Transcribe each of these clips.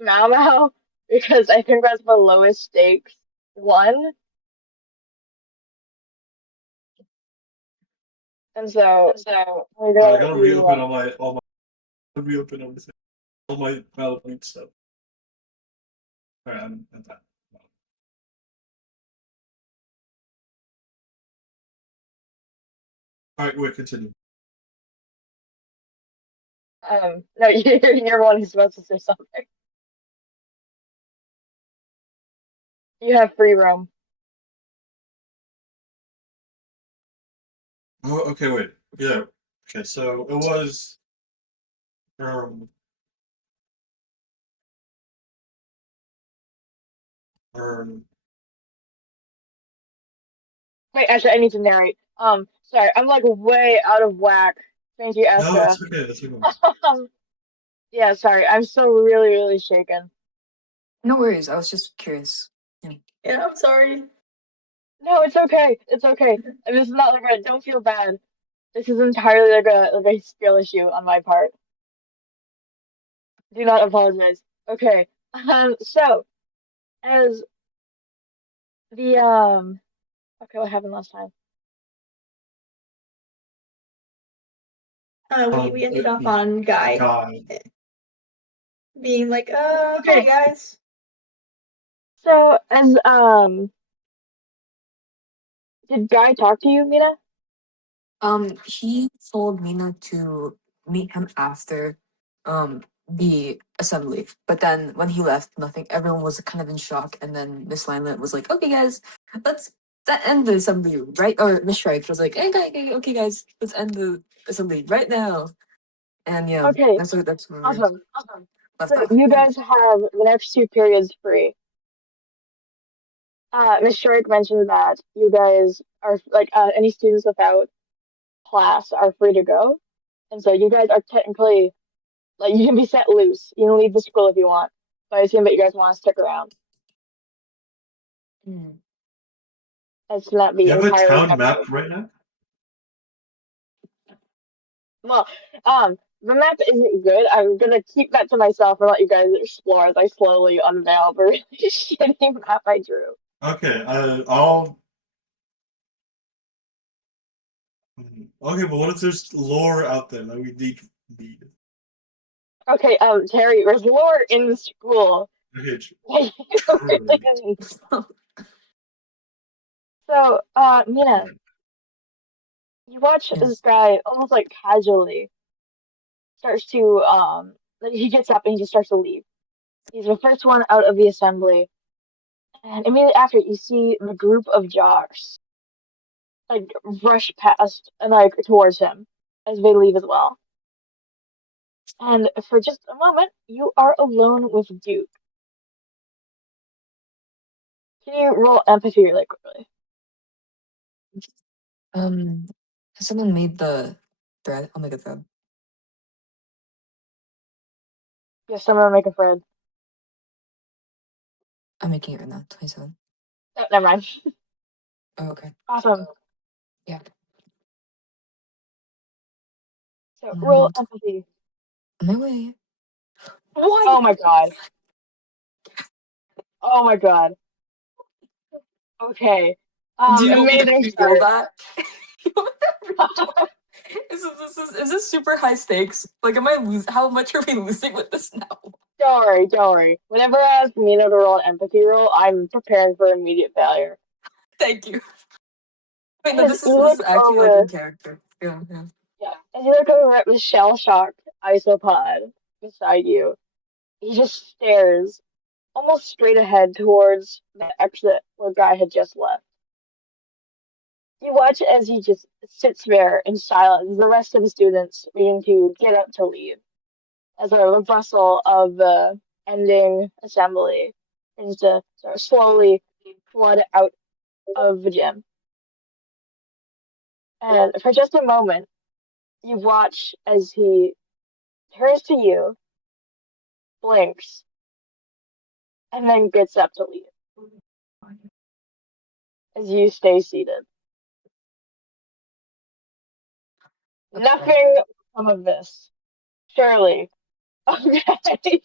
Mau because I think that's the lowest stakes one, and so we're I gonna gotta do reopen all my reopen everything, all my Malamute stuff. Alright, I'm at that. Alright, wait, continue. no, you're one who's supposed to say something. You have free roam. Oh, okay, wait. Yeah. Okay, so it was um um Wait, actually, I need to narrate. Sorry, I'm like way out of whack. Thank you, no, Astra. it's okay, that's okay. Um, yeah, sorry, I'm still really, really shaken. No worries. I was just curious. Yeah. Yeah, I'm sorry. No, it's okay. It's okay. And this is not like a don't feel bad. This is entirely like a skill issue on my part. Do not apologize. Okay. So as the okay, what happened last time? We ended off on Guy God. being like, hi Okay. guys. So as did Guy talk to you, Mina? He told Mina to meet him after the assembly. But then when he left, nothing. Everyone was kind of in shock, and then Miss Linelet was like, "Okay, guys, let's end the assembly, right?" Or Miss Stripes was like, "Hey, okay, guys, let's end the assembly right now." And yeah, Okay, that's where we awesome. left So off. you Yeah. guys have the next two periods free. Miss Shorek mentioned that you guys are like any students without class are free to go, and so you guys are technically like you can be set loose. You can leave the school if you want, but I assume that you guys want to stick around. Mm. It's not Do be you have a entirely town up to map you. right now? Well, the map isn't good. I'm gonna keep that to myself and let you guys explore as I slowly unveil the really shitty map I drew. Okay, I'll okay, but what if there's lore out there that we need? Okay, Terry, there's lore in the school. Okay, You really truly. need. So, Mina, you watch this Yes. guy almost like casually starts to like he gets up and he just starts to leave. He's the first one out of the assembly, and immediately after you see the group of jocks like rush past and like towards him as they leave as well. And for just a moment, you are alone with Duke. Can you roll empathy really quickly? Has someone made the thread? I'll make a thread. Yes, someone make a friend. I'm making it right now. 27. Oh, never mind. Oh, okay. Awesome. Yeah. So roll Um, empathy. on my way. Why? Oh my god. Oh my god. Okay. Do you want me to Amazing reveal start. that? Is this super high stakes? Like, am I how much are we losing with this now? Don't worry, don't worry. Whenever I ask Mina to roll an empathy roll, I'm preparing for immediate failure. Thank you. Wait, no, As this you is look actually like over, in character. Yeah, yeah. yeah, as you look over at the shell-shocked isopod beside you, he just stares almost straight ahead towards the exit where Guy had just left. You watch as he just sits there in silence, the rest of the students begin to get up to leave, as the bustle of the ending assembly begins to sort of slowly flood out of the gym. And for just a moment, you watch as he turns to you, blinks, and then gets up to leave as you stay seated. Okay. Nothing will come of this. Surely, Okay.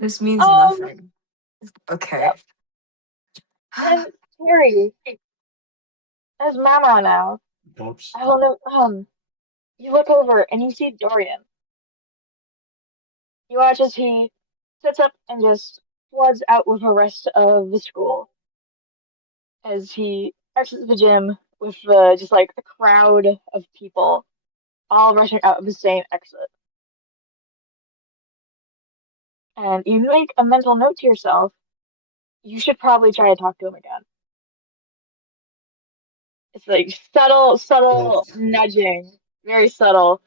This means Um, nothing. Okay. yep. Then Terry, as Mama now, Oops. I don't know, you look over and you see Dorian. You watch as he sits up and just floods out with the rest of the school as he exits the gym with just like a crowd of people all rushing out of the same exit. And you make a mental note to yourself, you should probably try to talk to him again. It's like subtle nudging, very subtle.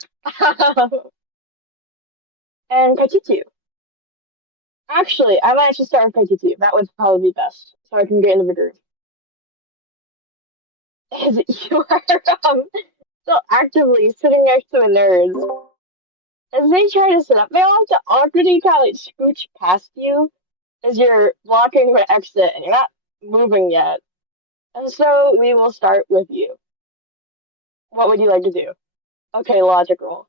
And Kaititu. Actually, I might just start with Kaititu. That would probably be best, so I can get into the groove. Is you are still actively sitting next to the nerds. As they try to sit up, they all have to awkwardly kind of like scooch past you as you're blocking the exit and you're not moving yet. And so we will start with you. What would you like to do? Okay, logic roll.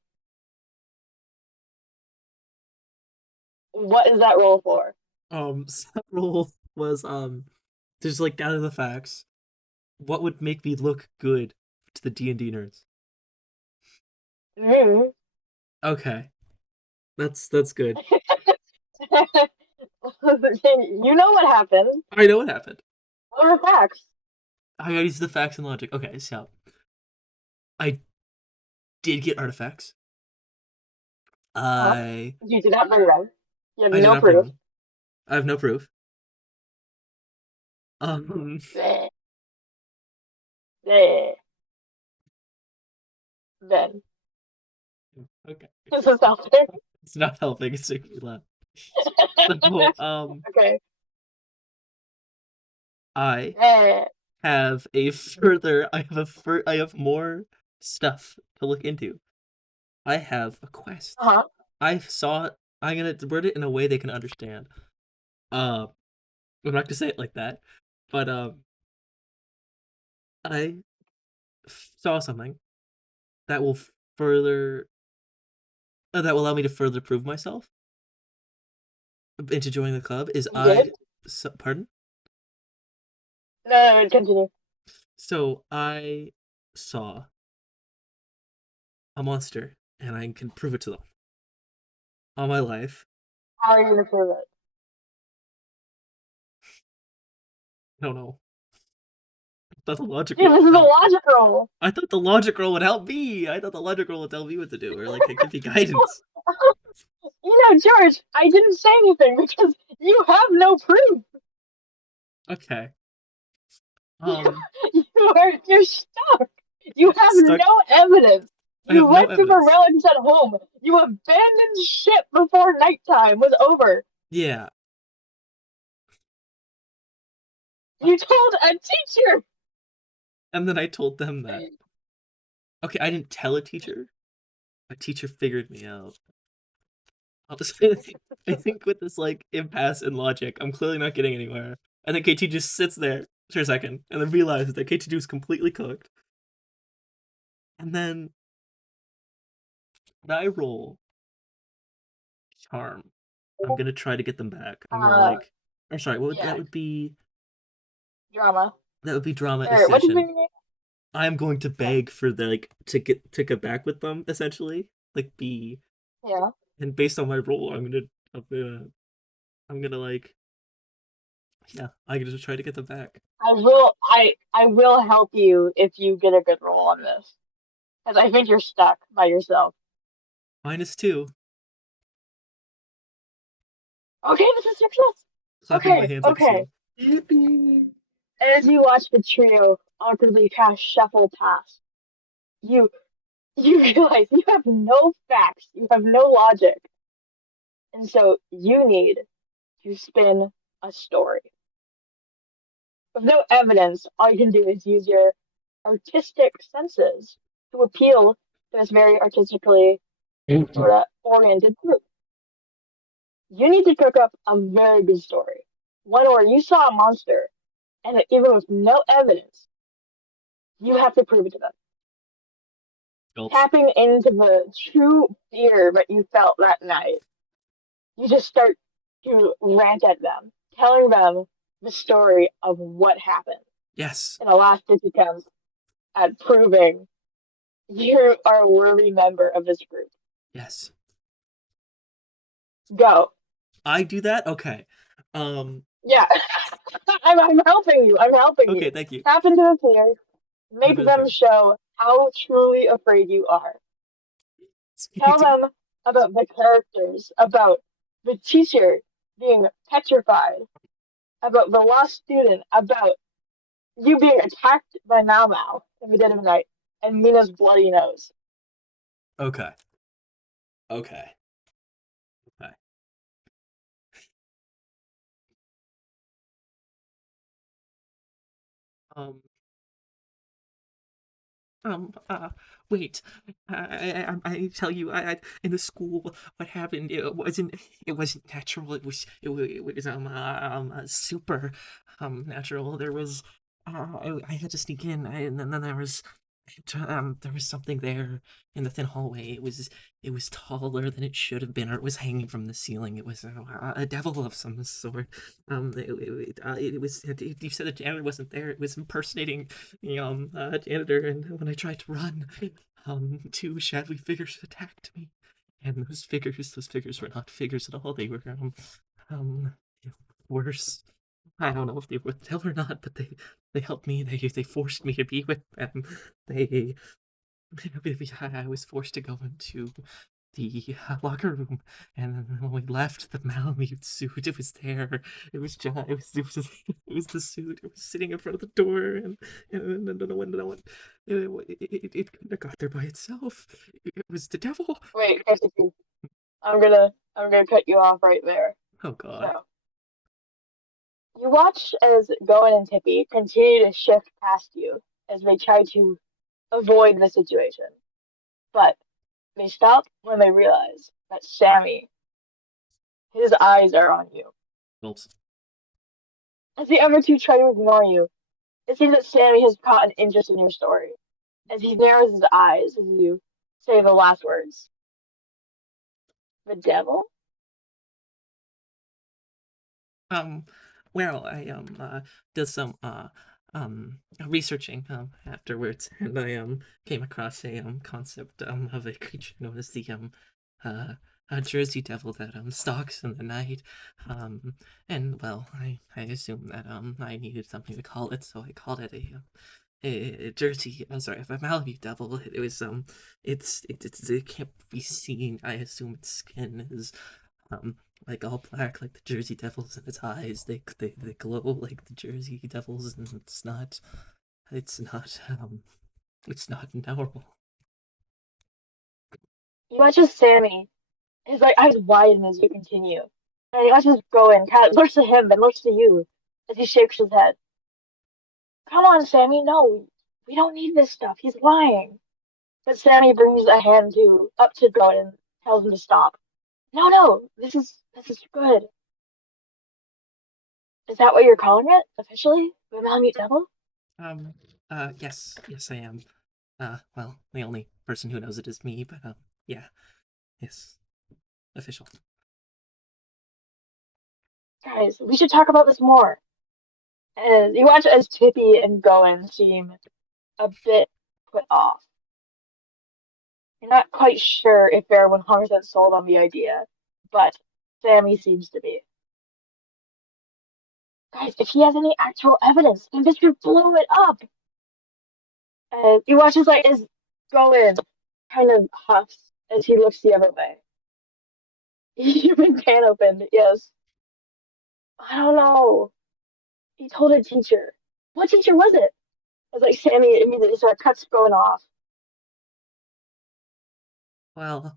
What is that roll for? So that rule was to just like gather the facts. What would make me look good to the D&D nerds? Mm. Okay, that's good. You know what happened. I know what happened. What are the facts? I gotta use the facts and logic. Okay, so I did get artifacts. Huh? I You did not bring them. You have I did no not bring proof. them. I have no proof. Um, Bleh, bleh. Then okay, this is something. it's not helping. It's making me laugh. So Okay. I Bleh. have a further. I have more stuff to look into. I have a quest. Uh-huh. I saw. I'm gonna word it in a way they can understand. Uh, I'm not gonna say it like that, but I saw something that will further that will allow me to further prove myself into joining the club. Is You did? pardon? No, continue. So I saw a monster, and I can prove it to them. All my life, How are you gonna prove it? I don't know. I thought the logic Dude, roll this would is a help. logic roll. I thought the logic roll would help me. I thought the logic roll would tell me what to do, or like give me guidance. You know, George, I didn't say anything because you have no proof. Okay. You're stuck. You have Stuck. no evidence. I You have no left the evidence. relics at home. You abandoned ship before nighttime was over. Yeah. You told a teacher. And then I told them that. Okay, I didn't tell a teacher. A teacher figured me out. I think with this like impasse in logic, I'm clearly not getting anywhere. And then KT just sits there for a second and then realizes that KT was completely cooked. And then when I roll charm, I'm gonna try to get them back. I'm gonna Uh, like I'm sorry, what would yeah, drama. that would be drama Or what do you session. mean? I'm going to Okay. beg for the like to get back with them, essentially. Like be Yeah. and based on my role, I'm gonna like yeah, I'm gonna try to get them back. I will help you if you get a good roll on this. Because I think you're stuck by yourself. -2. Okay, this is success. Clapping my Okay, hands like a okay. seal. Yippee! As you watch the trio awkwardly cast shuffle past, you you realize you have no facts, you have no logic, and so you need to spin a story. With no evidence, all you can do is use your artistic senses to appeal to this very artistically sort of oriented group. You need to cook up a very good story. One where you saw a monster, and even with no evidence, you have to prove it to them. Gulps. tapping into the true fear that you felt that night. You just start to rant at them, telling them the story of what happened Yes. in a last ditch attempt at proving you are a worthy member of this group. Yes. Go. I do that? Okay. Um, Yeah. I'm helping you. I'm helping okay, you. thank you. Tap into the fear. I'm Make really them sorry. show how truly afraid you are. Tell them about the characters, about the teacher being petrified, about the lost student, about you being attacked by Mau Mau in the dead of night, and Mina's bloody nose. Okay. Okay. Okay. Um, Um, uh, wait. I tell you, in the school, what happened? It wasn't natural. It was super, natural. I had to sneak in, and then there was something there in the thin hallway. It was taller than it should have been, or it was hanging from the ceiling. It was a devil of some sort. You said the janitor wasn't there. It was impersonating the janitor, and when I tried to run, two shadowy figures attacked me, and those figures were not figures at all. They were um worse. I don't know if they were with Dell or not, but they helped me. They forced me to be with them. They I was forced to go into the locker room, and then when we left, the Malamute suit, it was there. It was it was the suit. It was sitting in front of the door, and no one it couldn't have got there by itself. It was the devil. Wait, Christopher, I'm gonna cut you off right there. Oh God. So you watch as Goen and Tippy continue to shift past you as they try to avoid the situation. But they stop when they realize that Sammy, his eyes are on you. Gulps. As the other two try to ignore you, it seems that Sammy has caught an interest in your story. As he narrows his eyes as you say the last words. The devil? Um, well, I did some researching afterwards, and I came across a concept of a creature known as the uh a Jersey Devil that stalks in the night. Um, and well, I assumed that I needed something to call it, so I called it a Jersey. Sorry, a Malibu Devil. It was it can't be seen. I assume its skin is um like all black like the Jersey Devils, and its eyes they glow like the Jersey Devils, and it's not normal. You watch as Sammy, his like eyes widen as you continue. And he watches Goen, kind of looks at him, then looks to you as he shakes his head. Come on, Sammy, no, we don't need this stuff. He's lying. But Sammy brings a hand to up to Goen and tells him to stop. No, no, this is good. Is that what you're calling it officially? The Malamute Devil? Um yes, I am. Well, the only person who knows it is me, but yeah, yes, official. Guys, we should talk about this more. And you watch as Tippy and Goen seem a bit put off. You're not quite sure if they're 100% sold on the idea, but Sammy seems to be. Guys, if he has any actual evidence, then this could blow it up. And he watches like his Goen kind of huffs as he looks the other way. Human can opened, yes. I don't know. He told a teacher. What teacher was it? It's like Sammy immediately started cuts going off. Well,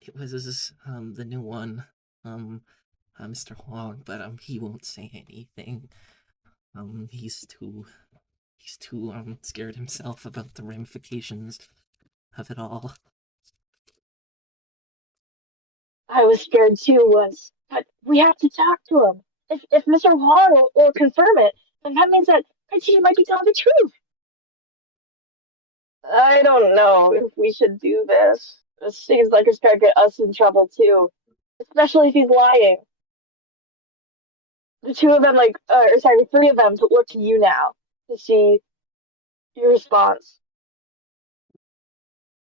it was the new one, um Mr. Huang, but he won't say anything. He's too scared himself about the ramifications of it all. I was scared too once, but we have to talk to him. If Mr. Huang will confirm it, then that means that our teacher might be telling the truth. I don't know if we should do this. This seems like it's gonna get us in trouble too, especially if he's lying. The two of them, or sorry, the three of them, to look to you now to see your response.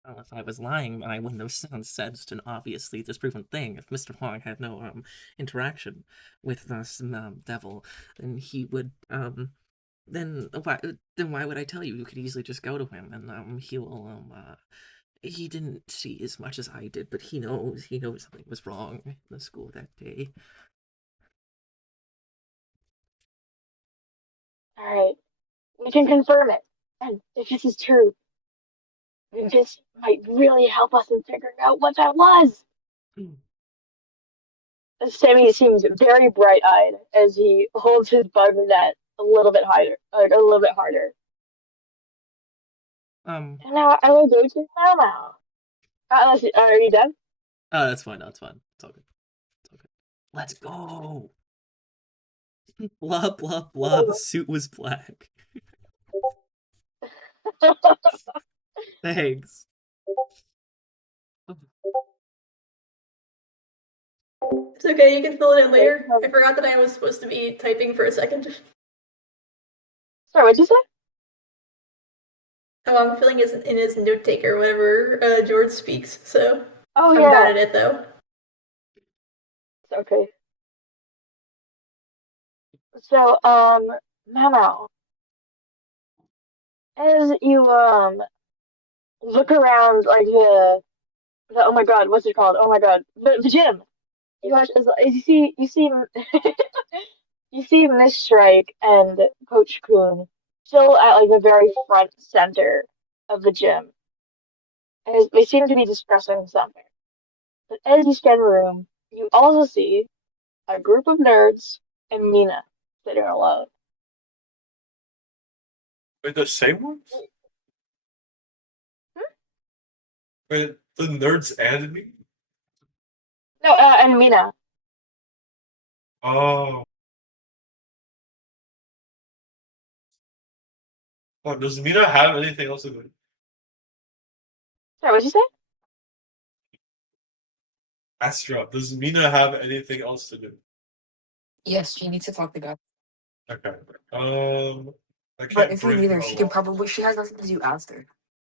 Well, if I was lying, I wouldn't have sensed an obviously disproven thing. If Mr. Huang had no interaction with this devil, then he would then why would I tell you? You could easily just go to him, and he will he didn't see as much as I did, but he knows something was wrong in the school that day. All right, we can confirm it, and if this is true, then this might really help us in figuring out what that was. Sammy seems very bright-eyed as he holds his bug net a little bit higher, like a little bit harder. Um, And now I will go to Mama. Are you done? oh, that's fine. That's fine. It's all good. It's all good. Let's go. Blah blah blah. The suit was black. Thanks. It's okay, you can fill it in later. I forgot that I was supposed to be typing for a second. Sorry, what'd you say? Oh, I'm filling in his note taker whenever George speaks, so Oh I'm yeah, bad at it though. it's okay. So, Mamo, as you look around like the oh my god, what's it called? Oh my god, the gym. You guys, as you see Miss Strike and Coach Kuhn still at like the very front center of the gym. As they seem to be discussing something. But as you scan the room, you also see a group of nerds and Mina sitting alone. Wait, the same ones? Hmm? Wait, the nerds and me? No, and Mina. Oh. Oh, does Mina have anything else to do? Sorry, what'd you say? Astra, does Mina have anything else to do? Yes, she needs to talk to God. Okay. I But can't if you bring need her her, she can along. probably she has nothing to do after.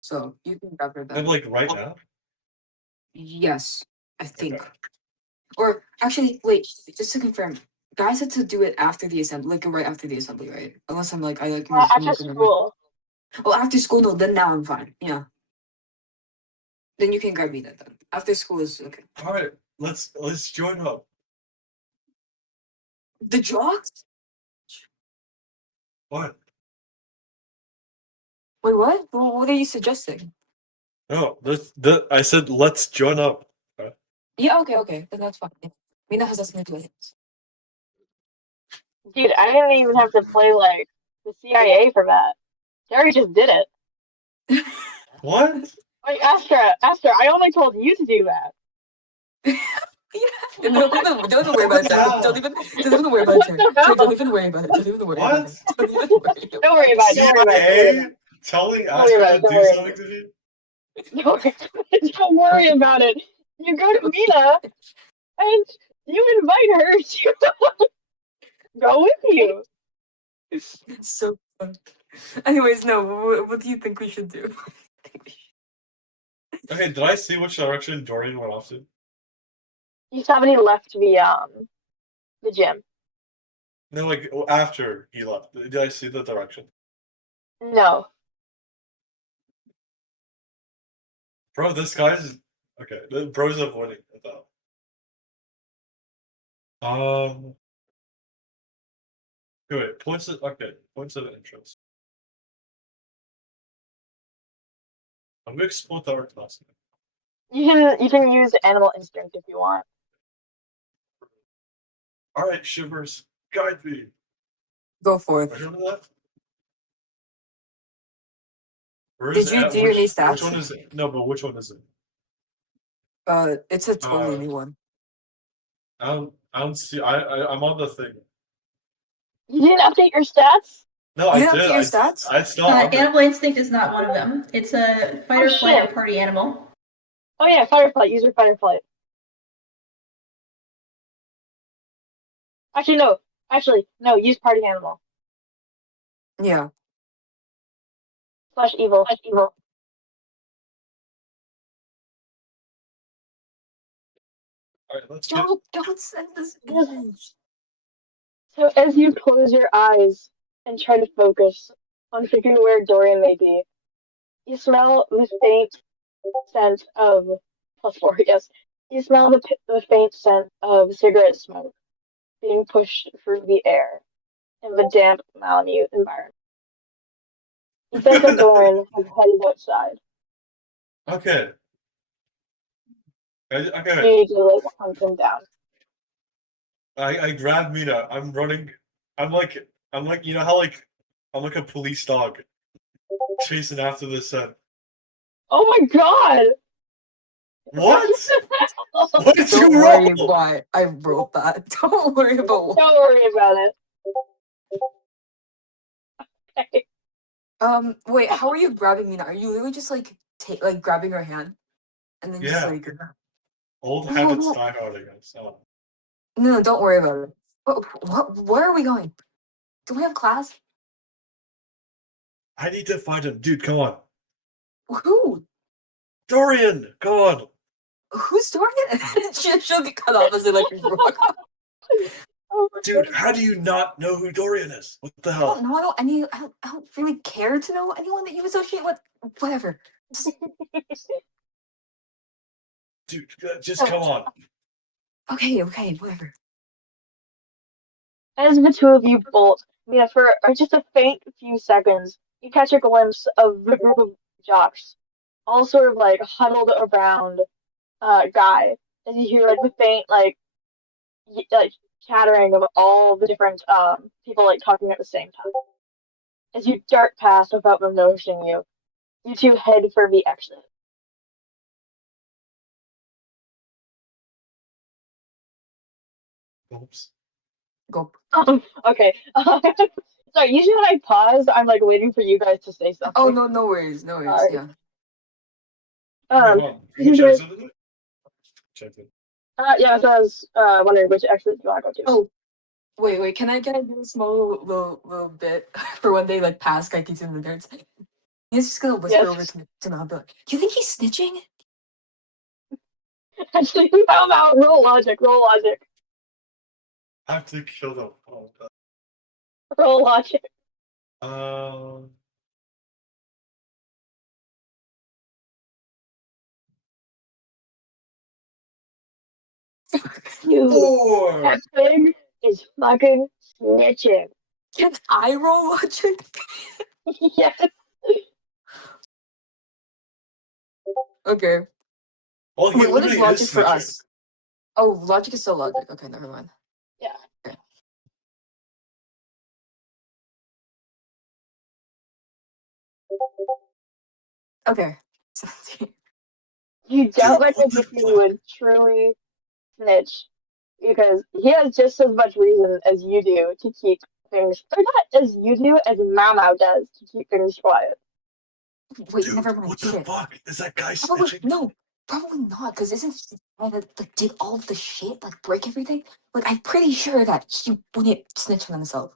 So you can grab her And then. like right now? Yes, I think. Okay. Or actually, wait, just to confirm, guys had to do it after the assembly, like right after the assembly, right? Unless I'm After like remember. school. Oh, after school, no, then now I'm fine. Yeah. Then you can grab me that then. After school is okay. Alright, let's join up. The jocks? What? Wait, what? What are you suggesting? No, I said let's join up. Yeah, okay, then that's fine. Yeah. Mina has nothing to do with it. Dude, I didn't even have to play like the CIA for that. Terry just did it. What? Like Astra, I only told you to do that. Yeah, don't even worry about it, Terry. Yeah. Don't even worry about it, Terry. Terry, don't even worry about it. Don't even worry about What? it. Don't even worry Don't worry about about it. Don't worry about it. Don't worry about CIA it. telling Don't worry Astra about to it. Don't do worry about something it. to me? Don't worry, don't worry about it. You go to Mina and you invite her to go with you. It's so fun. Anyways, no, what do you think we should do? Okay, did I see which direction Dorian went off to? You haven't even left the gym. No, like after he left. Did I see the direction? No. Bro, this guy's okay. The bro's avoiding it though. Good. Points of interest. I'm gonna explore our class. You can use animal instinct if you want. Alright, Shivers, guide me. Go forth. Are you on that? Where is Did you it? do your new Which one stats? is it? No, but which one is it? It's a totally new one. I don't see I'm on the thing. You didn't update your stats? No, I You don't did. get your stats? It's not on there. Animal instinct is not one of them. It's a fight Oh or flight or shit. party animal. Oh yeah, Fireflight. Use your Fireflight. Actually, no. Actually, no. Use Party Animal. Yeah. Slash evil. Evil. All right, let's get. Don't send this Yes. image. So as you close your eyes and try to focus on figuring where Dorian may be, you smell the faint scent of +4. Yes, you smell the faint scent of cigarette smoke being pushed through the air in the damp Malamute environment. You think that Dorian has headed outside. Okay. You Okay. need to like hunt him down. I grab Mina. I'm running. I'm like you know how like I'm like a police dog chasing after this scent. Oh my god! What? What did Don't you worry roll? why I wrote that. Don't worry about why. Don't worry about it. Okay. Wait, how are you grabbing me now? Are you literally just like grabbing her hand and then just Yeah. like Old habits no, die hard, I guess. Oh. no, don't worry about it. Where are we going? Do we have class? I need to find him. Dude, come on. Who? Dorian! Come on! Who's doing it? She'll get cut off as they like rock. Oh my Dude, god. how do you not know who Dorian is? What the I don't hell? know. I don't really care to know anyone that you associate with. Whatever. Just Dude, just come on. okay, whatever. As the two of you bolt, yeah, for just a faint few seconds, you catch a glimpse of the group of jocks, all sort of like huddled around Guy. As you hear like the faint like chattering of all the different people like talking at the same time. As you dart past without them noticing you, you two head for the exit. Oops. Go. Okay. Sorry, usually when I pause, I'm like waiting for you guys to say Oh something. no, no worries, no worries. Sorry. Yeah. Okay, Um, hold on. Can you you check guys, something? Check it. yeah, so I was wondering which exit you want to go to. Oh, wait. Can I do a small little bit for when they like pass Kaiki's and the nerds? He's just gonna whisper over Yes. to Mel, be like, "You think he's snitching?" Actually, how about roll logic, roll logic, I have to kill them. Oh, roll logic. God. Dude, Four! that thing is fucking snitching. Can I roll logic? Yes. Okay. Well, he Wait, what is literally is logic for snitching. us? Oh, logic is still logic. Okay, never mind. Yeah. Okay. Okay. 17. You Dude, doubt that what the Kabuki fuck? would truly snitch because he has just as much reason as you do to keep things, or not as you do, as Mamau does to keep things quiet. Wait, Dude, never mind. what the Shit. fuck? Is that guy Probably snitching? no. Probably not. Because isn't he the guy that like did all of the shit, like break everything? Like I'm pretty sure that he wouldn't snitch on himself.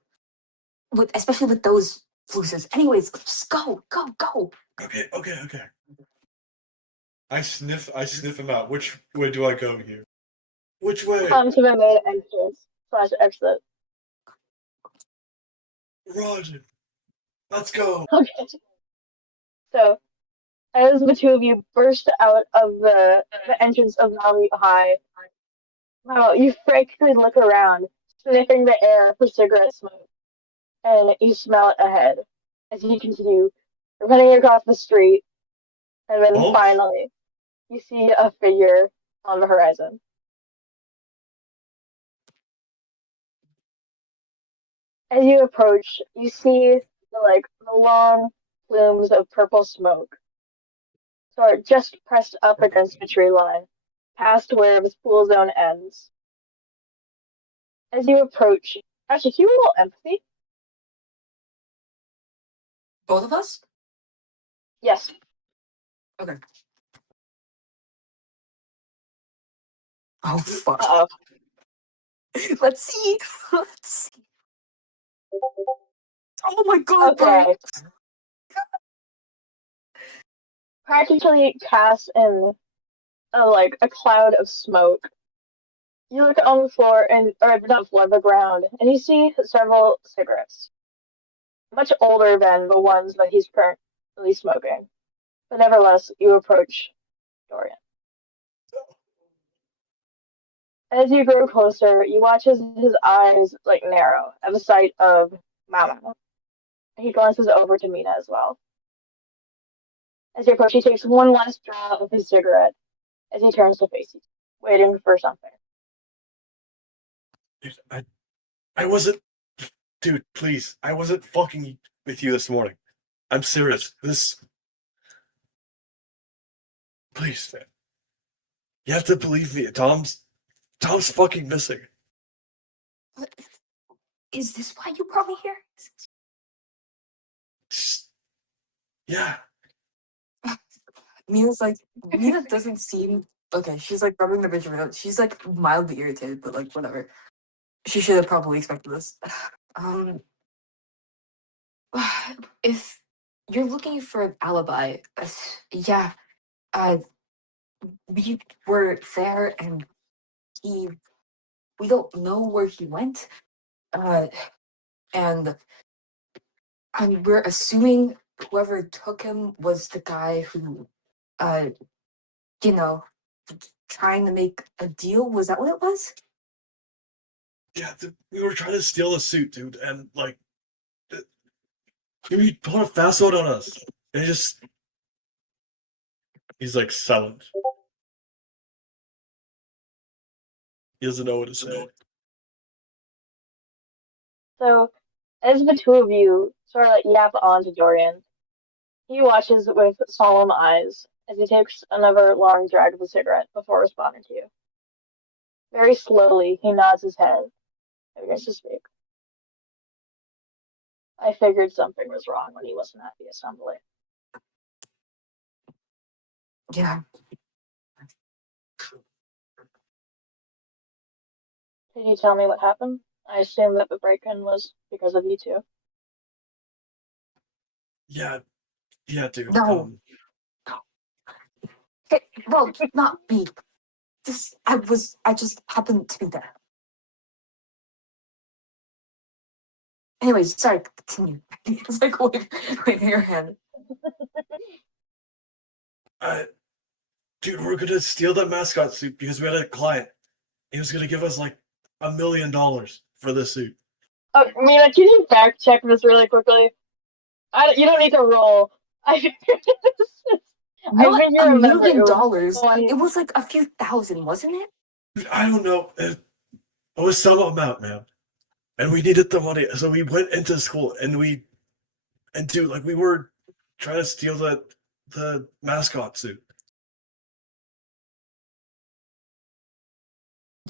With especially with those flusers. Anyways, just go. Okay. I sniff him out. Which way do I go here? Which way? To the main entrance slash exit. Roger. Let's go. Okay. So as the two of you burst out of the entrance of Malamute High, wow, you frantically look around, sniffing the air for cigarette smoke, and you smell it ahead as you continue running across the street, and then Oh, finally you see a figure on the horizon. As you approach, you see the long plumes of purple smoke, sort of just pressed up against the tree line, past where the pool zone ends. As you approach, actually, can you roll empathy? Both of us? Yes. Okay. Oh fuck. Uh-oh. Let's see. Let's see. Oh my god, bro. Okay. Practically cast in a cloud of smoke. You look on the floor or not floor, the ground, and you see several cigarettes, much older than the ones that he's currently smoking. But nevertheless, you approach Dorian. As you grow closer, you watch his eyes narrow at the sight of Mama. He glances over to Mina as well. As you approach, he takes one last draw of his cigarette as he turns to face you, waiting for something. Dude, I wasn't. Dude, please. I wasn't fucking with you this morning. I'm serious. Please, man. You have to believe me. Tom's fucking missing. What? Is this why you brought me here? Yeah. Mina doesn't seem okay. She's like rubbing the bitch around. She's like mildly irritated, but like whatever. She should have probably expected this. Um, if you're looking for an alibi, yeah, we were there and we don't know where he went. And we're assuming whoever took him was the guy who, uh, you know, trying to make a deal. Was that what it was? Yeah, we were trying to steal a suit, dude, and he pulled a fast one on us. And he's like silent. He doesn't know what to say. So, as the two of you sort of yap on to Dorian, he watches with solemn eyes as he takes another long drag of the cigarette before responding to you. Very slowly, he nods his head and begins to speak. I figured something was wrong when he wasn't at the assembly. Yeah. Can you tell me what happened? I assume that the break-in was because of you two. Yeah, dude. No. Hey, well, not me. I just happened to be there. Anyways, sorry, continue. It's like waving your hand. Dude, we're gonna steal that mascot suit because we had a client. He was gonna give us like $1 million for this suit. Mina, can you fact check this really quickly? You don't need to roll. I Not think you $1 remember it million. was funny. It was like a few thousand, wasn't it? Dude, I don't know. It was some amount, man. And we needed the money, so we went into school and dude, like we were trying to steal the mascot suit.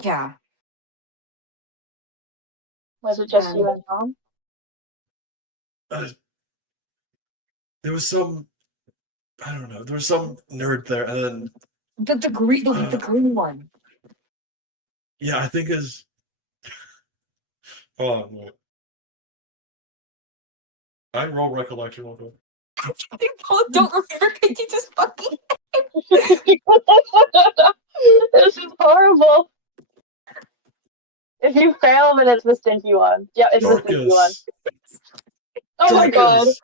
Yeah. Was it just you and Tom? There was some, I don't know. There was some nerd there, and then The green one. yeah, I think is. Oh no. I roll recollection real quick. They both don't remember. Could you just fucking? This is horrible. If you fail, then it's the stinky one. Yeah, it's the stinky one. Dorcas. Oh my god. Dorcas.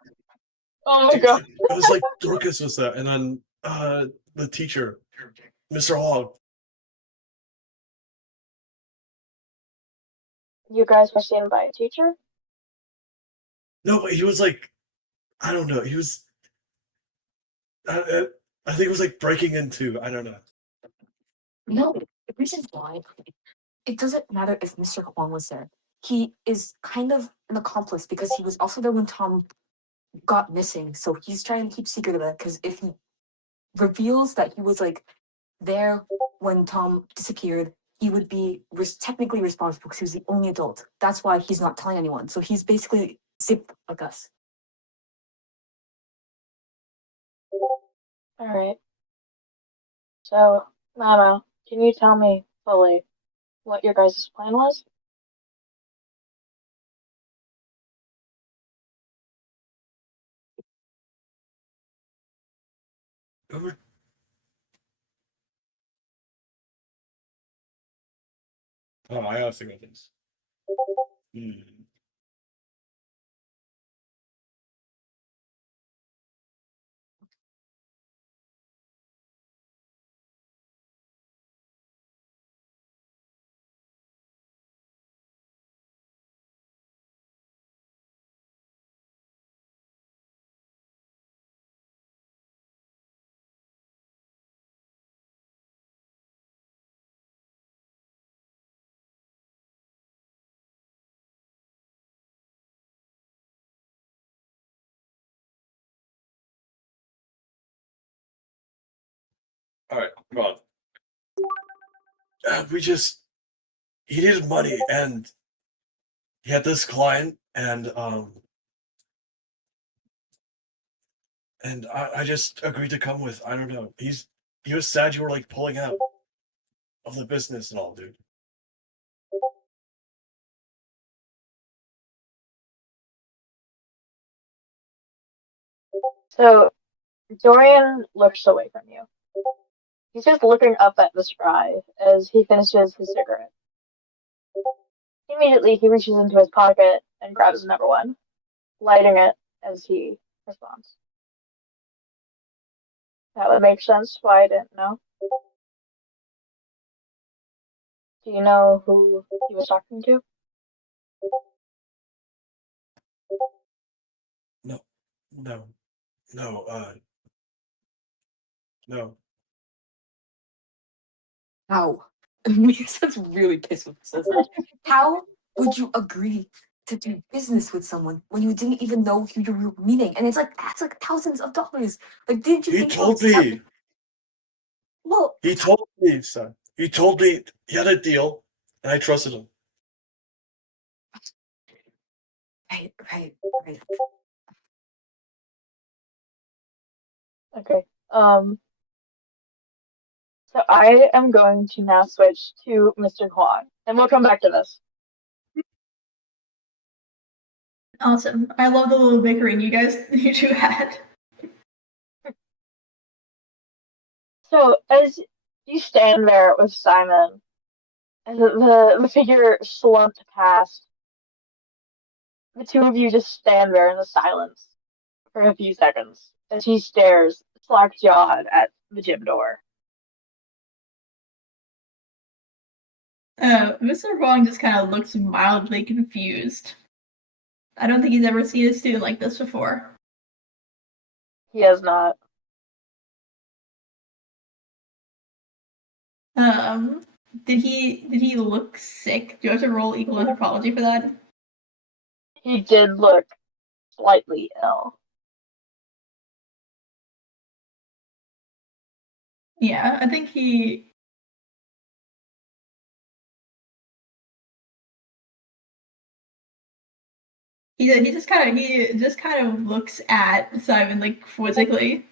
Oh my god. It was like Dorcas was there, and then the teacher, Mr. Hogg. You guys were seen by a teacher? No, but he was like, I don't know. He was. I think it was like breaking into. I don't know. No, the reason why it doesn't matter if Mr. Huang was there. He is kind of an accomplice because he was also there when Tom got missing. So he's trying to keep secret of it because if he reveals that he was like there when Tom disappeared, he would be technically responsible because he was the only adult. That's why he's not telling anyone. So he's basically zipped like us. Alright. So, Mama, can you tell me fully what your guys' plan was? Remember? Oh, I gotta think of things. Hmm. All right, come on. He needed money, and he had this client, and I just agreed to come with. I don't know. He was sad you were like pulling out of the business and all, dude. So, Dorian looks away from you. He's just looking up at the sky as he finishes his cigarette. Immediately, he reaches into his pocket and grabs another one, lighting it as he responds. That would make sense why I didn't know. Do you know who he was talking to? No, no, no, no. How? That's really pissed when he says that. How would you agree to do business with someone when you didn't even know who you were meeting? And it's like that's like thousands of dollars. Like, didn't you He think about told me. well, He told me, son. He told me he had a deal, and I trusted him. right. Okay. So I am going to now switch to Mr. Huang, and we'll come back to this. Awesome. I love the little bickering you two had. So as you stand there with Simon, and the figure slumped past, the two of you just stand there in the silence for a few seconds as he stares slack-jawed at the gym door. Mr. Huang just kind of looks mildly confused. I don't think he's ever seen a student like this before. He has not. Um, did he look sick? Do you have to roll equal anthropology for that? He did look slightly ill. Yeah, I think he just kind of looks at Simon like quizzically,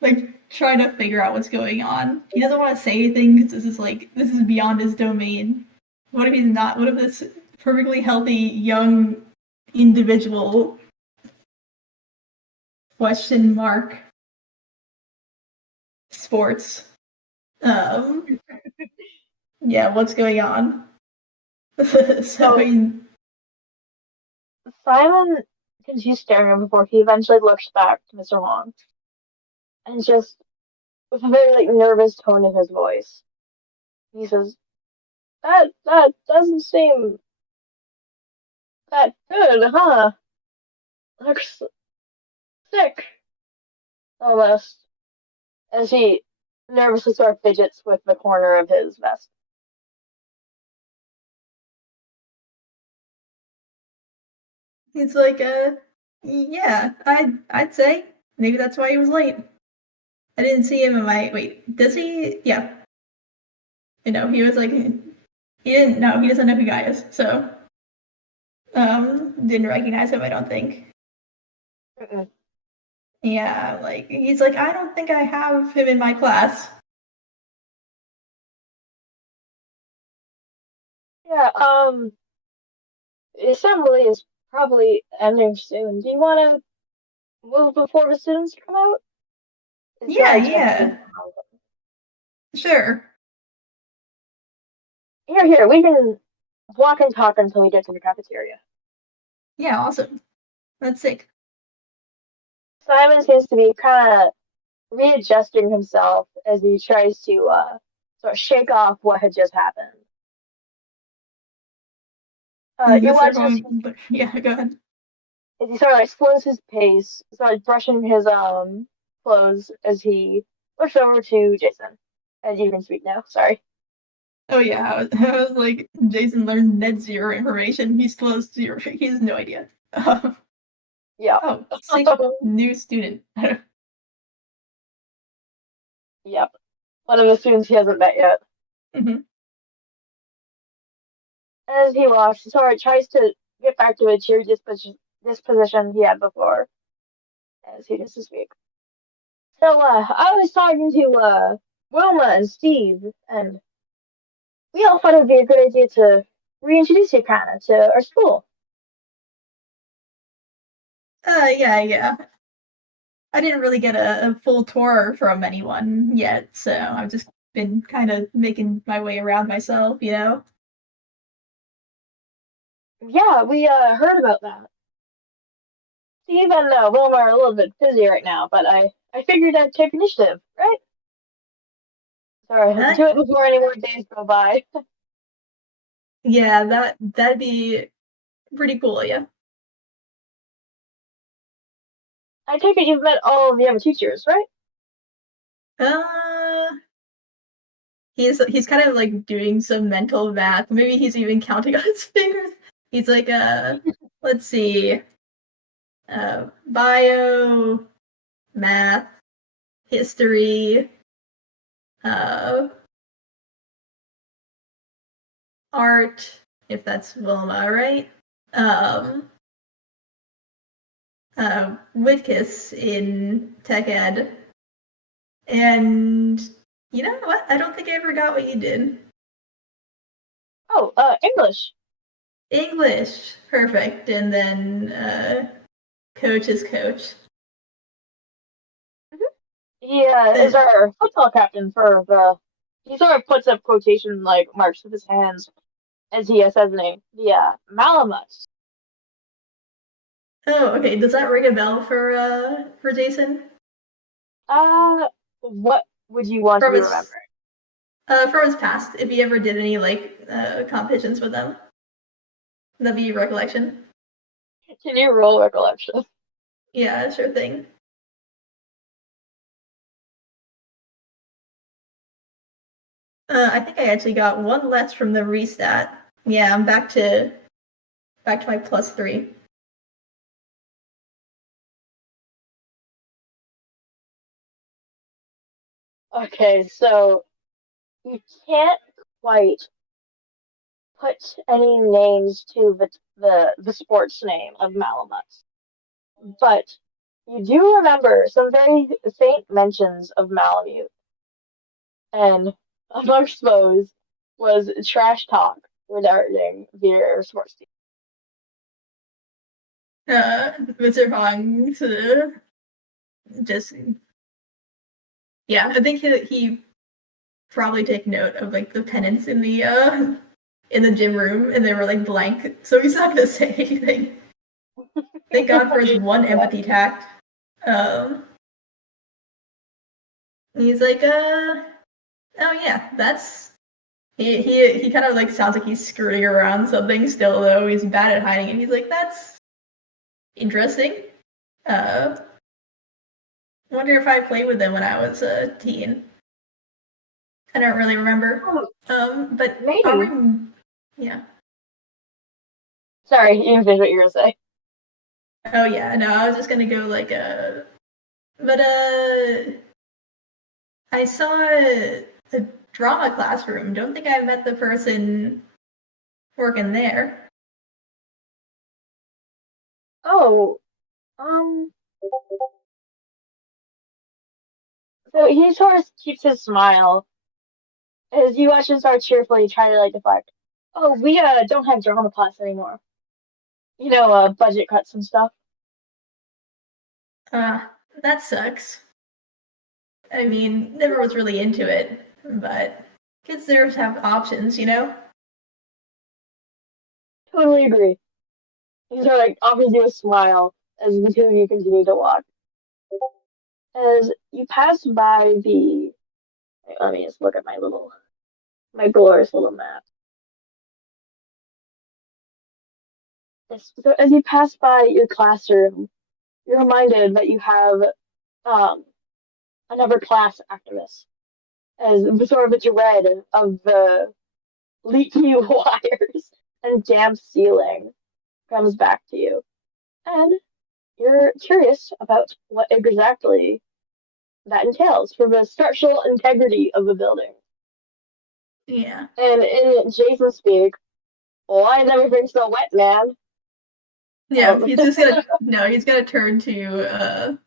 like trying to figure out what's going on. He doesn't want to say anything because this is beyond his domain. What if he's not? What if this perfectly healthy young individual question mark sports? Yeah, what's going on? So I mean, Simon continues staring at him before he eventually looks back to Mr. Huang and just with a very like nervous tone in his voice, he says, "That doesn't seem that good, huh? Looks sick, almost." As he nervously sort of fidgets with the corner of his vest. it's like yeah, I'd say maybe that's why he was late. I didn't see him in my wait. Does he? Yeah, he was like he didn't know. He doesn't know who Guy is, so didn't recognize him. I don't think. Mm-mm. Yeah, like he's like, I don't think I have him in my class. Yeah, assembly is probably ending soon. Do you want to move before the students come out? It's Yeah, like 10 minutes yeah, now. sure. Here, we can walk and talk until we get to the cafeteria. Yeah, awesome. That's sick. Simon seems to be kind of readjusting himself as he tries to sort of shake off what had just happened. You Mr. watch as Hong, yeah, go ahead. he sort of like slows his pace, sort of brushing his clothes as he looks over to Jason. And you can speak now. Sorry. Oh yeah, I was like, Jason learned net zero information. He's close to zero. He has no idea. Yeah. Oh, sick new student. Yep. One of the students he hasn't met yet. Mhm. As he walks, he sort of tries to get back to a cheery disposition he had before, as he gets to speak. So, I was talking to, Wilma and Steve, and we all thought it would be a good idea to reintroduce you kind of to our school. Yeah, yeah. I didn't really get a full tour from anyone yet, so I've just been kind of making my way around myself, you know? Yeah, we, heard about that. Steve and, Wilma are a little bit busy right now, but I figured I'd take initiative, right? Sorry, Uh, do it before any more days go by. yeah, that'd be pretty cool, yeah. I take it you've met all of the other teachers, right? Uh, he's kind of like doing some mental math. Maybe he's even counting on his fingers. He's like, let's see, bio, math, history, uh, art, if that's Wilma, right? Um, Witkiss in tech ed. And you know what? I don't think I ever got what you did. Oh, English. English, perfect. And then coach is coach. He is our football captain for the. He sort of puts up quotation like marks with his hands as he says the name. The Malamute. Oh, okay. Does that ring a bell for Jason? What would you want to From be his remembered? from his past, if he ever did any like competitions with them, that'd be recollection. Can you roll recollection? Yeah, sure thing. I think I actually got one less from the restat. Yeah, I'm back to my +3. Okay, so you can't quite put any names to the sports name of Malamute, but you do remember some very faint mentions of Malamute, and amongst those was trash talk regarding their sports team. Mr. Hong to just yeah, I think he probably take note of like the pennants in the gym room, and they were like blank, so he's not gonna say anything. Thank God for his one empathy tact. Um, he's like, oh yeah, that's he kind of like sounds like he's skirting around something still though. He's bad at hiding it. He's like, that's interesting. Uh, wonder if I played with them when I was a teen. I don't really remember. Oh, But are we? maybe. Yeah. Sorry, you can finish what you were gonna say. Oh yeah. No, I was just gonna go like but I saw a drama classroom. Don't think I met the person working there. Oh, um, So he sort of keeps his smile as you watch him start cheerfully try to like deflect. Oh, we don't have drama class anymore. Budget cuts and stuff. Uh, that sucks. I mean, never was really into it, but kids deserve to have options, you know? Totally agree. He sort of like offers you a smile as the two of you continue to walk. As you pass by the, let me just look at my glorious little map. So as you pass by your classroom, you're reminded that you have um, another class activist, as sort of a dread of the leaky wires and damp ceiling comes back to you. And you're curious about what exactly that entails for the structural integrity of the building. Yeah. And in Jason speak, why is everything so wet, man? Yeah, he's just gonna no, he's gonna turn to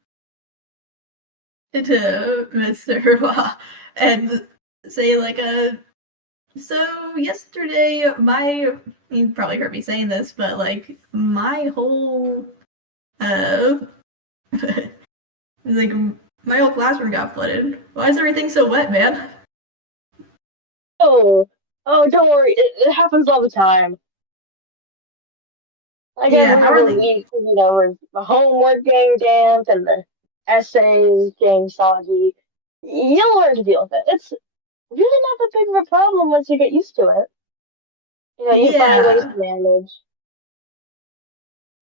Mr. Wah and say like so yesterday you probably heard me saying this, but like my whole uh like my whole classroom got flooded. Why is everything so wet, man? oh, oh, don't worry, it happens all the time. Like Yeah, every how are other they week, with the homework getting damp and the essays getting soggy. You'll learn to deal with it. It's really not that big of a problem once you get used to it. You find ways to yeah. manage.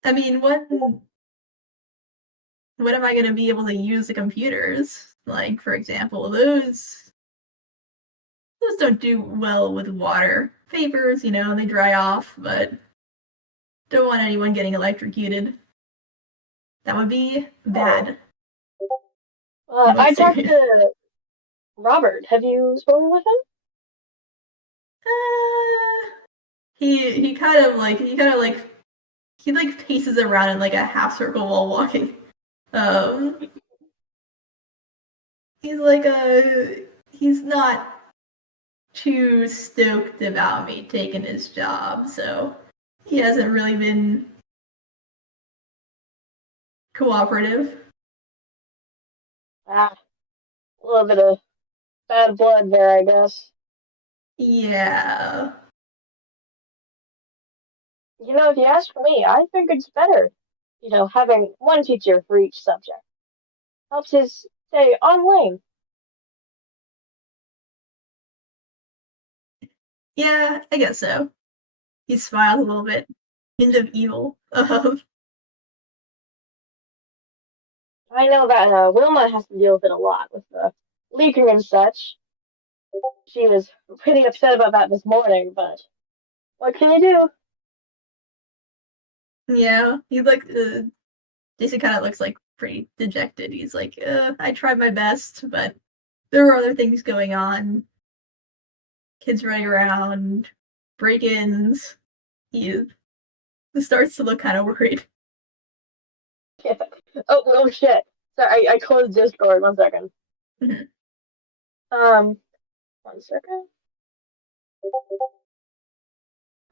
I mean when am I gonna be able to use the computers? Like, for example, those don't do well with water. Papers, they dry off, but don't want anyone getting electrocuted. That would be Oh, bad. He I looks talked serious. to Robert. Have you spoken with him? Uh, he paces around in like a half circle while walking. Um, he's like he's not too stoked about me taking his job, so he hasn't really been cooperative. Ah, a little bit of bad blood there, I guess. Yeah. If you ask me, I think it's better. Having one teacher for each subject helps us stay on lane. Yeah, I guess so. He smiles a little bit. Hint of evil. I know that Wilma has to deal with it a lot with the leaking and such. She was pretty upset about that this morning, but what can you do? Yeah, Jason kind of looks like pretty dejected. He's like, I tried my best, but there were other things going on. Kids running around, break-ins. He starts to look kind of worried. Oh shit. Sorry, I closed Discord. 1 second. Um, 1 second.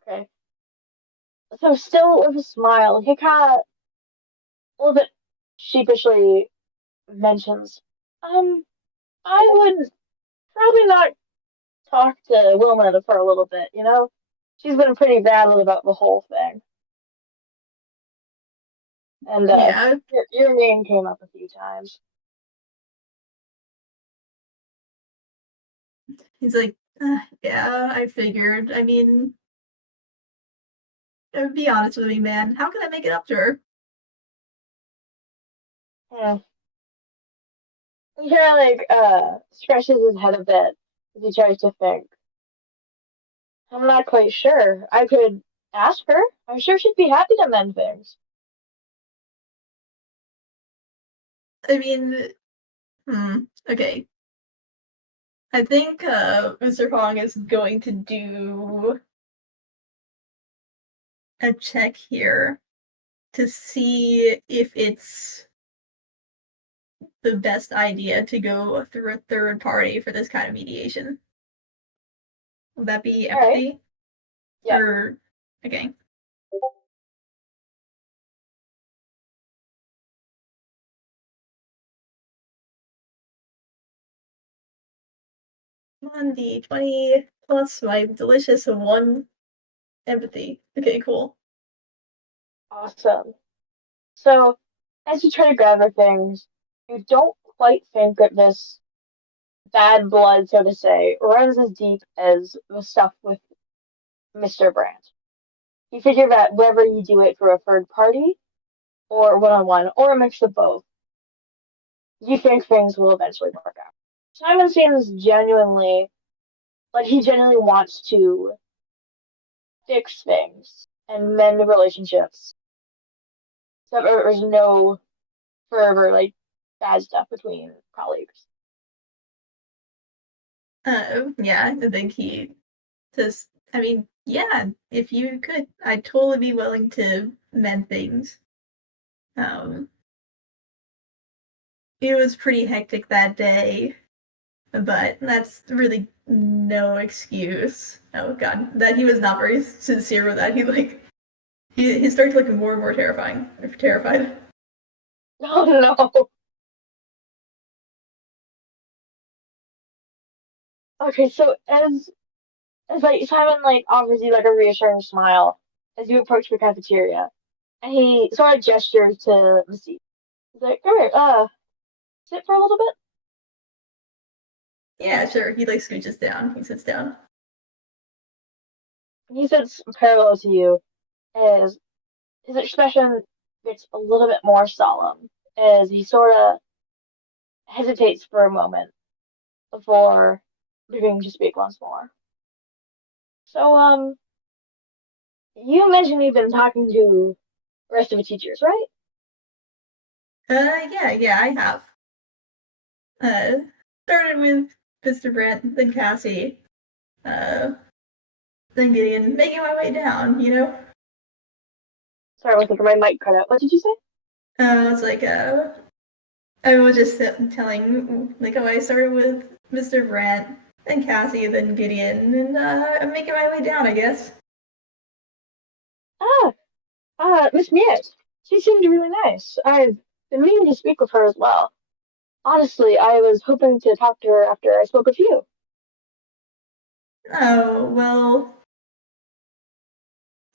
Okay. So still with a smile, he kind of a little bit sheepishly mentions, um, I would probably not talk to Wilma for a little bit. She's been pretty rattled about the whole thing. And Yeah, your name came up a few times. he's like, yeah, I figured. I mean, be honest with me, man. How can I make it up to her? Yeah. He kind of like scratches his head a bit as he tries to think. I'm not quite sure. I could ask her. I'm sure she'd be happy to mend things. I mean, okay. I think Mr. Hong is going to do a check here to see if it's the best idea to go through a third party for this kind of mediation? Will that be All right. empathy? Yeah. Or okay. On the 20 plus my delicious 1 empathy. Okay, cool. Awesome. So, as you try to gather things, you don't quite think that this bad blood, so to say, runs as deep as the stuff with Mr. Brandt. You figure that whether you do it through a third party, or one-on-one, or a mix of both, you think things will eventually work out. Simon seems genuinely, like he genuinely wants to fix things and mend the relationships so that there's no further, like, bad stuff between colleagues. Yeah, I think he says, I mean, yeah, if you could, I'd totally be willing to mend things. It was pretty hectic that day, but that's really no excuse. Oh god, that he was not very sincere with that. He started looking more and more terrified. Oh no. Okay, so as like Simon like offers you like a reassuring smile as you approach the cafeteria, and he sort of gestures to the seat. He's like, "Come here, sit for a little bit." Yeah, sure. He scooches down. He sits down. He sits parallel to you, as his expression gets a little bit more solemn as he sort of hesitates for a moment before beginning to speak once more. So, you mentioned you've been talking to the rest of the teachers, right? Yeah, I have. Started with Mr. Brent, then Cassie, then Gideon, making my way down, you know? Sorry, I think my mic cut out. What did you say? It's I was just telling, oh, I started with Mr. Brent, then Cassie, then Gideon, and I'm making my way down, I guess. Ah, Miss Miet. She seemed really nice. I've been meaning to speak with her as well. Honestly, I was hoping to talk to her after I spoke with you. Oh, well,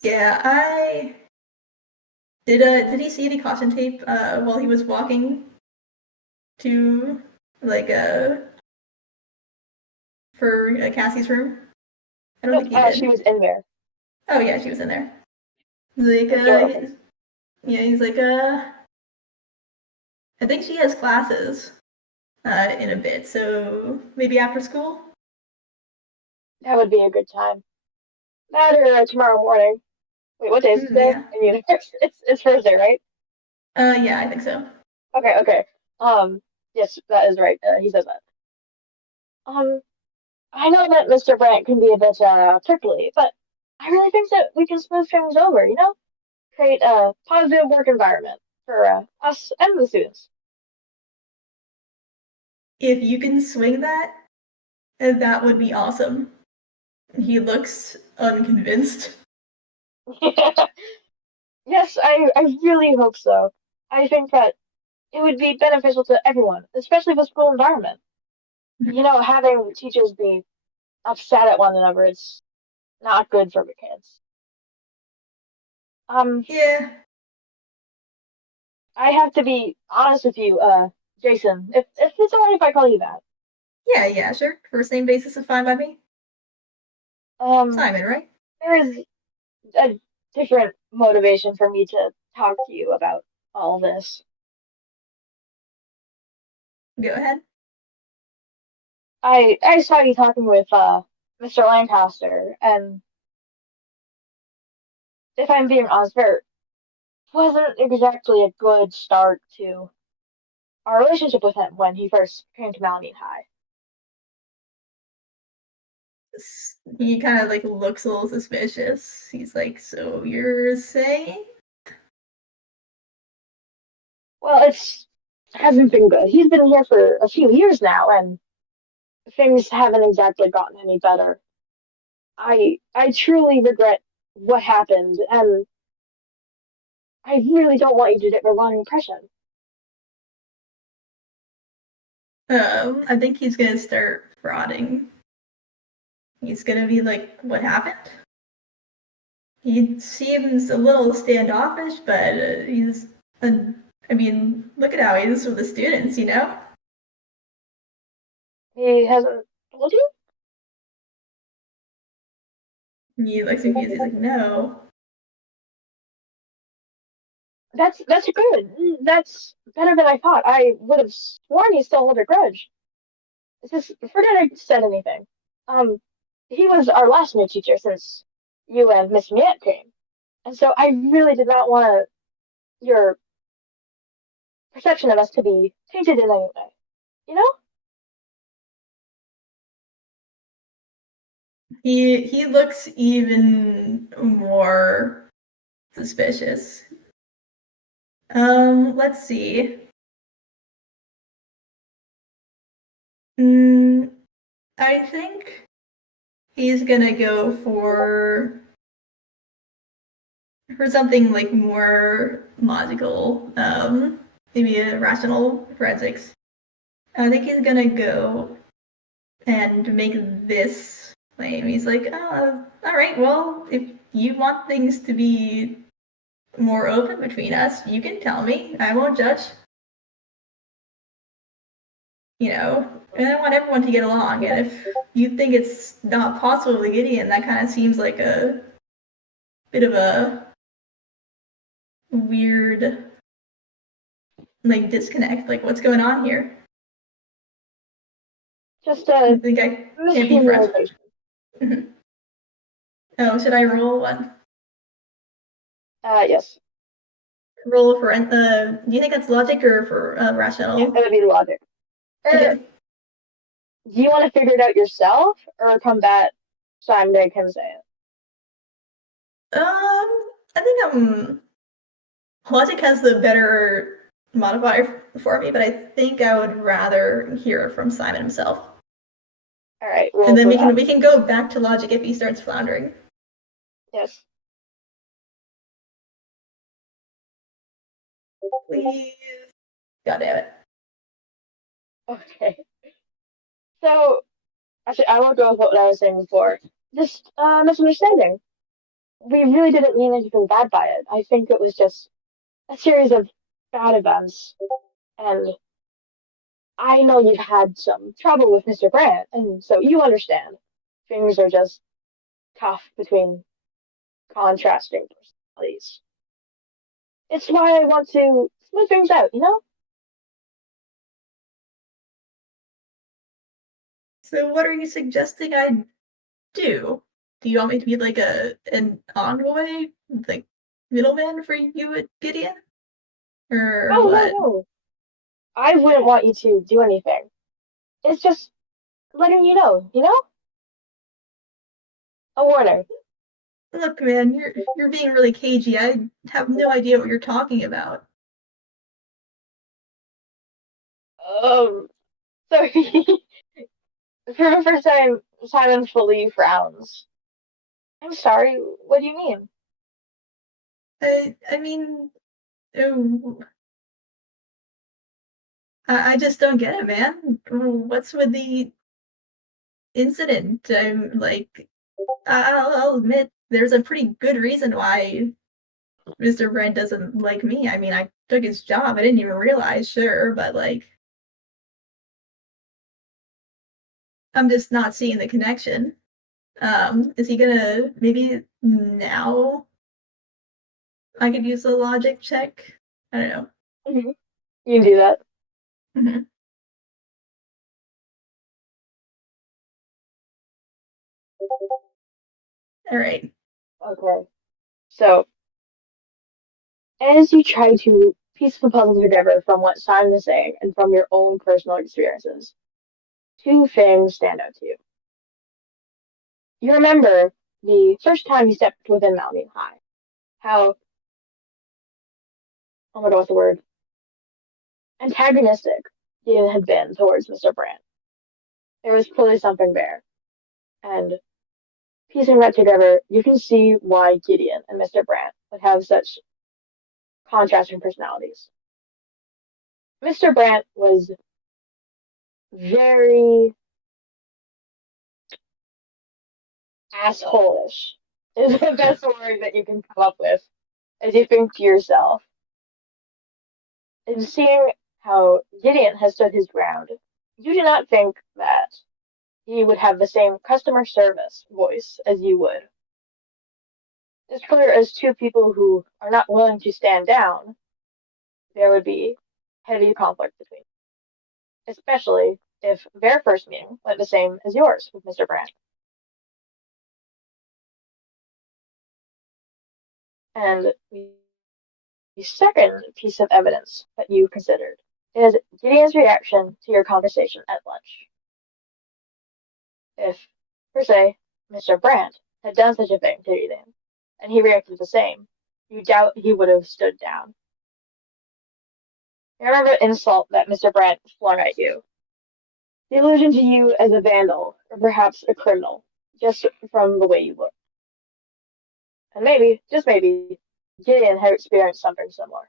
yeah, I did he see the caution tape while he was walking to like for Cassie's room? I don't Nope, think he did. she was in there. Oh yeah, she was in there. The door open. Yeah, he's I think she has classes in a bit, so maybe after school? That would be a good time. That or tomorrow morning. Wait, what day is it today? Yeah. I mean, it's Thursday, right? Yeah, I think so. Okay. Yes, that is right. He says that. Um, I know that Mr. Brandt can be a bit prickly, but I really think that we can smooth things over. Create a positive work environment for us and the students. If you can swing that, that would be awesome. He looks unconvinced. Yes, I really hope so. I think that it would be beneficial to everyone, especially the school environment. Having teachers be upset at one another, it's not good for the kids. Um, Yeah. I have to be honest with you, Jason, if it's alright if I call you that. Yeah, sure. First name basis is fine by me. Um, Simon, right? there is a different motivation for me to talk to you about all this. Go ahead. I saw you talking with Mr. Lancaster, and if I'm being honest, there wasn't exactly a good start to our relationship with him when he first came to Malamute High. He kind of looks a little suspicious. He's like, "So you're saying?" Well, it's hasn't been good. He's been here for a few years now, and things haven't exactly gotten any better. I truly regret what happened, and I really don't want you to get the wrong impression. I think he's gonna start frauding. He's gonna be like, "What happened?" He seems a little standoffish, but he's. I mean, look at how he is with the students. You know, He hasn't told you? he looks confused. He's like, "No." That's good. That's better than I thought. I would have sworn he still held a grudge. Just forget I said anything. Um, he was our last new teacher since you and Miss Miette came, and so I really did not want your perception of us to be tainted in any way. You know? He looks even more suspicious. Let's see. Mm, I think he's gonna go for something like more logical, maybe a rational forensics. I think he's gonna go and make this claim. He's like, all right, well, if you want things to be more open between us, you can tell me. I won't judge. You know, and I want everyone to get along. And if you think it's not possible with Gideon, that kind of seems like a bit of a weird, like, disconnect. Like, what's going on here? Just I a think I can't be friends with miscommunication. him. Oh, should I roll one? Yes. Roll for do you think that's logic or for Yeah, rational? that would be logic. Okay. Do you want to figure it out yourself or combat Simon Day can say it? I think logic has the better modifier for me, but I think I would rather hear it from Simon himself. All right, And roll then for we can that. we can go back to logic if he starts floundering. Yes. Please. God damn it. Okay. So, actually, I will go with what I was saying before. Just misunderstanding. We really didn't mean anything bad by it. I think it was just a series of bad events, and I know you've had some trouble with Mr. Grant, and so you understand. Things are just tough between contrasting personalities. It's why I want to smooth things out, you know? So what are you suggesting I do? Do you want me to be like an envoy, like middleman for you at Gideon, or Oh, no, what? no. I wouldn't want you to do anything. It's just letting you know? A warning. Look, man, you're being really cagey. I have no idea what you're talking about. Um, so for the first time, Simon fully frowns. I'm sorry, what do you mean? I mean, oh, I just don't get it, man. What's with the incident? I'm like, I'll admit there's a pretty good reason why Mr. Brent doesn't like me. I mean, I took his job. I didn't even realize, sure, but like, I'm just not seeing the connection. Is he gonna maybe now I could use the logic check? I don't know. Mhm. You can do that. Mhm. All right. Okay. So, as you try to piece the puzzle together from what Simon is saying and from your own personal experiences, two things stand out to you. You remember the first time you stepped within Malamute High. How, oh my god, what's the word? antagonistic Gideon had been towards Mr. Brandt. There was clearly something there. And piecing that together, you can see why Gideon and Mr. Brandt would have such contrasting personalities. Mr. Brandt was very assholish, is the best word that you can come up with as you think to yourself. And seeing how Gideon has stood his ground, you do not think that he would have the same customer service voice as you would. As clear as two people who are not willing to stand down, there would be heavy conflict between them, especially if their first meeting went the same as yours with Mr. Brandt. And the second piece of evidence that you considered is Gideon's reaction to your conversation at lunch. If, per se, Mr. Brandt had done such a thing to Gideon, and he reacted the same, you doubt he would have stood down. You remember the insult that Mr. Brandt flung at you, the allusion to you as a vandal, or perhaps a criminal, just from the way you look. And maybe, just maybe, Gideon had experienced something similar,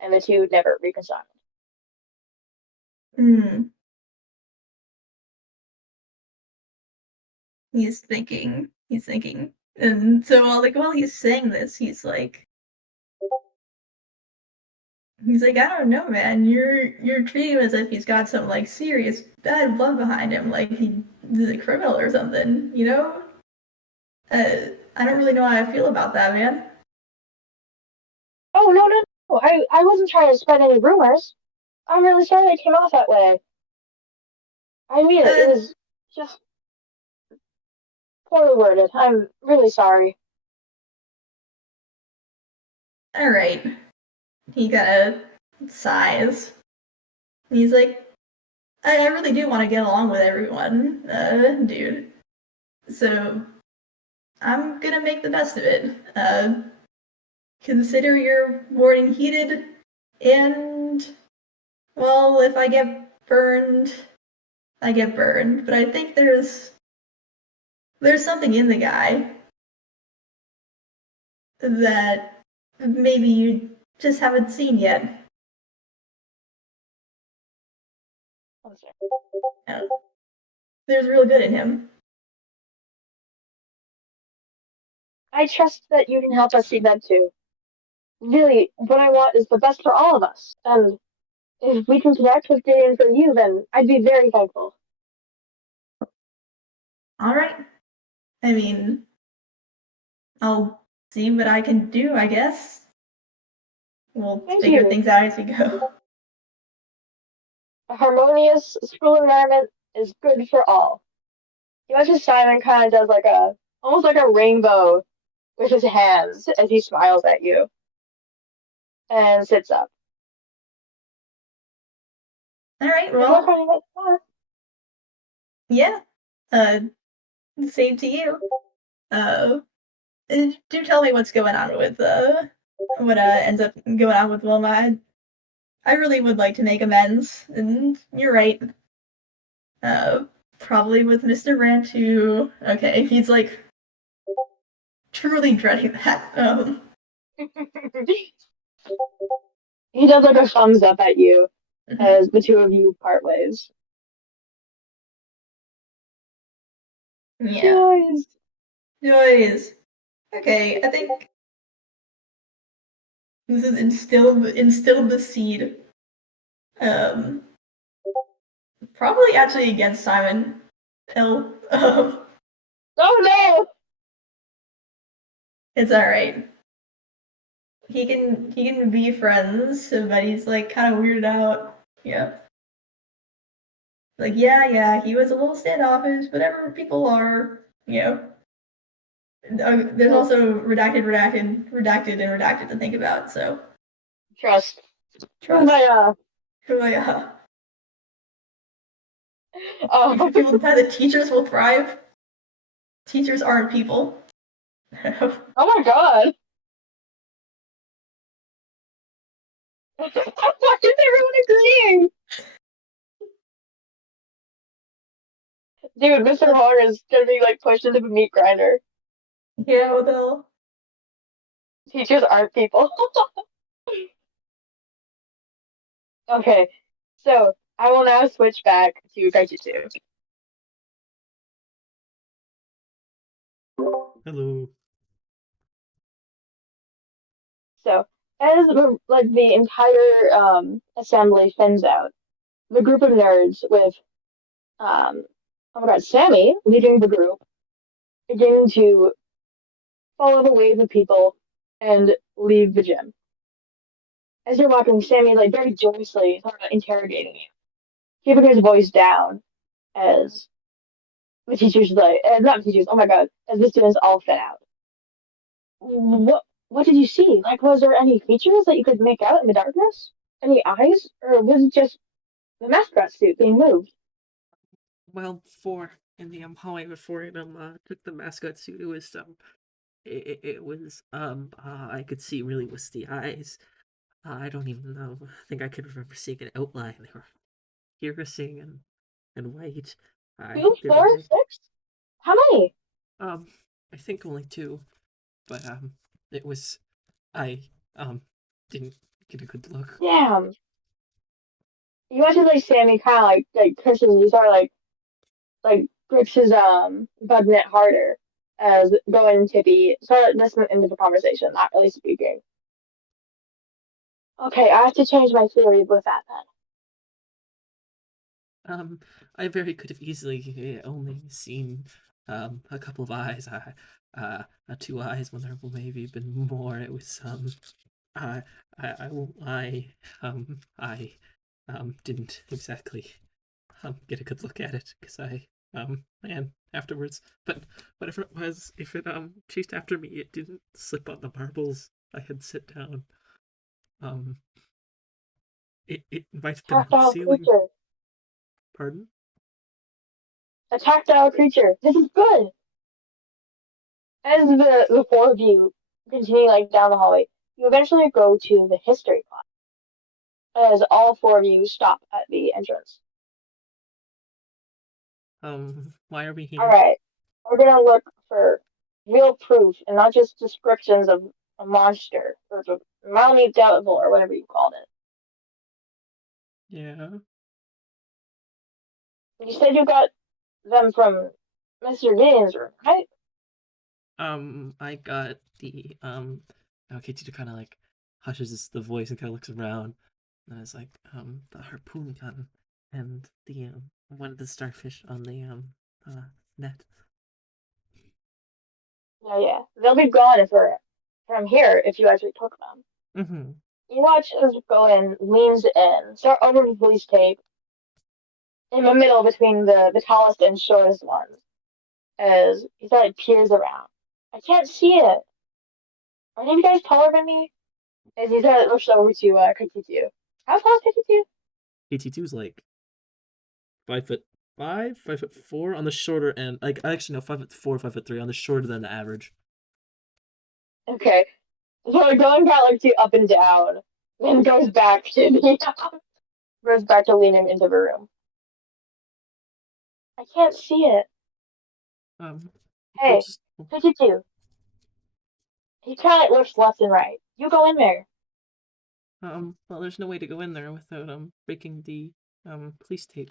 and the two never reconciled. Hmm. He's thinking. He's thinking. And so while he's saying this, he's like, I don't know, man. You're treating him as if he's got some like serious bad blood behind him, like he's a criminal or something, you know? I don't really know how I feel about that, man. Oh, no, no, no. I wasn't trying to spread any rumors. I'm really sorry it came off that way. I mean it. It Uh, was just poorly worded. I'm really sorry. all right. He kind of sighs. He's like, I really do want to get along with everyone, dude. So I'm gonna make the best of it. Consider your warning heated, and well, if I get burned, I get burned. But I think there's something in the guy that maybe you just haven't seen yet. Yeah. There's real good in him. I trust that you can help us see that too. Really, what I want is the best for all of us. And if we can connect with Gideon for you, then I'd be very thankful. All right. I mean, I'll see what I can do, I guess. We'll Thank figure you. things out as we go. A harmonious school environment is good for all. You watch Simon kind of does almost like a rainbow with his hands as he smiles at you and sits up. All right, Good luck well, on your next class. yeah. Uh, same to you. Uh, do tell me what's going on with what ends up going on with Wilma. I really would like to make amends, and you're right. Uh, Probably with Mr. Rant too. Okay, he's like truly dreading that. He does like a thumbs up at you Mhm. as the two of you part ways. Yeah. Guys, Joys. Okay, I think this has instilled the seed. Um, Probably actually against Simon Hill. oh no! It's all right. He can be friends, but he's like kind of weirded out. Yeah. Like yeah, he was a little standoffish, whatever people are. You know. There's also redacted to think about. So Trust. trust. My Kumbaya. uh, People the teachers will thrive. Teachers aren't people. oh my god. Why is everyone agreeing? Dude, Mr. Horn is gonna be like pushed into the meat grinder. Yeah, what the hell? Teachers aren't people. Okay, so I will now switch back to Gaijutsu. Hello. So as the entire assembly thins out, the group of nerds with oh my god, Sammy leading the group, beginning to follow the wave of people and leave the gym. As you're walking, Sammy like very joyously interrogating you, keeping his voice down as the teachers like not the teachers, oh my god, as the students all fin out. What did you see? Like, was there any features that you could make out in the darkness? Any eyes? Or was it just the mascot suit being moved? Well, before in the hallway before it took the mascot suit, it was it was I could see really was the eyes. I don't even know. I think I could remember seeing an outline. They were piercing and white. I Two, think they were four, like six? How many? um I think only two, but it was I didn't get a good look. Damn. You watch like Sammy kind of like curses. These are like grips his bug net harder as going to be start listening into the conversation, not really speaking. Okay, I have to change my theory with that then. Um, I very could have easily only seen a couple of eyes. Two eyes when there were maybe been more. It was I I won't lie. I didn't exactly get a good look at it because I ran afterwards. But whatever it was, if it chased after me, it didn't slip on the marbles I had sit down. Um, it might have been on the Tactile ceiling. creature. Pardon? A tactile creature. This is good. As the four of you continue like down the hallway, you eventually go to the history class. As all four of you stop at the entrance. Why are we All here? right, we're gonna look for real proof and not just descriptions of a monster or the Malamute devil or whatever you called it. Yeah. You said you got them from Mr. Gideon's room, right? I got the now Keita kind of like hushes the voice and kind of looks around, and it's like the harpoon gun and the one of the starfish on the net. Yeah, yeah. They'll be gone if we're from here if you actually took them. Mm-hmm. You watch as Bowen leans in, start over the police tape in the middle between the tallest and shortest ones, as he sort of peers around. I can't see it. Are any of you guys taller than me? As he sort of looks over to Kakitu. How tall is Kakitu? KT2 is like 5'5", 5'4" on the shorter end. Like actually no, 5'4", 5'3" on the shorter than the average. Okay. So going kind of like to up and down, then goes back to the goes back to leaning into the room. I can't see it. Um, we'll Hey, just 52. He kind of looks left and right. You go in there. well, there's no way to go in there without breaking the police tape.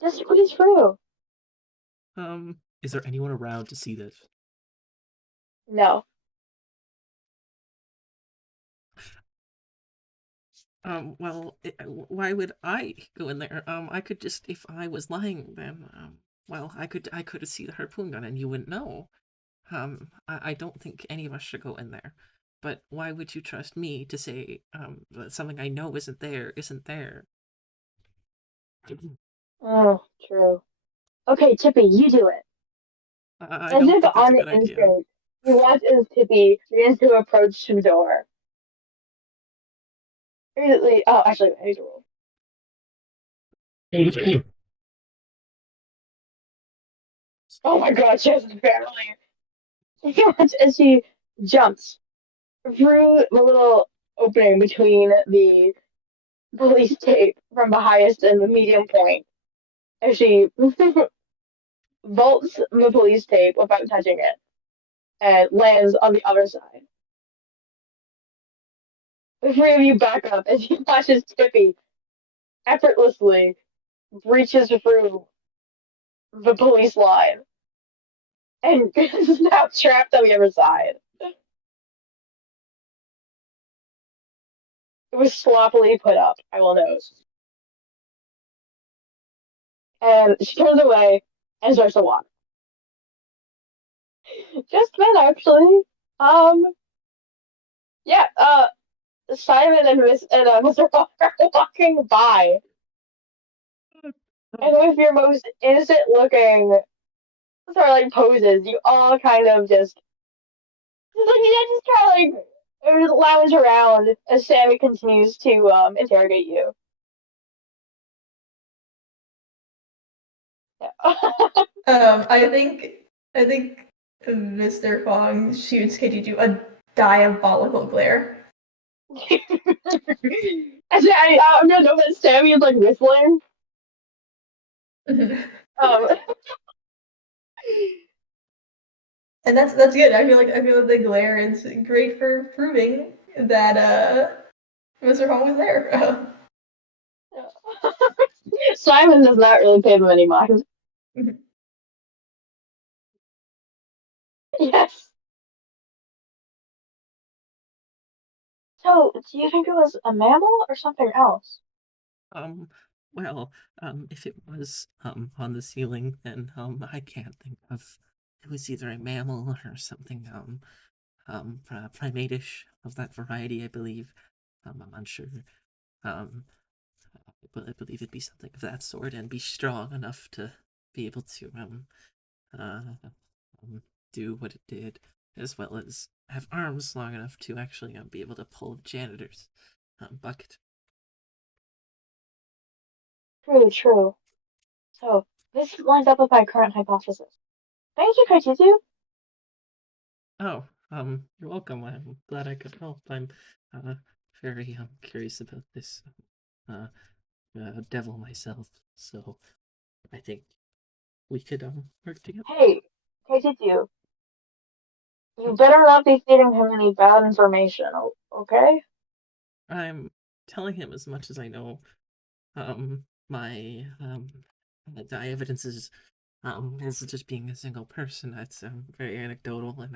Just squeeze through. Is there anyone around to see this? No. Well, why would I go in there? I could just, if I was lying, then, well, I could see the harpoon gun and you wouldn't know. I don't think any of us should go in there. But why would you trust me to say, that something I know isn't there? Oh, true. Okay, Tippy, you do it. I As don't if think that's on a the good idea. instant, you watch as Tippy begins to approach the door. Immediately, oh, actually, I need to roll. Oh my god, just barely. You watch as she jumps through the little opening between the police tape from the highest and the medium point as she vaults the police tape without touching it and lands on the other side. The three of you back up as he watches Tippy effortlessly breaches through the police line and is now trapped on the other side. It was sloppily put up, I will note. And she turns away and starts to walk. Just then, actually. Um, yeah, Simon and Mr. Walker are walking by. And with your most innocent looking sort of like poses, you all kind of just like yeah, just kind of like lounge around as Sammy continues to interrogate you. Yeah. I think Mr. Fong shoots KG2 a diabolical glare. Actually, I'm gonna know that Sammy is like whistling. Um, And that's good. I feel like the glare is great for proving that Mr. Fong was there. Simon does not really pay them any mind. Yes. So, do you think it was a mammal or something else? Um, well, if it was on the ceiling, then I can't think of. It was either a mammal or something primate-ish of that variety, I believe. I'm unsure. Um, but I believe it'd be something of that sort and be strong enough to be able to uh, um do what it did, as well as have arms long enough to actually be able to pull the janitor's bucket. True, true. So, this lines up with my current hypothesis. Thank you, Kaititu. Oh, you're welcome. I'm glad I could help. I'm uh, very curious about this uh, devil myself, so I think we could work together. Hey, Kaititu, you better not be feeding him any bad information, okay? I'm telling him as much as I know. My the evidence is just being a single person. That's very anecdotal, and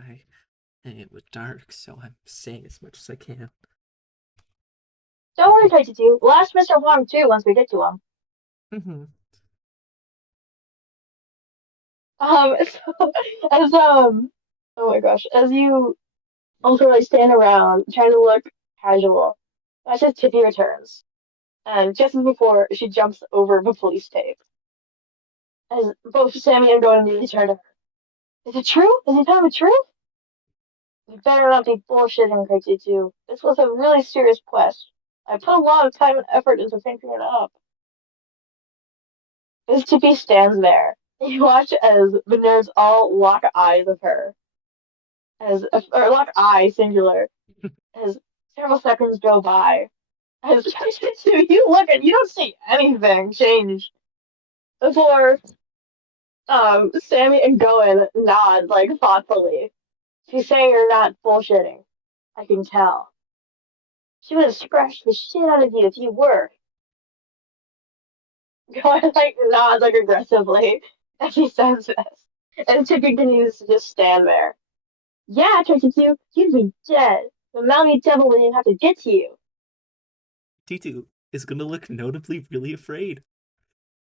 it was dark, so I'm saying as much as I can. Don't worry, Kaititu. We'll ask Mr. Huang too once we get to him. Mm-hmm. So, as, oh my gosh, as you also like stand around trying to look casual, that's as Tippy returns. And just as before, she jumps over the police tape. As both Sammy and Go immediately turn to her. Is it true? Is he telling the truth? You better not be bullshitting, Crazy too. This was a really serious quest. I put a lot of time and effort into thinking it up. As Tippy stands there, you watch as the nerds all lock eyes with her. Or lock eye singular, as several seconds go by. As you look and you don't see anything change before Sammy and Goen nod like thoughtfully. She's saying you're not bullshitting. I can tell. She would have scratched the shit out of you if you were. Goen like nods like aggressively as he says this. And Tippy continues to just stand there. Yeah, 22, you'd be dead. The Malamute Devil wouldn't even have to get to you. T2 is gonna look notably really afraid.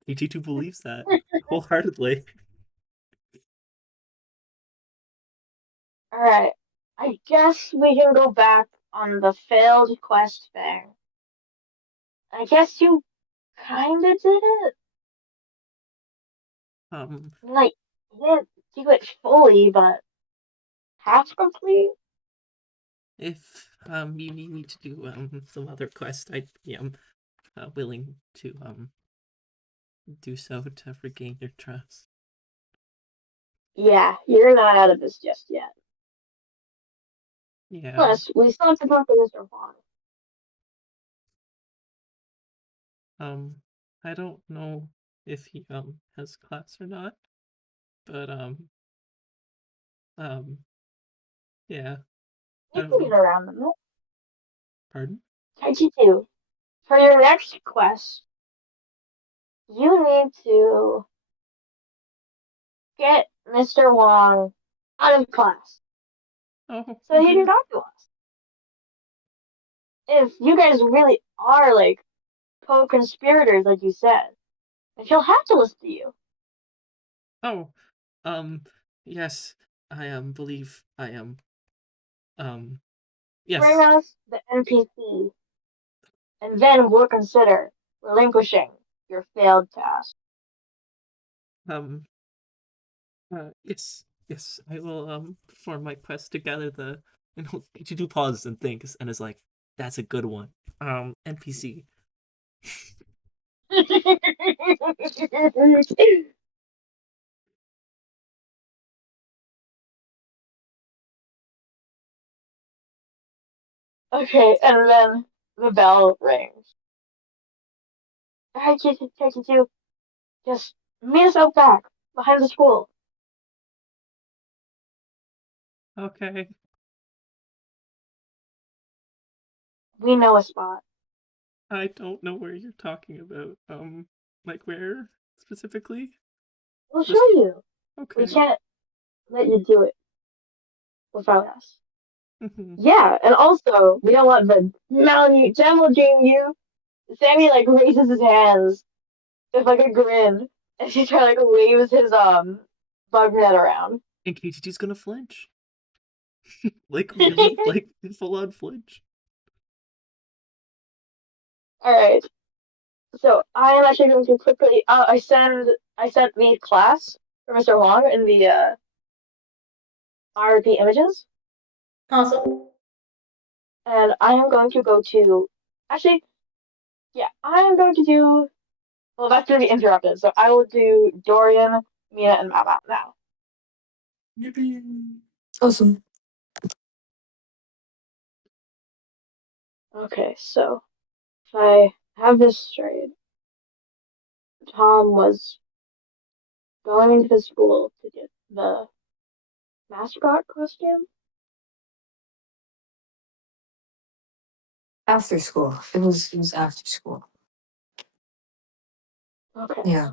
T2 believes that wholeheartedly. Alright, I guess we can go back on the failed quest thing. I guess you kinda did it? Um, Like, you didn't do it fully, but half complete? if you need me to do some other quest, I'd be willing to do so to regain your trust. Yeah, you're not out of this just yet. Yeah. Plus, we still have to talk to Mr. Huang. I don't know if he has class or not, but um yeah, I You don't can get know. around them. Pardon? Taichi 2. For your next quest, you need to get Mr. Wong out of class Oh, so he can okay. talk to us. If you guys really are like co-conspirators, like you said, then he'll have to listen to you. Oh, um, yes, I believe I am. Um, Bring yes. us the NPC, and then we'll consider relinquishing your failed task. Um, yes, yes, I will perform my quest to gather the. And you do pause and think, and is like, that's a good one. NPC. Okay, and then the bell rings. Alright, take you two. Just meet us out back, behind the school. Okay. We know a spot. I don't know where you're talking about. Like where specifically? We'll Just show you. We okay. can't let you do it without us. Mhm. Yeah, and also, we don't want the Malamute damaging you. Sammy, like, raises his hands with, like, a grin, and he kind of, like, waves his, bug net around. And KTT's gonna flinch. Like really, like full on flinch. Alright, so I'm actually going to quickly, I sent the class for Mr. Wong in the, RP images, Awesome. and I am going to go to, actually, yeah, I am going to do, well, that's going to be interrupted, so I will do Dorian, Mina, and Mama now. Yippee! Awesome. Okay, so if I have this straight, Tom was going to school to get the mascot costume. After school. It was after school. Okay, Yeah.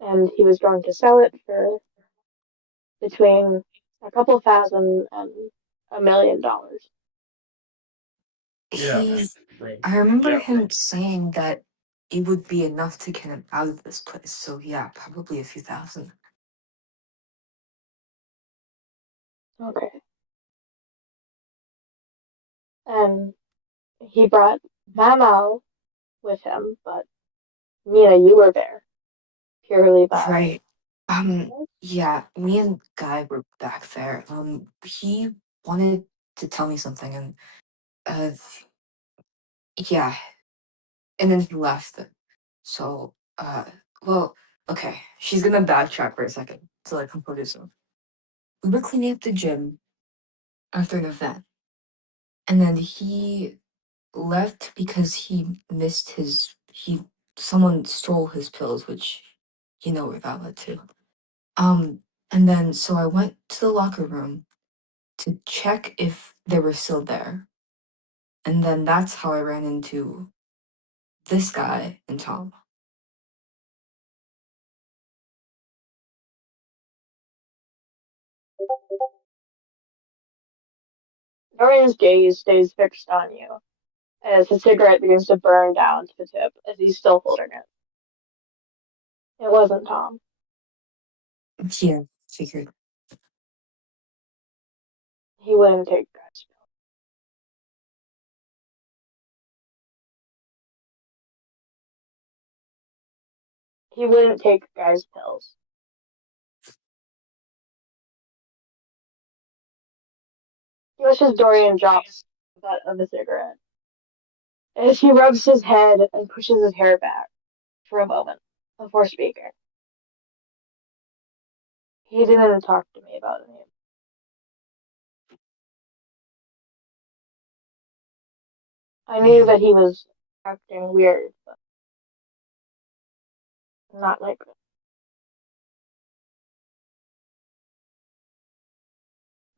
and he was going to sell it for between a couple thousand and $1 million. Yeah, He man. I remember Yeah. him saying that it would be enough to get him out of this place. So yeah, probably a few thousand. Okay, and he brought Mamo with him, but Mina, you were there purely by. Right. Yeah, me and Guy were back there. He wanted to tell me something and uh yeah, and then he left. So well, okay. She's gonna backtrack for a second to like compose herself. We were cleaning up the gym after an event, and then he left because he missed his he someone stole his pills, which you know where that led to. Um, and then so I went to the locker room to check if they were still there. And then that's how I ran into this guy and Tom. Dorian's gaze stays fixed on you as his cigarette begins to burn down to the tip as he's still holding it. It wasn't Tom. Yeah, figured. He wouldn't take Guy's pills. He wouldn't take Guy's pills. He wishes Dorian drops the butt of the cigarette as he rubs his head and pushes his hair back for a moment before speaking. He didn't talk to me about it. I knew that he was acting weird, but not like that.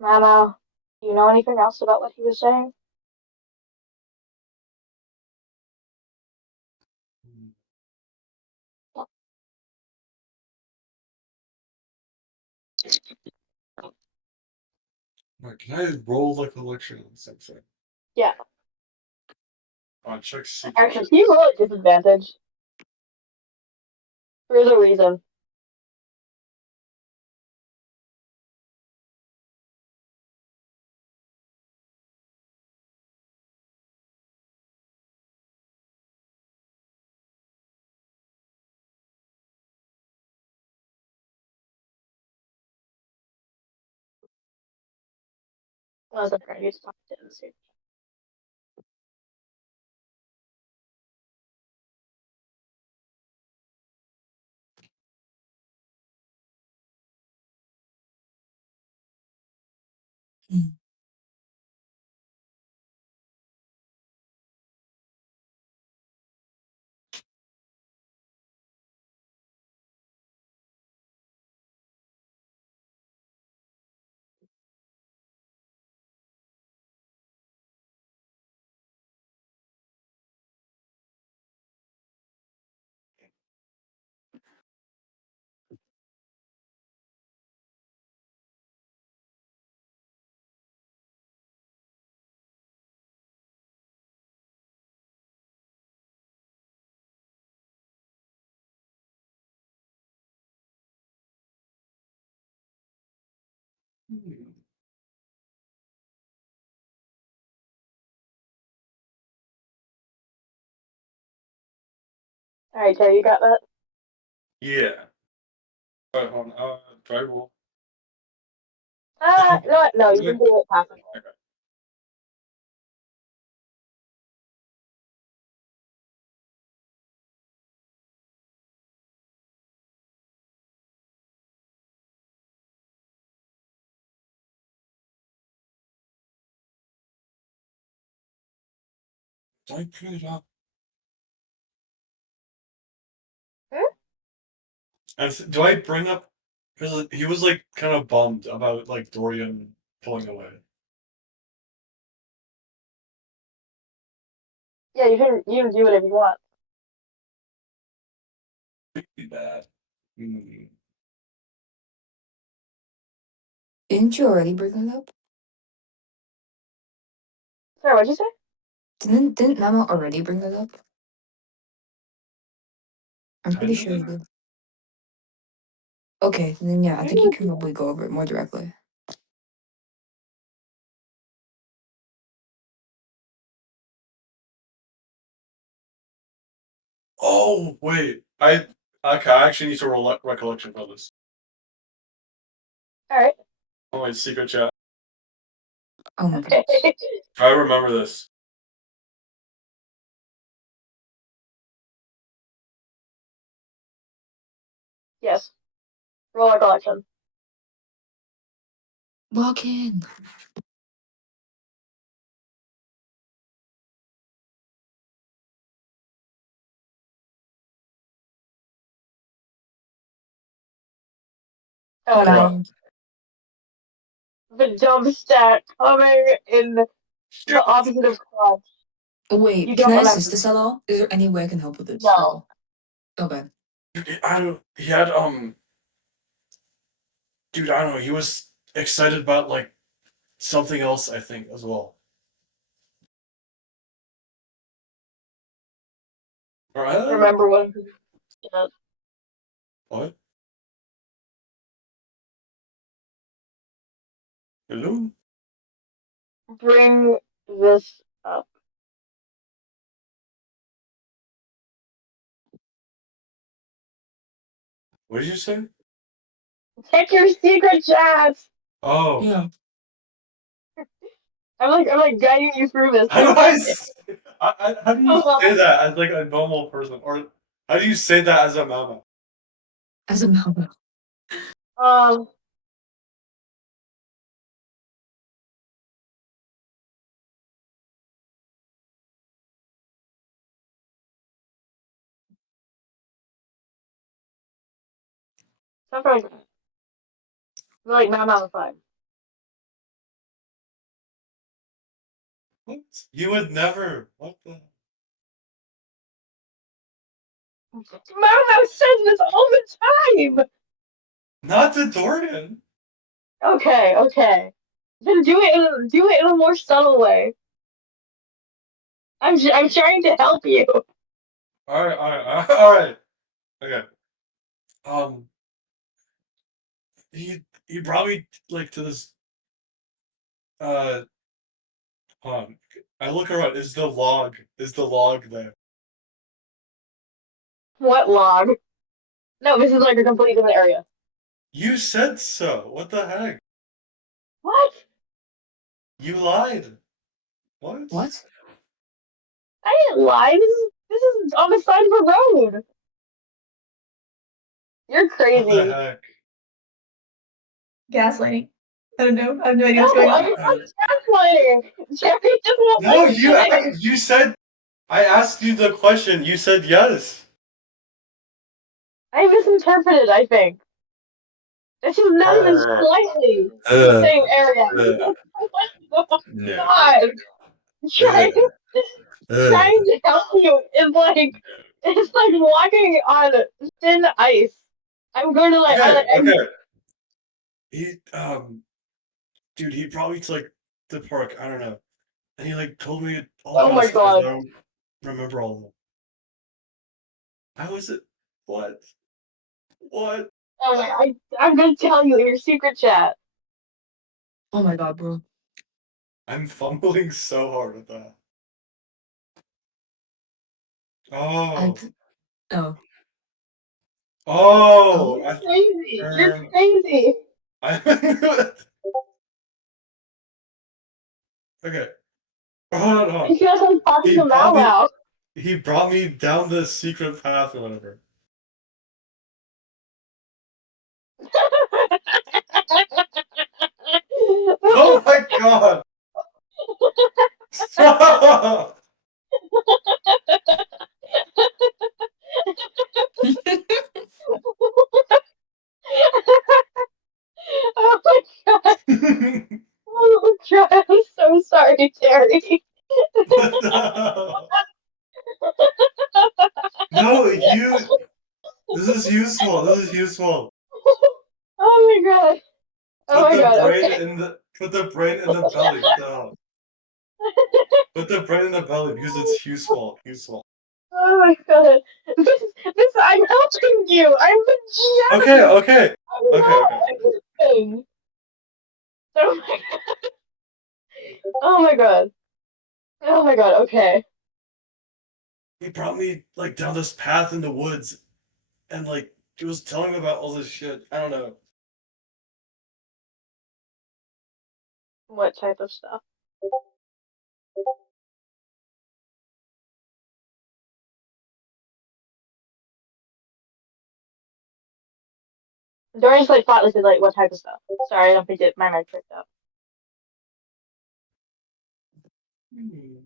Mama, do you know anything else about what he was saying? Right, can I roll the collection on something? Yeah. Check secret. Actually, can you roll at disadvantage? There's a reason. I was afraid you talk to him soon. Mm. Alright, Terry, you got that? Yeah. Alright, hold on. Try roll. No, you can do it passively. Okay. Did I put it up? Hmm? Do I bring up? Because he was like kind of bummed about like Dorian pulling away. Yeah, you can do whatever you want. Be bad. Hmm. Didn't you already bring that up? Sorry, what'd you say? Didn't Mama already bring that up? I'm pretty sure he Kinda? did. Okay, then yeah, I think you can probably go over it more directly. Oh wait, I okay. I actually need to roll recollection for this. Alright. Oh, my secret chat. Oh my Okay. goodness. Try to remember this. Yes. Roll our collection. Walk in. Oh no. Nine. The dump stat coming in the opposite of clutch. You Wait, can don't I remember. assist this at all? Is there any way I can help with this at No. all? Okay. I don't. He had Dude, I don't know. He was excited about like something else. I think as well. All right. Remember what he did. What? Hello? Bring this up. What did you say? Check your secret chat! Oh. Yeah. I'm like guiding you through this. How do Don't I, touch it. s- how do you say that as like a normal person, or how do you say that as a mama? As a Mama. Um, Something like that. Like Mama vibe. What? You would never. What the? Mama says this all the time. Not to Dorian. Okay, okay. Then do it in a more subtle way. I'm trying to help you. All right, all right, all right. Okay. Um, he brought me like to this. Uh, I look around. Is the log? Is the log there? What log? No, this is like a completely different area. You said so. What the heck? What? You lied. What? What? I didn't lie. This is on the side of a road. You're What the crazy. heck? Gaslighting. I don't know. I have no idea No, what's going I'm on. not gaslighting. Jerry just won't No, let me finish. you said. I asked you the question. You said yes. I misinterpreted, I think. This is not even slightly the same area. What the No. God? Trying, trying to help you is like, it's like walking on thin ice. I'm going to like, on Okay, the edge. okay. He dude, he brought me to like the park. I don't know, and he like told me all Oh about my stories. I God. don't remember all of them. How is it? What? What? Oh my, I'm going to tell you in your secret chat. Oh my god, bro. I'm fumbling so hard with that. I Oh, oh oh, oh You're crazy. You're er, crazy. I okay. Hold on, hold on. You feel like talking He to brought Mal me. Mal. He brought me down the secret path or whatever. Oh my god! Stop! Oh my God. Oh my God. I'm so sorry, Terry. What the hell? No, you. This is useful. This is useful. Oh my God. Oh Put my the God. brain Okay. in the. Put the brain in the belly. What the hell? Put the brain in the belly because it's useful. Useful. Oh my God. I'm helping you. I'm the Okay, GM. okay, I'm okay, not okay. anything. Oh my God. Oh my God. Oh my God. Okay. He brought me like down this path in the woods, and like he was telling me about all this shit. I don't know. What type of stuff? Dorian's like thoughtlessly like what type of stuff? Sorry, I don't think it my mic picked up. Hmm.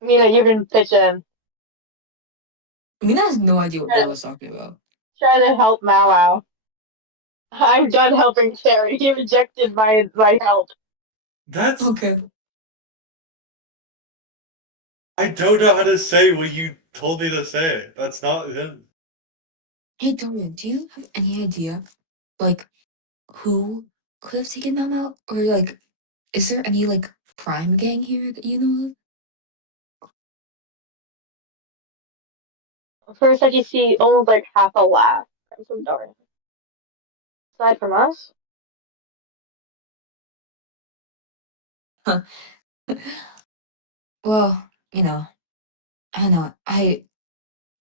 Mina, you can pitch in. Mina has no idea what Try Bro to, was talking about. try to help Mau Mau. I'm done helping Terry. He rejected my help. That's. Okay. I don't know how to say what you told me to say. That's not him. Hey Dorian, do you have any idea, like, who could have taken them out? Or like, is there any like crime gang here that you know First, I just see almost like half a laugh from Dorian. Aside from us, of? Well, I don't know. I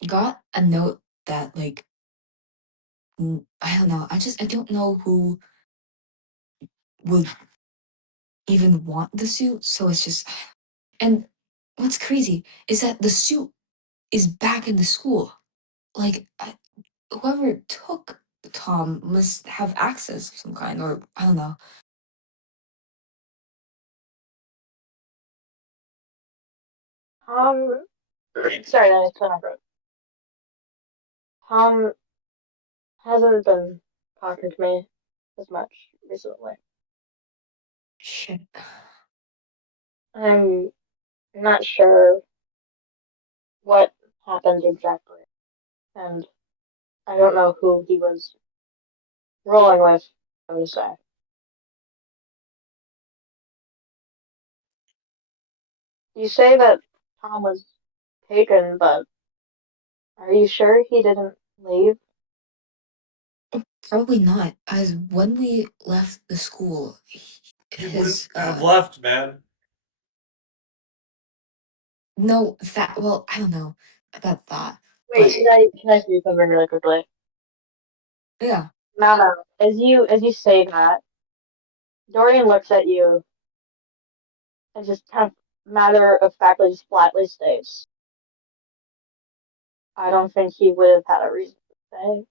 got a note that like I don't know. I don't know who would even want the suit. So it's just and what's crazy is that the suit is back in the school. Like whoever took Tom must have access of some kind, or I don't know. Sorry, I just kind of Tom hasn't been talking to me as much recently. Shit. I'm not sure what happened exactly, and I don't know who he was rolling with, I would say. You say that Tom was taken, but are you sure he didn't leave? Probably not, as when we left the school, He wouldn't his have left, man. no, that, well, I don't know about that, Wait, but can I say something really quickly? yeah. Mama, as you say that, Dorian looks at you and just kind of matter of factly, just flatly states, I don't think he would have had a reason to say.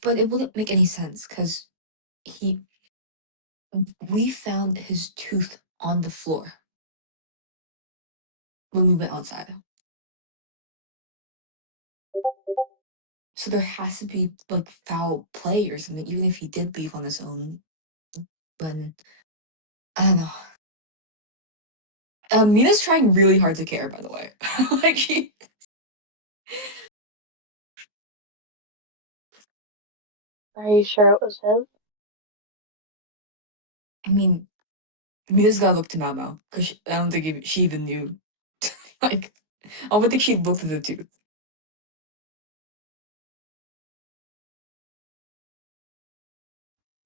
But it wouldn't make any sense because he we found his tooth on the floor when we went outside. So there has to be like foul play or something, even if he did leave on his own. But I don't know. Mina's trying really hard to care, by the way. Like Are you sure it was him? I mean, Mina's gotta look to Mamo because I don't think she even knew. Like, I would think she looked at the tooth.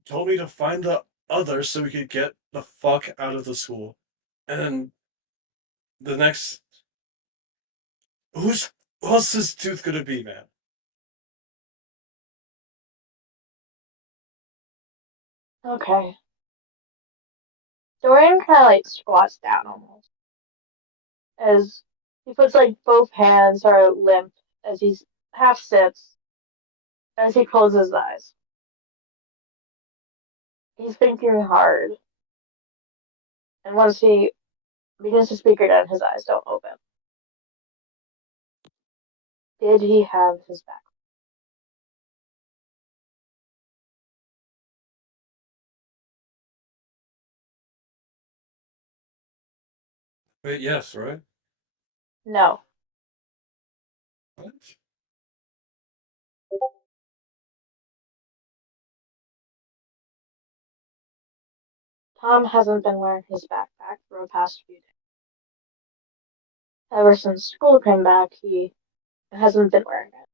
Told me to find the other so we could get the fuck out of the school. And then the next, who else is tooth gonna be, man? Okay. Dorian kind of like squats down almost as he puts like both hands are limp as he half sits as he closes his eyes. He's thinking hard, and once he begins to speak again, his eyes don't open. Did he have his back? Wait, yes, right? No. What? Tom hasn't been wearing his backpack for the past few days. Ever since school came back, he hasn't been wearing it.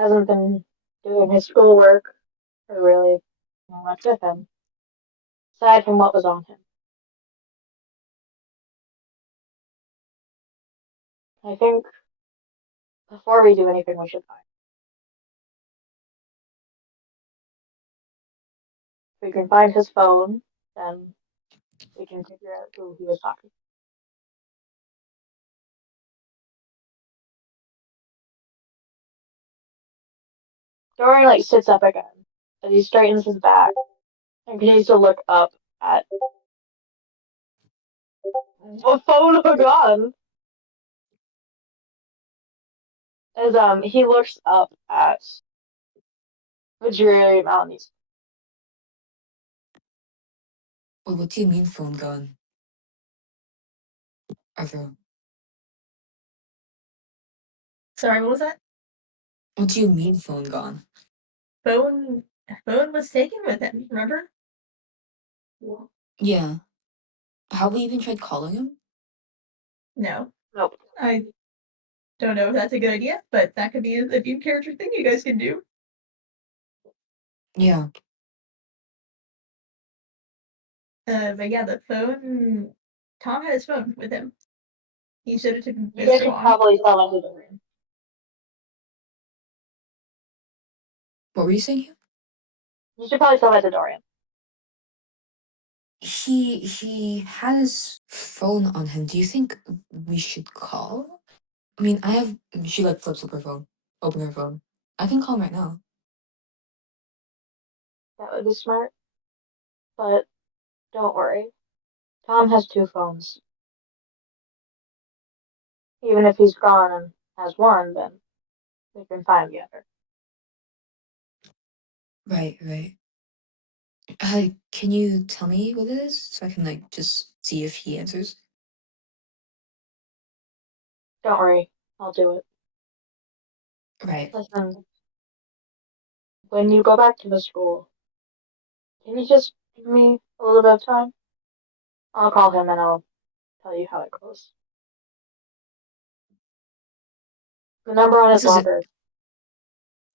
Hasn't been doing his schoolwork or really much with him, aside from what was on him. I think before we do anything, we should find. If we can find his phone, then we can figure out who he was talking to. Dorian like sits up again as he straightens his back and continues to look up at the phone hook on. As he looks up at the dreary Malamute. Wait, what do you mean phone gone, Arthur? Sorry, what was that? What do you mean phone gone? Phone was taken with him, remember? Yeah. Have we even tried calling him? No. Nope. I don't know if that's a good idea, but that could be a new character thing you guys can do. Yeah. But yeah, the phone. Tom had his phone with him. He showed it to You guys Mr. should Wong. probably tell him to the room. What were you saying? You should probably tell that to Dorian. He had his phone on him. Do you think we should call? I mean, I have. She like flips up her phone, open her phone. I can call him right now. That would be smart. But don't worry. Tom has two phones. Even if he's gone and has one, then we can find the other. Right, right. Can you tell me what it is so I can like just see if he answers? Don't worry. I'll do it. Right. Listen, when you go back to the school, can you just give me a little bit of time? I'll call him and I'll tell you how it goes. The number on his This is it. locker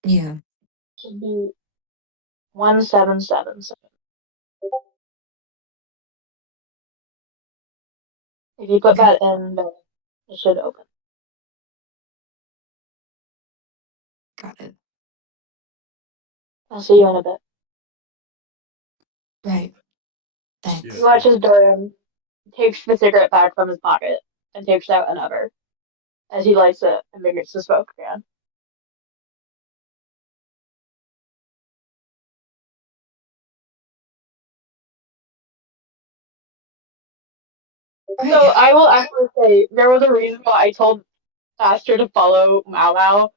Yeah. should be 1777. If you put Okay. that in, then it should open. Got it. I'll see you in a bit. Right. Yeah, He Thanks. dude. watches Dorian, takes the cigarette back from his pocket, and takes out another as he lights it and begins to smoke again. Right. So I will actually say there was a reason why I told Aster to follow Mau Mau.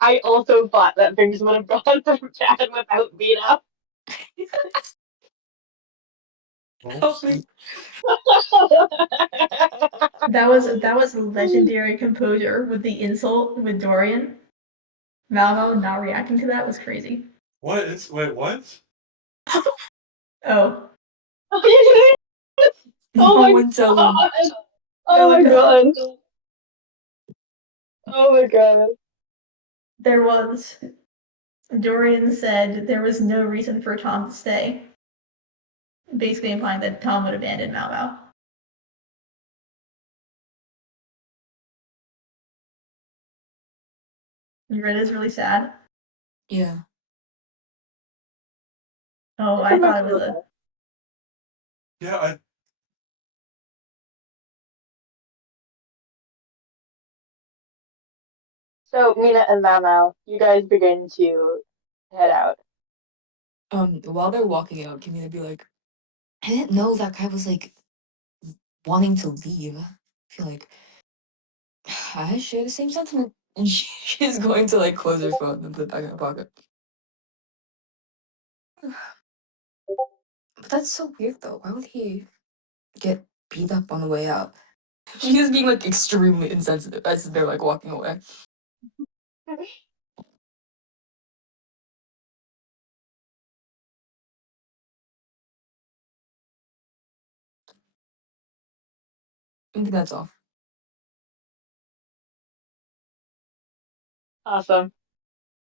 I also thought that things would have gone bad without Vita. Help Oops. me. That was legendary composure with the insult with Dorian. Malmo not reacting to that was crazy. What? Wait, what? Oh, Oh No my one tell him. god! no Oh one my tell him. god! Oh my god! There was. Dorian said there was no reason for Tom to stay, basically implying that Tom would abandon Malmo. You read it is really sad. Yeah. Oh, It's I thought it was a. Yeah, I. So Mina and Mau, you guys begin to head out. While they're walking out, Kimina be like, I didn't know that guy was like wanting to leave. I feel like I share the same sentiment. And she's going to like close her phone and put it back in her pocket. But that's so weird though. Why would he get beat up on the way out? She's being like extremely insensitive as they're like walking away. I think that's all. Awesome.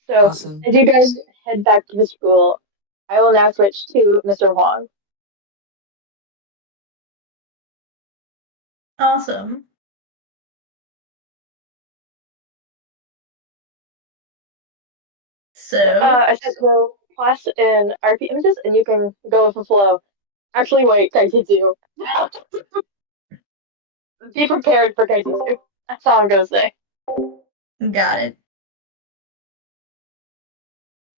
So Awesome. as you guys head back to the school, I will now switch to Mr. Huang. Awesome. So, I said go class in RP images, and you can go with the flow. Actually, wait, Kaiji 2. Be prepared for Kaiji 2. That's all I'm gonna say. got it.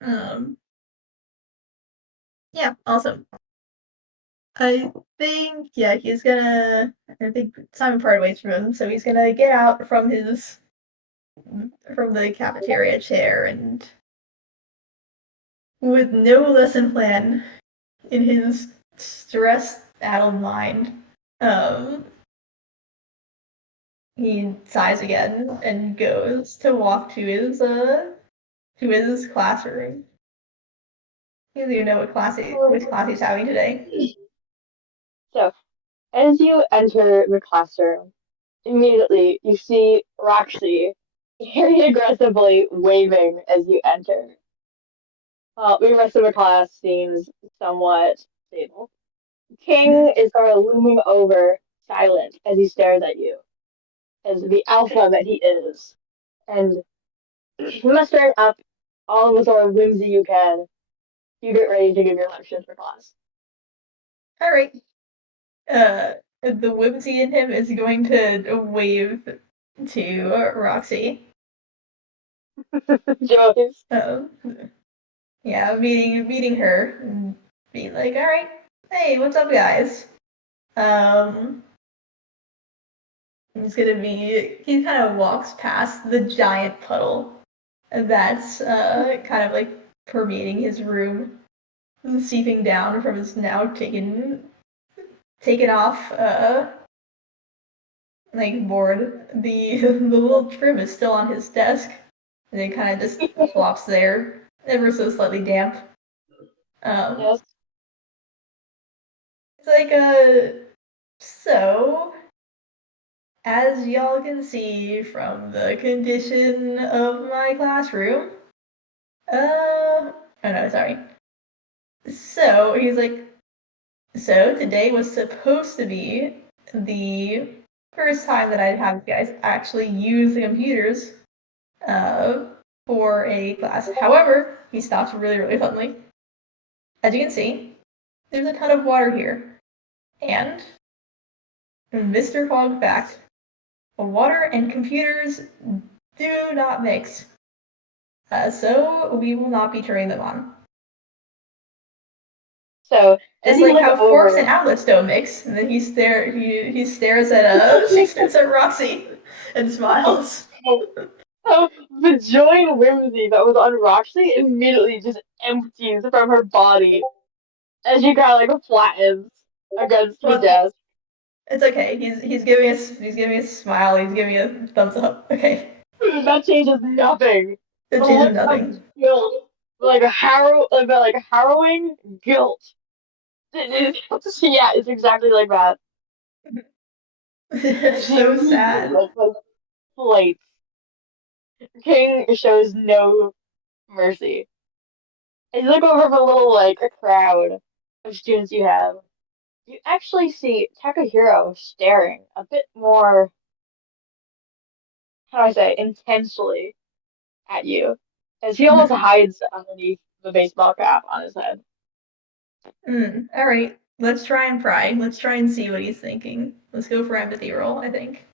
Um, yeah, awesome. I think, yeah, he's gonna. I think Simon parted ways from him, so he's gonna get out from the cafeteria chair and, with no lesson plan in his stress-addled mind, um, he sighs again and goes to walk to his classroom. He doesn't even know which class he's having today. So, as you enter the classroom, immediately you see Roxy very aggressively waving as you enter. The rest of the class seems somewhat stable. King is sort of looming over, silent, as he stares at you, as the alpha that he is. And Mustering up all the sort of whimsy you can, you get ready to give your lectures for class. All right. The whimsy in him is going to wave to Roxy. Joyce. Um, yeah, meeting her and being like, all right, hey, what's up, guys? Um, he kind of walks past the giant puddle that's kind of like permeating his room, seeping down from his now taken off like board. The little trim is still on his desk, and it kind of just flops there, ever so slightly damp. Um, Yes. it's like so as y'all can see from the condition of my classroom, oh no, sorry. So he's like, so today was supposed to be the first time that I'd have you guys actually use the computers uh, for a class. However, he stops really, really suddenly. As you can see, there's a ton of water here. And Mr. Fog fact, water and computers do not mix. So we will not be turning them on. So as Just you like look how forks and over, outlets don't mix. And then he stares at he stares at Roxy and smiles. so the joy and whimsy that was on Roxy immediately just empties from her body as she kind of like flattens against the Well, desk. it's okay. He's giving us a smile. He's giving a thumbs up. Okay, That changes nothing. it The changes look of nothing. guilt, like harrowing guilt. Yeah, it's exactly like that. It's She so immediately sad. like flights. King shows no mercy. As you look over the little like a crowd of students you have, you actually see Takahiro staring a bit more, how do I say, intensely at you, as he almost Hmm. hides underneath the baseball cap on his head. All right, let's try and pry. Let's try and see what he's thinking. Let's go for empathy roll. I think.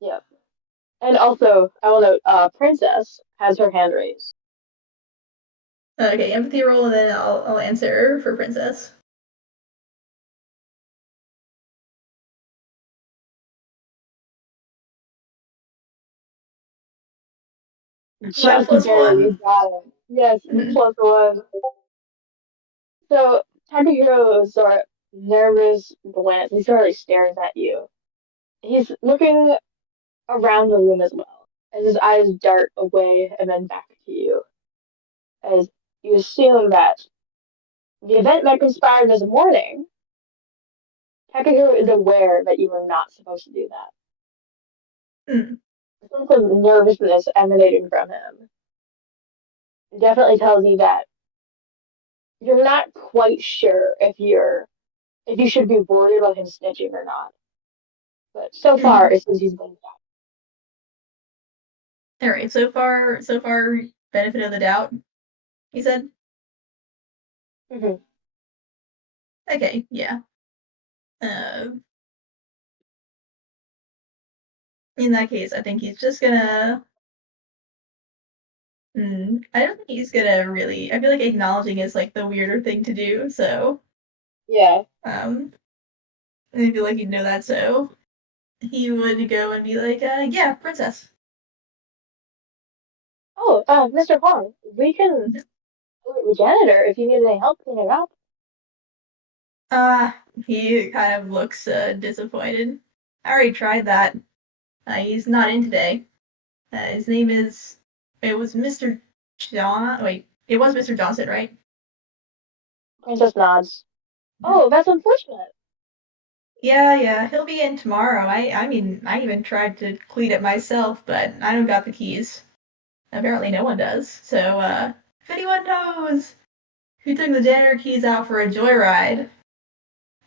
Yep. And also, I will note, Princess has her hand raised. Okay, empathy roll, and then I'll answer for Princess. One Just plus barely, you one. got it. Yes, Mhm. +1. So, Takahiro is sort of nervous glance. He sort of stares at you. He's looking around the room as well, as his eyes dart away and then back to you, as you assume that the event that conspired this morning, Takahiro is aware that you were not supposed to do that. Mm. A sense of nervousness emanating from him definitely tells you that you're not quite sure if you should be worried about him snitching or not. But so far, Mhm. it seems he's been All right. So far, benefit of the doubt. He said. fine. Hmm. Okay. Yeah. Uh, in that case, I think he's just gonna. I don't think he's gonna really. I feel like acknowledging is like the weirder thing to do. So, Yeah. um, I feel like he'd know that. So he would go and be like, yeah, princess. Oh, Mr. Huang, we can alert the janitor if you need any help cleaning up. Uh, he kind of looks disappointed. I already tried that. He's not in today. His name is. It was Mr. John. Wait, it was Mr. Johnson, right? Princess nods. Mhm. Oh, that's unfortunate. Yeah, yeah. He'll be in tomorrow. I mean, I even tried to clean it myself, but I don't got the keys. Apparently, no one does. So, if anyone knows who took the janitor keys out for a joyride,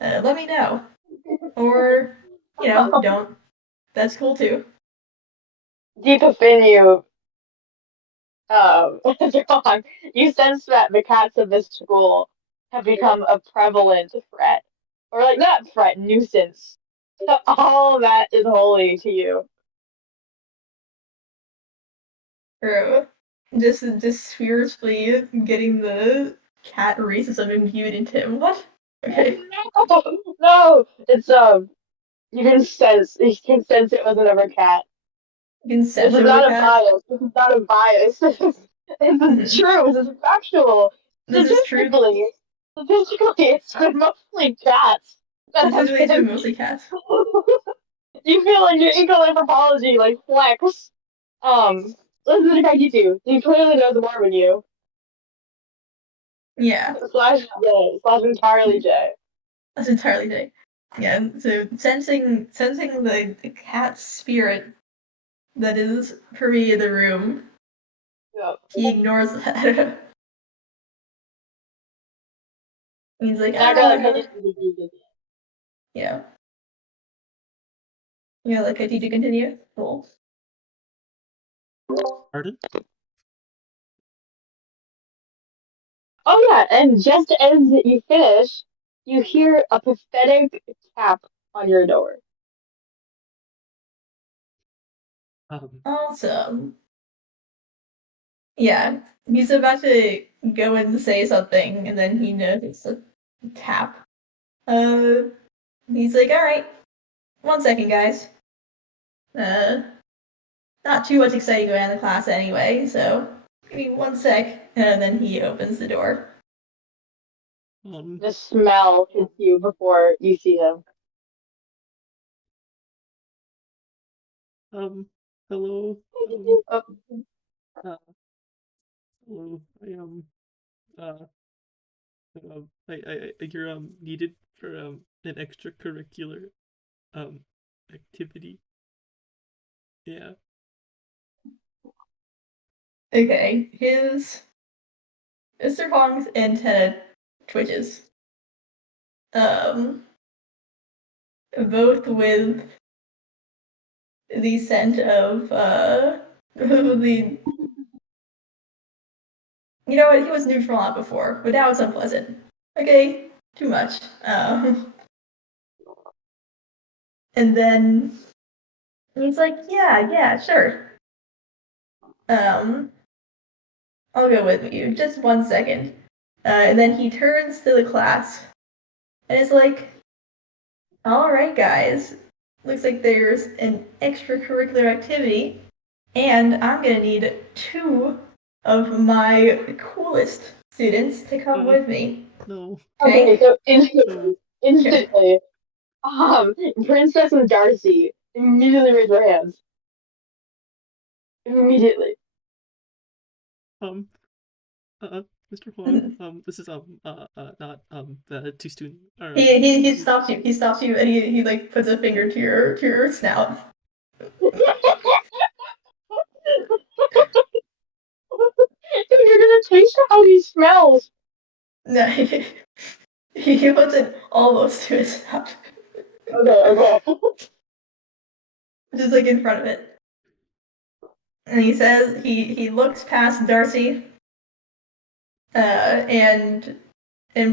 let me know. Or, don't. That's cool too. Deep within you, John, you sense that the cats of this school have become a prevalent threat, or like not threat, nuisance. So all that is holy to you. True. Just fiercely getting the cat racism imbued into him. What? Okay. No, no, it's you can sense it was another cat. You can This sense is it with a not a cat. bias. This is not a bias. This is Mhm. true. This is factual. This is true. Statistically, it's been mostly cats that This is have really true, been. mostly cats. You feel like your eco-anthropology like flex. Listen to the fact you do. He clearly knows more than you. Yeah. Slash J. Slash entirely J. That's entirely day. Yeah, so sensing the cat spirit that is permeating the room, Yep. he ignores that. He's like, Not gonna ah, continue. yeah. Yeah, like I need to continue. Cool. Pardon? Oh yeah, and just as you finish, you hear a pathetic tap on your door. Um, Awesome. Yeah, he's about to go and say something, and then he notices a tap. Uh, he's like, all right, 1 second, guys. Uh, not too much exciting going on in the class anyway, so give me 1 sec. And then he opens the door. um, The smell hits you before you see him. hello, Oh, uh, hello, uh, you're, needed for, an extracurricular, um, activity. Yeah. Okay, Mr. Hong's antenna twitches. Um, both with the scent of the you know what, he was neutral on before, but now it's unpleasant. Okay, too much. And then he's like, yeah, sure. Um, I'll go with you. Just 1 second. And then he turns to the class and is like, all right, guys. Looks like there's an extracurricular activity, and I'm gonna need 2 of my coolest students to come Uh, with me. no, okay, Okay? so no. instantly, Princess and Darcy immediately raise their hands. Immediately. Um, Mr. Huang, this is, not, the two student, or, He stops you. He stops you, and he like puts a finger to your snout. Dude, you're gonna taste how he smells. No, he puts it almost to his snout, Okay. just like in front of it. And he says he looks past Darcy, and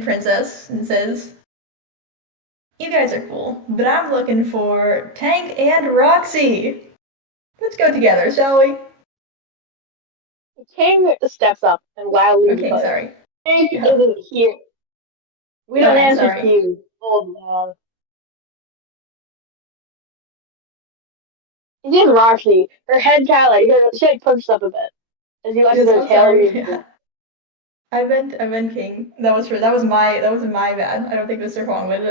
Princess, and says, "You guys are cool, but I'm looking for Tank and Roxy. Let's go together, shall we?" King steps up and loudly Okay, declares, sorry. Hank Yeah. isn't here. We don't Alright, answer sorry. cues, old man. It is Rashi. Her head kind of she like perks up a bit as you watch Yes, her I'm tail sorry. reveal. Yeah. I meant King. That was that was my bad. I don't think Mr. Huang would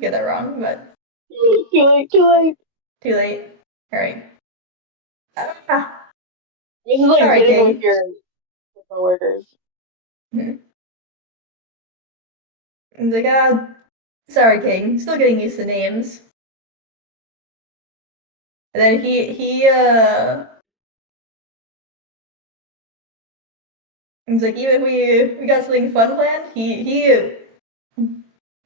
get that wrong, but Too late. too late. Alright. Ah, This is like sorry, getting with King. your coworkers. Hmm. He's like, sorry, King. Still getting used to names. And then he's like, even if we got something fun planned, he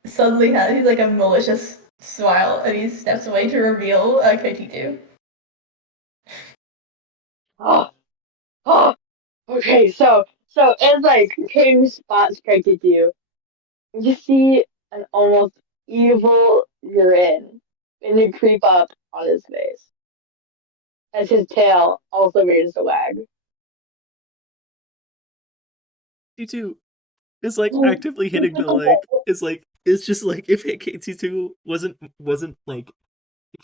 suddenly he's like a malicious smile, and he steps away to reveal KT2. Oh, oh, Okay, so as like King spots Cranky you, you see an almost evil grin and you creep up on his face as his tail also begins to wag. T2 is like actively hitting the leg. Is like it's just like if KT2 wasn't like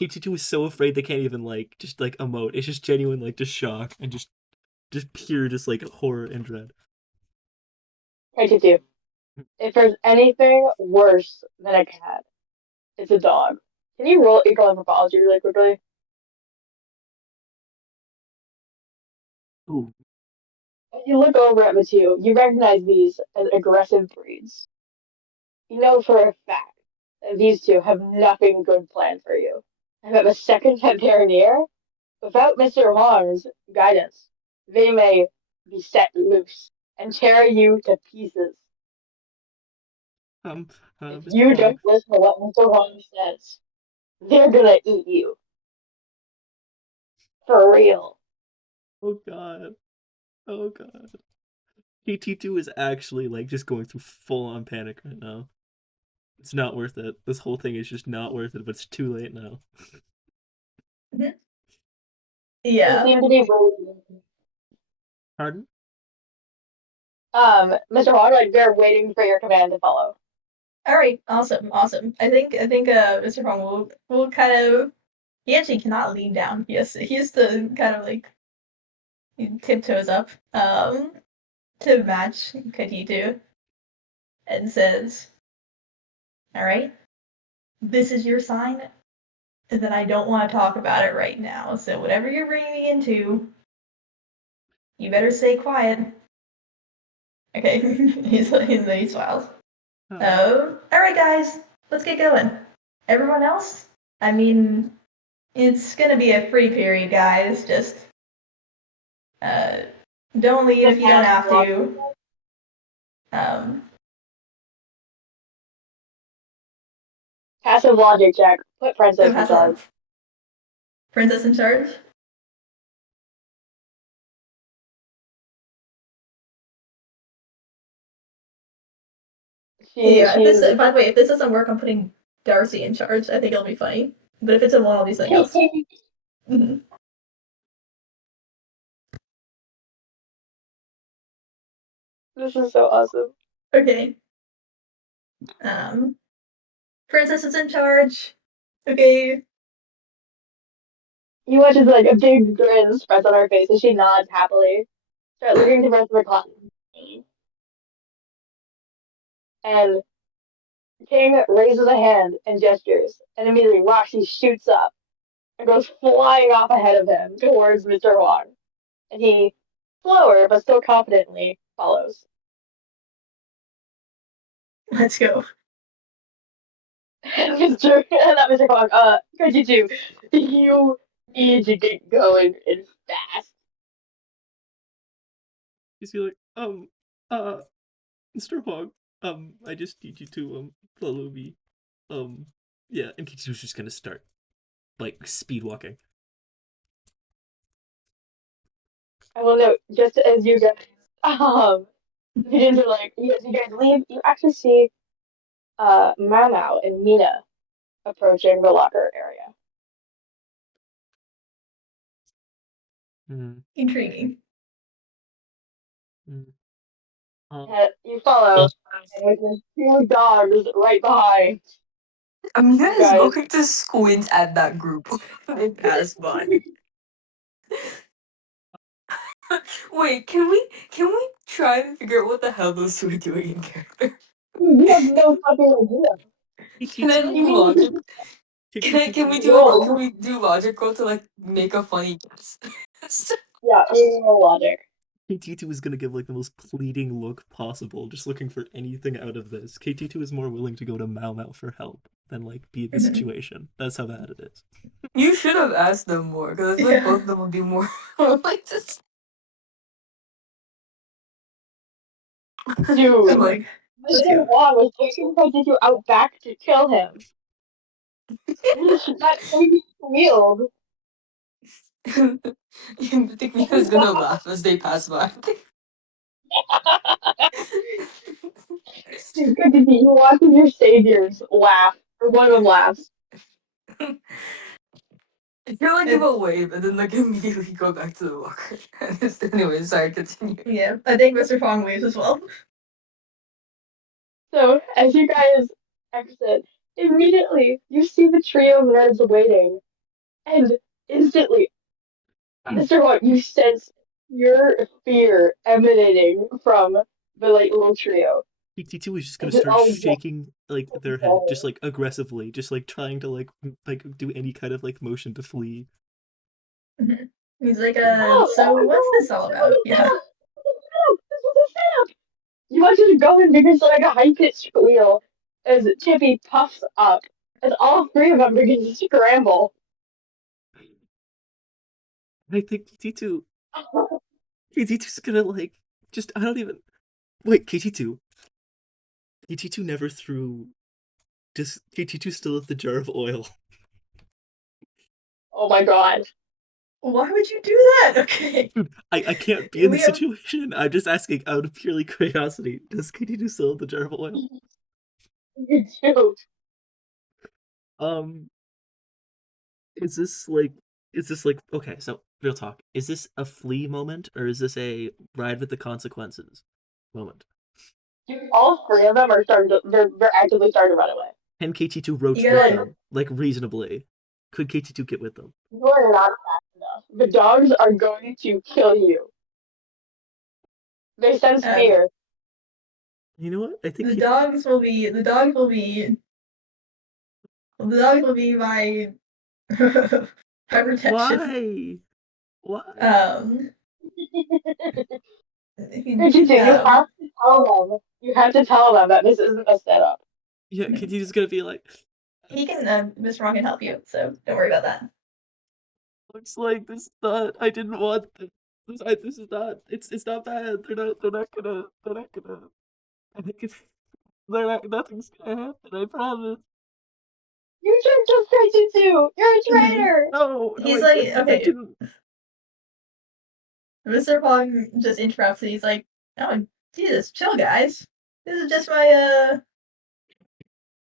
KT2 is so afraid they can't even like just like emote. It's just genuine like just shock and just pure just like horror and dread. Cranky you. If there's anything worse than a cat, it's a dog. Can you roll eco anthropology really quickly? Ooh. When you look over at Mateo, you recognize these as aggressive breeds. You know for a fact that these two have nothing good planned for you. And that the second that they're near, without Mr. Huang's guidance, they may be set loose and tear you to pieces. Um, If Mr. you Huang. don't listen to what Mr. Huang says, they're gonna eat you. For real. Oh god. Oh god. KT2 is actually like just going through full on panic right now. It's not worth it. This whole thing is just not worth it, but it's too late now. They Yeah. seem to be really Pardon? Mr. Huang, like they're waiting for your command to follow. All right. Awesome. Awesome. I think Mr. Huang will kind of he actually cannot lean down. He has to kind of like tiptoes up to match Kajitu and says, "All right, this is your sign that I don't want to talk about it right now. So whatever you're bringing me into, you better stay quiet." Okay, he smiles. Um, All right, guys, let's get going. Everyone else, I mean, it's gonna be a free period, guys. Just uh, don't leave if you don't have to. Um, Passive logic check. Put so Princess in has a charge. princess in charge. Yeah. If She's this, by the way, if this doesn't work, I'm putting Darcy in charge. I think it'll be funny. But if it's a one, I'll do something else. Mhm. This is so awesome. Okay. Um, princess is in charge. Okay. You watch as like a big grin spreads on her face as she nods happily. Start looking to the rest of her class. And King raises a hand and gestures, and immediately Roxy shoots up and goes flying off ahead of him towards Mr. Huang. And he, slower but still confidently, follows. Let's go. And not Mr. Huang, could you do? You need to get going and fast. he's like, uh, Mr. Hog, I just need you to follow me. Yeah, and KT2's just gonna start like speed walking. I will note, just as you guys, begin to like, as you guys leave, you actually see Mau Mau and Mina approaching the locker area. Mm, Intriguing. mm. And you follow, and with the two dogs right behind Amina you is guys. going to squint at that group when they pass by. Wait, can we try and figure out what the hell those two are doing in character? You have no fucking idea. Can I KT2, You do mean logic? Can we KT2, do a roll? logic roll to like make a funny guess? Yeah, you roll logic. KT2 is gonna give like the most pleading look possible, just looking for anything out of this. KT2 is more willing to go to Mau Mau for help than like be in the Mhm. situation. That's how bad it is. You should have asked them more, because I feel like Yeah. both of them would be more like this. Dude, I'm But like, let's Mr. go. Wong was taking Kaiju out back to kill him. That crazy squealed. you think Mika's gonna laugh as they pass by. Good to see you watching your saviors laugh, or one of them laughs. I feel like give a wave and then like immediately go back to the locker. Anyway, sorry, continue. Yeah, I think Mr. Fong waves as well. So, as you guys exit, immediately you see the trio of nerds waiting, and instantly, Mr. What, you sense your fear emanating from the like little trio. PT2 is just gonna Is it start all shaking like their head, just like aggressively, just like trying to like do any kind of like motion to flee. He's like, oh so my what's god, this all this about? was a Yeah. setup! This was a setup! You want you to go and begin like a high pitched squeal as Chippy puffs up, as all three of them begin to scramble. I think KT2's gonna like just I don't even wait, KT2 never threw just KT2 still at the jar of oil. Oh my god. Why would you do that? Okay. I can't be in We this have situation. I'm just asking out of purely curiosity. Does KT2 still have the jar of oil? You too. Um is this like okay, so real talk. Is this a flee moment or is this a ride with the consequences moment? All three of them are starting to, they're actively starting to run away. Can KT2 roach You with gotta- them like reasonably? Could KT2 get with them? You are not fast enough. The dogs are going to kill you. They sense fear. You know what? I think the dogs will be my my protection. Why? KGT, you have to tell them. You have to tell them that this isn't a setup. Yeah, KT2's gonna be like, He can Mr. Wrong can help you, so don't worry about that. looks like this is not. I didn't want this. This is not. It's not bad. They're not gonna. I think it's. They're not. Nothing's gonna happen. I promise. You should just KGT. You're a Mhm. traitor. No, no, He's I like, didn't. I okay, didn't. Mr. Pong just interrupts and he's like, oh Jesus, chill guys. This is just my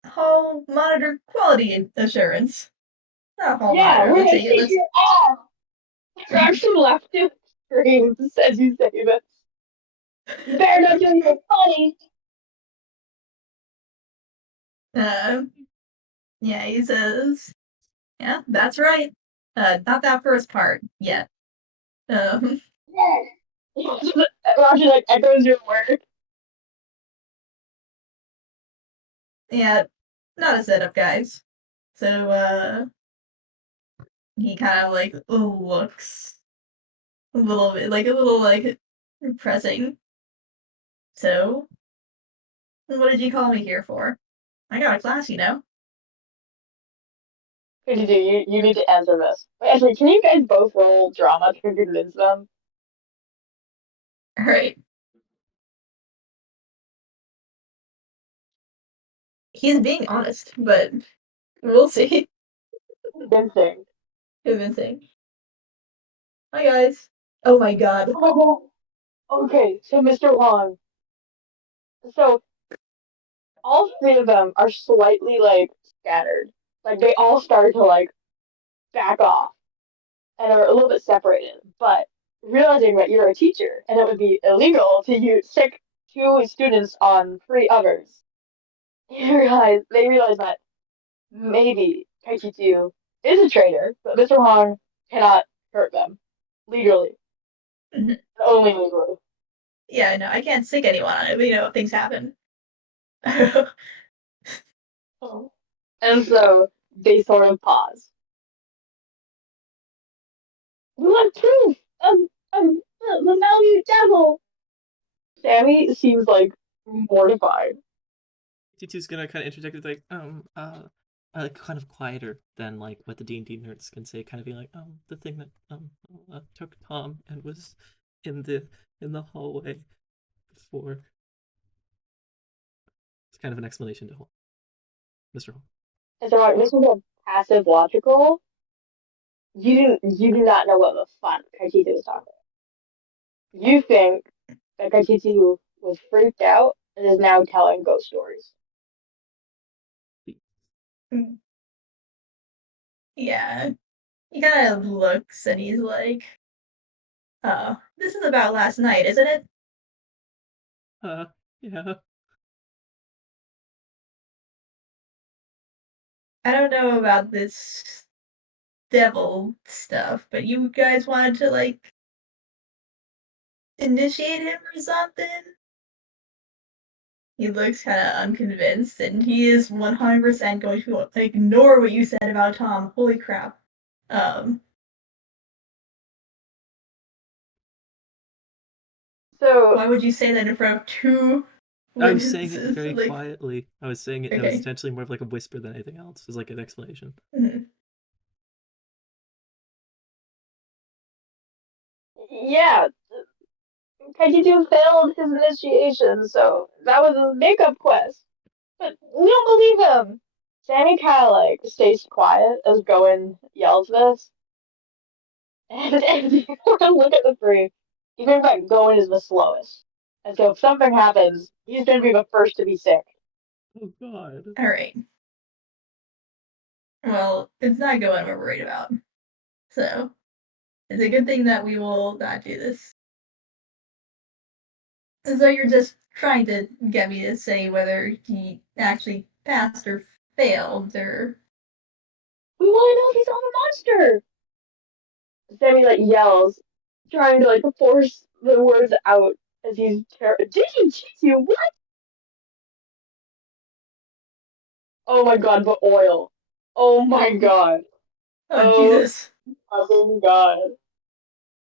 hall monitor quality assurance. Not hall Yeah, monitor, we're let's gonna see. kick your ass. You're actually left to screams as you say this. You better not do anything funny. Yeah, he says, yeah, that's right. Not that first part yet. Um, Yeah. Roger like echoes your word. yeah, not a setup, guys. So, he kind of like looks a little bit, like a little like pressing. So, what did you call me here for? I got a class, you know. KGT, you need to answer this. Wait, actually, can you guys both roll drama to convince them? All right. He's being honest, but we'll see. Convincing. Convincing. Hi guys. Oh my god. Oh, okay, so Mr. Wong. So all three of them are slightly like scattered. Like they all start to like back off and are a little bit separated. But realizing that you're a teacher and it would be illegal to use sick two students on three others, they realize that maybe Kaichitu is a traitor, but Mr. Hong cannot hurt them legally, Mhm. only legally. Yeah, no, I can't sick anyone on it, but you know, things happen. And so they sort of pause. We want proof of the Malamute Devil. Sammy seems like mortified. KT2's gonna kind of interject with like, kind of quieter than like what the D&D nerds can say, kind of be like, the thing that took Tom and was in the hallway before. It's kind of an explanation to Mr. Hall. And so like, this is a passive logical. You do not know what the fuck Kaichitu is talking about. You think that Kaititu was freaked out and is now telling ghost stories. Yeah. He kind of looks and he's like, "Oh, this is about last night, isn't it?" Yeah. I don't know about this devil stuff, but you guys wanted to like initiate him or something? He looks kind of unconvinced, and he is 100% going to ignore what you said about Tom. Holy crap. Um, So, why would you say that in front of two I was saying it witnesses? very Like, quietly. I was saying it was okay. intentionally more of like a whisper than anything else. It was like an explanation. Mhm. yeah, Kaititu failed his initiation, so that was his makeup quest. But we don't believe him. Sammy kind of like stays quiet as Goen yells this. And you look at the three, you think that Goen is the slowest. And so if something happens, he's going to be the first to be sick. Oh god. All right. Well, it's not going we're worried about. So, it's a good thing that we will not do this. So you're just trying to get me to say whether he actually passed or failed, or We want to know if he's on a monster. Sammy like yells, trying to like force the words out as he's Did he cheat you? What? Oh my god, the oil. Oh my god. oh Oh Jesus, fucking god.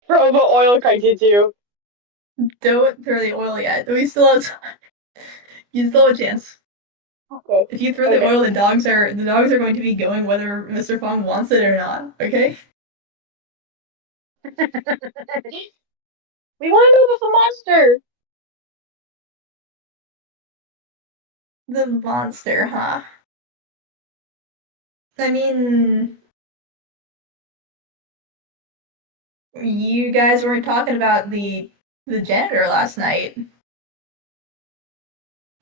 Throw the oil crisis too. don't throw the oil yet. We still have time. You still have a chance. Okay. If you throw the Okay. oil, the dogs are going to be going whether Mr. Fong wants it or not. Okay. We want to know if it's a monster. The monster, huh? I mean, you guys weren't talking about the janitor last night,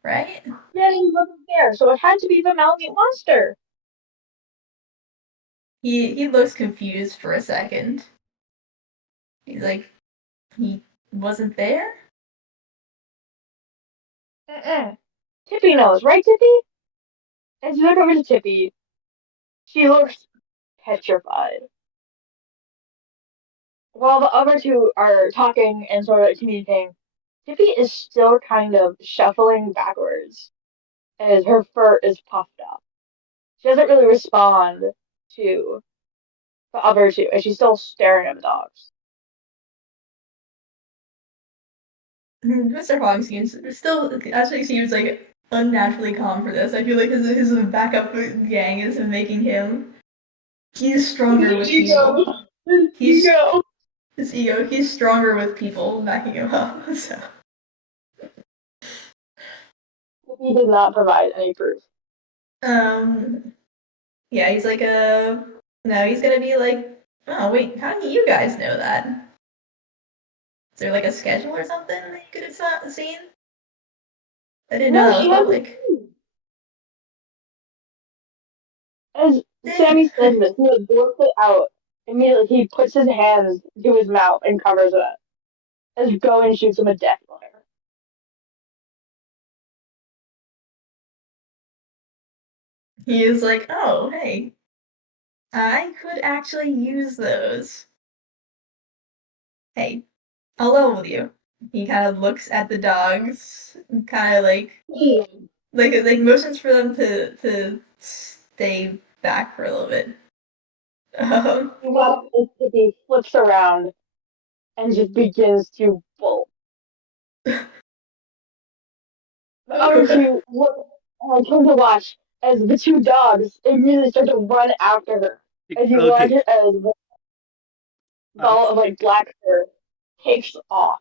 right? Yeah, he wasn't there, so it had to be the Malamute monster. He looks confused for a second. He's like, he wasn't there? Mm-mm. Tippy knows, right, Tippy? As you look over to Tippy, she looks petrified. While the other two are talking and sort of communicating, Tippy is still kind of shuffling backwards as her fur is puffed up. She doesn't really respond to the other two, and she's still staring at the dogs. Mr. Fogg seems like unnaturally calm for this. I feel like his backup gang is making him. He's stronger with Ego! people. He's Ego! his ego. He's stronger with people backing him up. So He did not provide any proof. um yeah, he's like no, he's gonna be like, oh wait, how do you guys know that? Is there like a schedule or something that you could have seen? I didn't know No, that was she has a public. clue. As Dang. Sammy says this, he like blurts it out. Immediately, he puts his hands to his mouth and covers it up. As Goen shoots him a death flare. He is like, oh hey, I could actually use those. Hey, I'll level with you. He kind of looks at the dogs, kind of like motions for them to stay back for a little bit. Um, He flips around and just begins to bolt. The other two look and turn to watch as the two dogs immediately start to run after her. As you watch Okay. it as the Um, ball of like black fur takes off.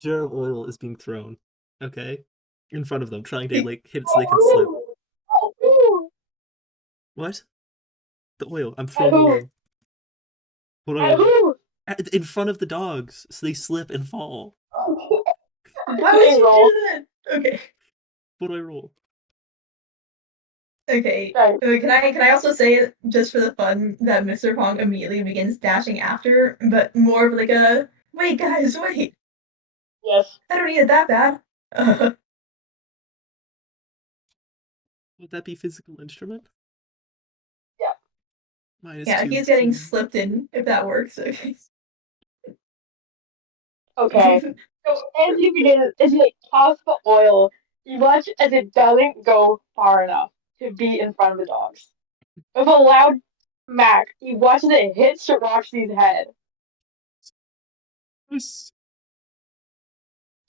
jar of oil is being thrown. Okay, in front of them, trying to like hit it so they can slip. What? The oil. I'm At throwing who? oil. Hold At on. who? in front of the dogs, so they slip and fall. Why would you roll. do that? Okay. What do I roll? Okay. Okay. Can I also say, just for the fun, that Mr. Huang immediately begins dashing after, but more of like a wait, guys, wait! Yes. I don't need it that bad. Would that be physical instrument? Yeah. Minus Yeah, two. he's getting So slipped in, if that works. Okay. Okay. So as he begins, as he like tosses the oil, you watch as it doesn't go far enough to be in front of the dogs. With a loud smack, he watches it hit Roxy's head. yes.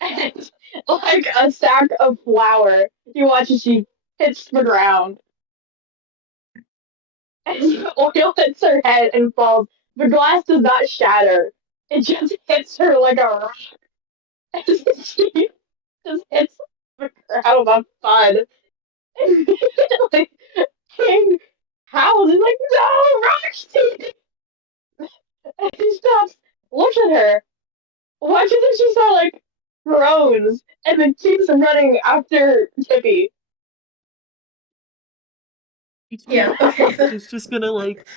And like a sack of flour, you watch as she hits the ground. As the oil hits her head and falls, the glass does not shatter. It just hits her like a rock. And she just hits the ground on fun. Like, King howls. He's like, no, Roxy! And he stops, looks at her, watches as she sort of like groans, and then keeps running after Tippy. Yeah, okay. It's just gonna like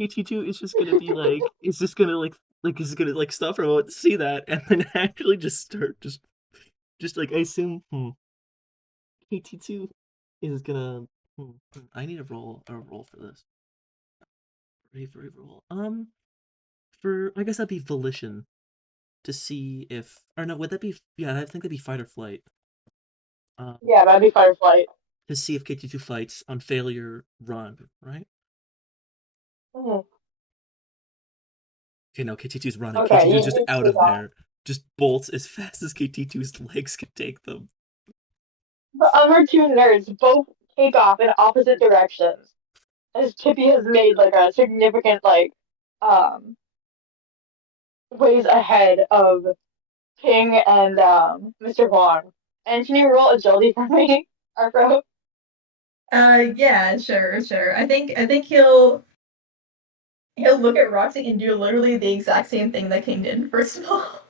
KT2 is just gonna be like it's just gonna like is gonna like stop for a moment to see that and then actually just start just like I assume KT2 is gonna I need a roll for this. Bravery roll. For I guess that'd be volition to see if or no, would that be yeah, I think that'd be fight or flight. Um Yeah, that'd be Fireflight. to see if KT2 fights on failure run, right? Mhm. Okay, no, KT2 is running. Okay, KT2 is just you out choose of that. there. Just bolts as fast as KT2's legs can take them. The other two nerds both take off in opposite directions, as Tippy has made like a significant um ways ahead of King and Mr. Huang. And can you roll agility for me, Arco? Yeah, sure. I think he'll look at Roxy and do literally the exact same thing that King did, first of all.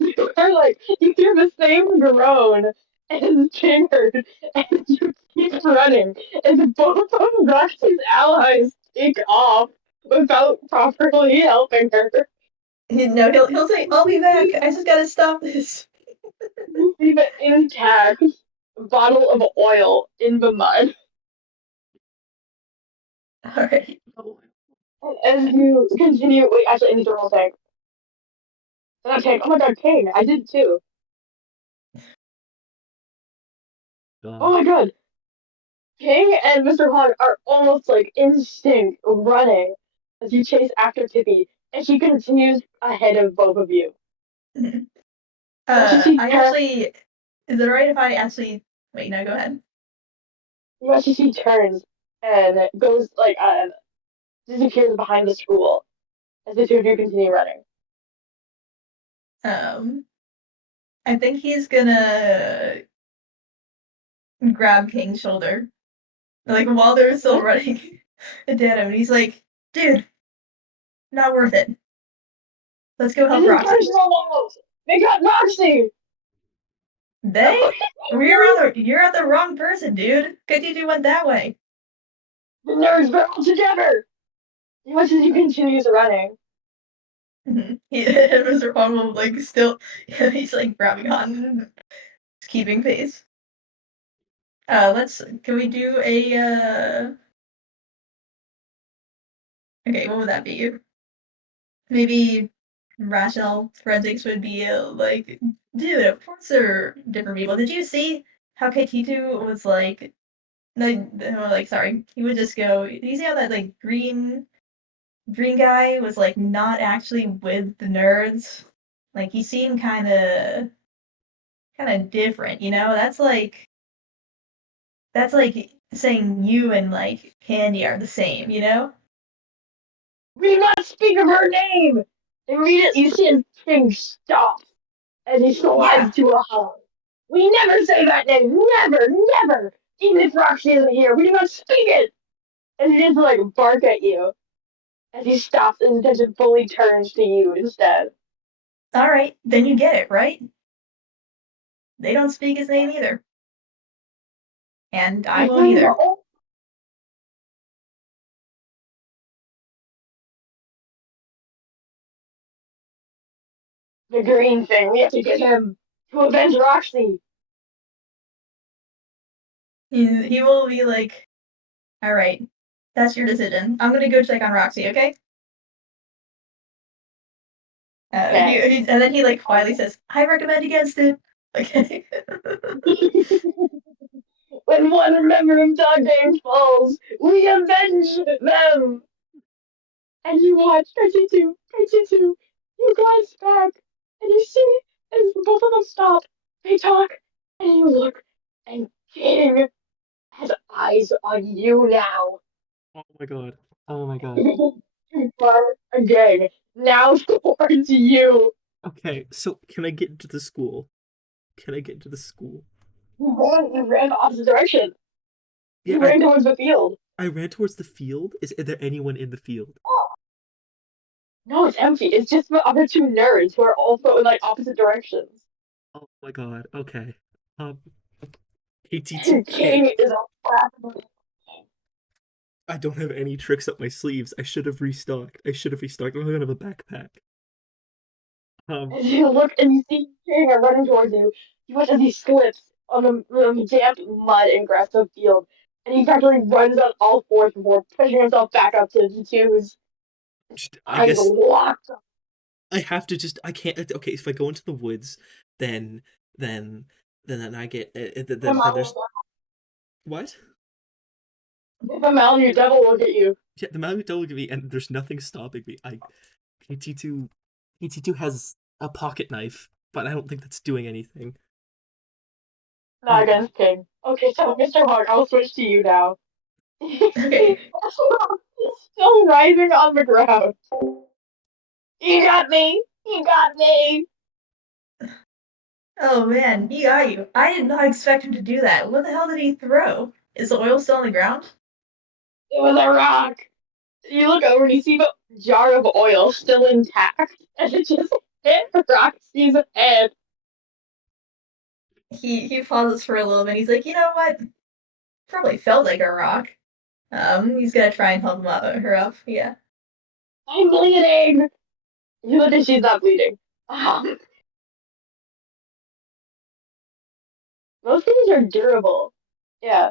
You're like you hear the same groan as King heard, and you keep running, and both of Roxy's allies take off without properly helping her. No, he'll say, I'll be back. I just gotta stop this. You leave an intact bottle of oil in the mud. Alright. Oh, As you continue, wait, actually, I need to roll tank. Not tank. Oh my god, King! I did too. Oh God. my god, King and Mr. Hog are almost like in sync, running as you chase after Tippy, and she continues ahead of both of you. Once you see I turn, actually, is it alright if I actually, wait, no, go ahead. once you see turns and goes like disappears behind the school as the two of you continue running. Um, I think he's gonna grab King's shoulder, like while they're still running at him, and he's like, dude, not worth it. Let's go This help is Roxy. personal. They got Roxy. They? You're at the wrong person, dude. Could you do went that way? The nerds are all together. Once you continues running. Mr. Huang will like still he's like grabbing on, keeping pace. Can we do a okay, what would that be? Maybe rational forensics would be like, dude, of course there are different people. Did you see how KT2 was like, no, like, sorry, he would just go, did you see how that like green guy was like not actually with the nerds? Like he seemed kind of different, you know? That's like saying you and like Candy are the same, you know? We must speak of her name. Immediately, you see his king stop as he Yeah. slides to a hug. We never say that name. Never, never. Even if Roxy isn't here, we must speak it. And he just like bark at you. as he stops and his attention fully turns to you instead. All right, then you get it, right? They don't speak his name either. And I won't either. The green thing, we have to get him to avenge Roxy. He will be like, all right, that's your decision. I'm gonna go check on Roxy, okay? Okay. And then he like quietly says, I recommend against it. Okay. When one member of Dog Days falls, we avenge them. And you watch, Kajitu, you glance back, and you see as both of them stop, they talk, and you look, and King has eyes on you now. Oh my god. Oh my god. Far again, now towards you. Okay, so can I get into the school? Can I get into the school? You ran the opposite direction. Yeah, You ran towards the field. I ran towards the field. Is there anyone in the field? No, it's empty. It's just the other two nerds who are also in like opposite directions. Oh my god. Okay. Um, AT2 And can't. King is a crap. I don't have any tricks up my sleeves. I should have restocked. I don't even have a backpack. As you look and you see King running towards you, you watch as he slips on the damp mud and grass of field, and he practically runs on all fours before pushing himself back up to the two's I eyes guess locked. I have to just. I can't. Okay, if I go into the woods, then then then I get. Then there's what? The Malamute devil look at you. Yeah, the Malamute will give me, and there's nothing stopping me. KT2 KT2 has a pocket knife, but I don't think that's doing anything. Not against King. Okay, so Mr. Hawk, I'll switch to you now. He's Okay. still writhing on the ground. You got me! You got me! Oh man, he got you. I did not expect him to do that. What the hell did he throw? Is the oil still on the ground? It was a rock. You look over and you see the jar of oil still intact, and it just hit Roxy's head. He pauses for a little bit. He's like, you know what? Probably felt like a rock. He's gonna try and help her up. Yeah. I'm bleeding! You look and she's not bleeding. Those things are durable. Yeah.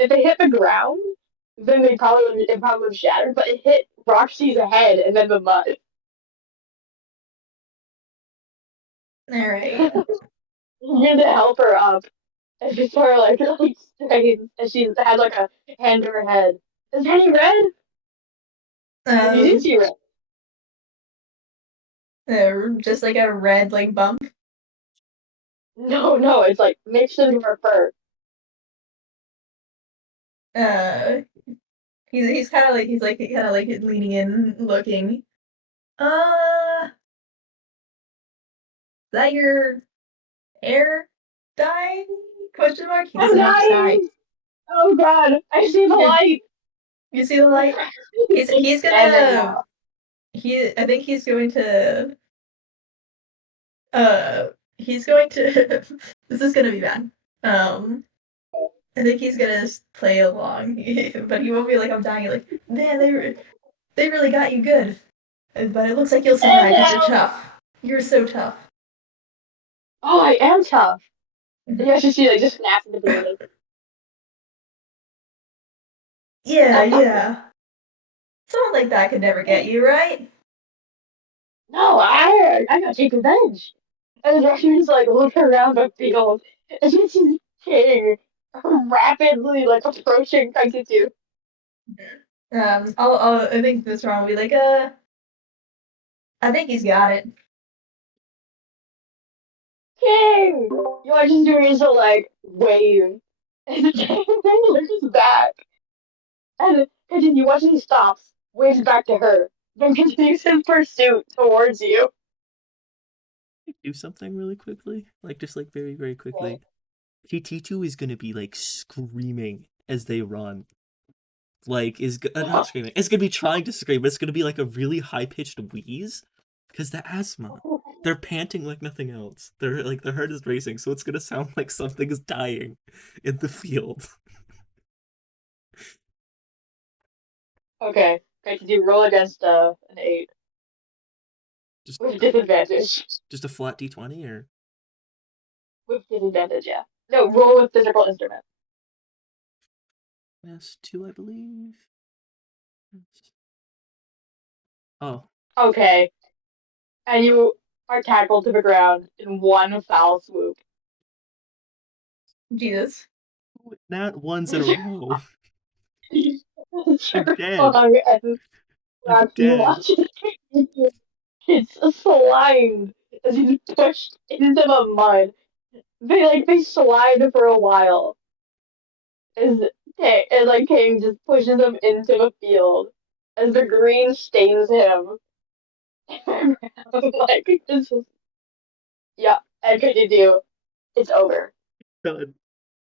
If they hit the ground, then it probably would have shattered, but it hit Roxy's head and then the mud. All right. You had to help her up. And she sort of like strains, and she had like a hand to her head. Is there any red? And you do Um, see red. just like a red like bump. No, it's like mixed into her fur. Uh, he's kind of like leaning in, looking. Is that your air dye? Question mark. He I'm doesn't have to die. dying! Oh god, I see the You, light! you see the light? He's Extended gonna now. I think he's going to uh he's going to this is gonna be bad. I think he's gonna play along, but he won't be like I'm dying. Like man, they really got you good, but it looks like you'll And survive because you're now! tough. You're so tough. Oh, I am tough. And you actually see like just snaps into position. Yeah, yeah. Someone like that could never get you, right? No, I gotta take revenge. And the Russians like look around the field and you see King rapidly like approaching Kaikutu. I think this round will be like, I think he's got it. King! You are just doing is to like wave. And King looks back. And continue watching he stops, waves back to her, then continues his pursuit towards you. Do something really quickly, like just like very very quickly. KT2 is gonna be like screaming as they run, like is not screaming. It's gonna be trying to scream, but it's gonna be like a really high pitched wheeze because the asthma. They're panting like nothing else. Their heart is racing, so it's gonna sound like something is dying in the field. Okay. Okay, did you roll against an 8 Just with disadvantage? just a flat d20 or With disadvantage, yeah. No, roll with physical instrument. S2, I believe. Oh, Okay. And you are tackled to the ground in one foul swoop. Jesus. not ones in a row. I'm You're dead. hung and I'm you dead. watch it's slimed as he's pushed into the mud. They slide for a while as King just pushes him into the field as the green stains him. This is yeah. And could you do? It's over. Done.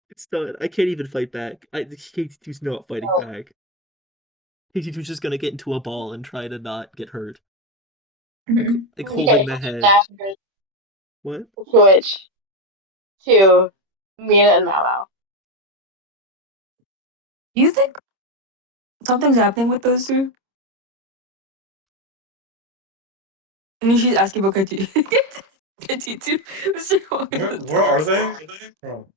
It's done. I can't even fight back. KT2's not fighting No. back. KT2's just gonna get into a ball and try to not get hurt. Mhm. Like holding Okay, the head. now What? switch to Mina and Mao. Do you think something's happening with those two? And she's asking about Katie. Katie too. Mr. Wong in the Where are they? Oh.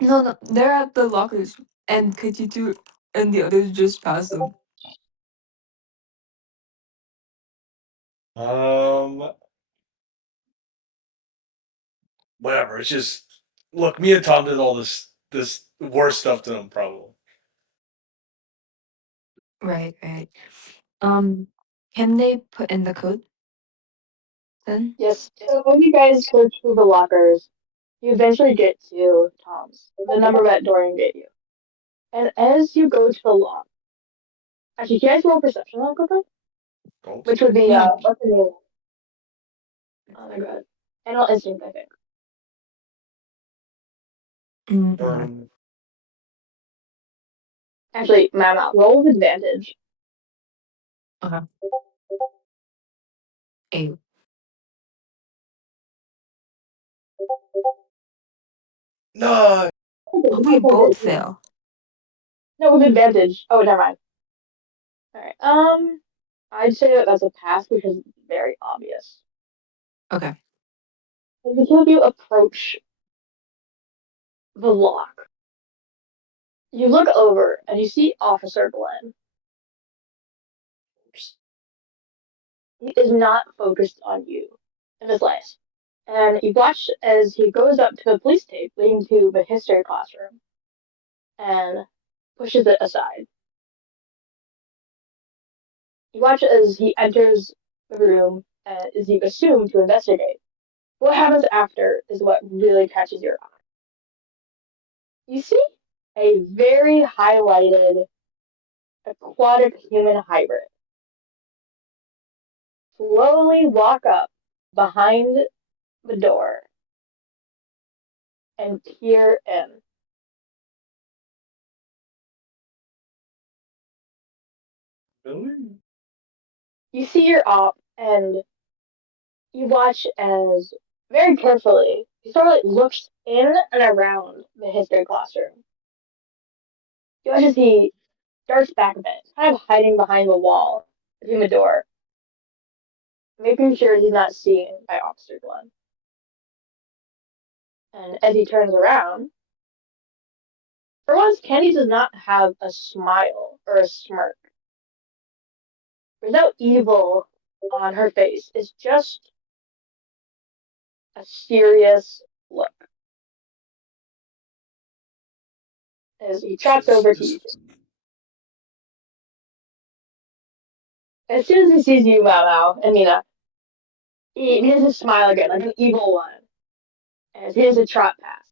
No, no, they're at the lockers, and Katie too, and the others just passed them. Um, whatever. It's just look. Me and Tom did all this worse stuff to them, probably. Right, right. Can they put in the code then? Yes. So when you guys go through the lockers, you eventually get to Tom's, the number that Dorian gave you. And as you go to the lock, actually, can you guys roll perception real quickly? Don't. Which would be Yeah. what's the name? Oh my god, animal instinct, I think. Okay. Actually, Mama, roll with advantage. Okay. 8. No. Oh, we both fail. No, with advantage. Oh, never mind. All right. I'd say that that's a pass because it's very obvious. Okay. As the two of you approach the lock, you look over and you see Officer Glenn. He is not focused on you in his life. And you watch as he goes up to the police tape leading to the history classroom and pushes it aside. You watch as he enters the room and is assumed to investigate. What happens after is what really catches your eye. You see a very highlighted aquatic human hybrid slowly walk up behind the door and peer in. Really? You see your op and you watch as very carefully he sort of looks in and around the history classroom. You watch as he darts back a bit, kind of hiding behind the wall between the door, making sure he's not seen by Officer Glenn. And as he turns around, for once, Candy does not have a smile or a smirk. There's no evil on her face. It's just a serious look as he trots over to you. As soon as he sees you, Mao Mao and Mina, he has a smile again, like an evil one, as he has a trot past.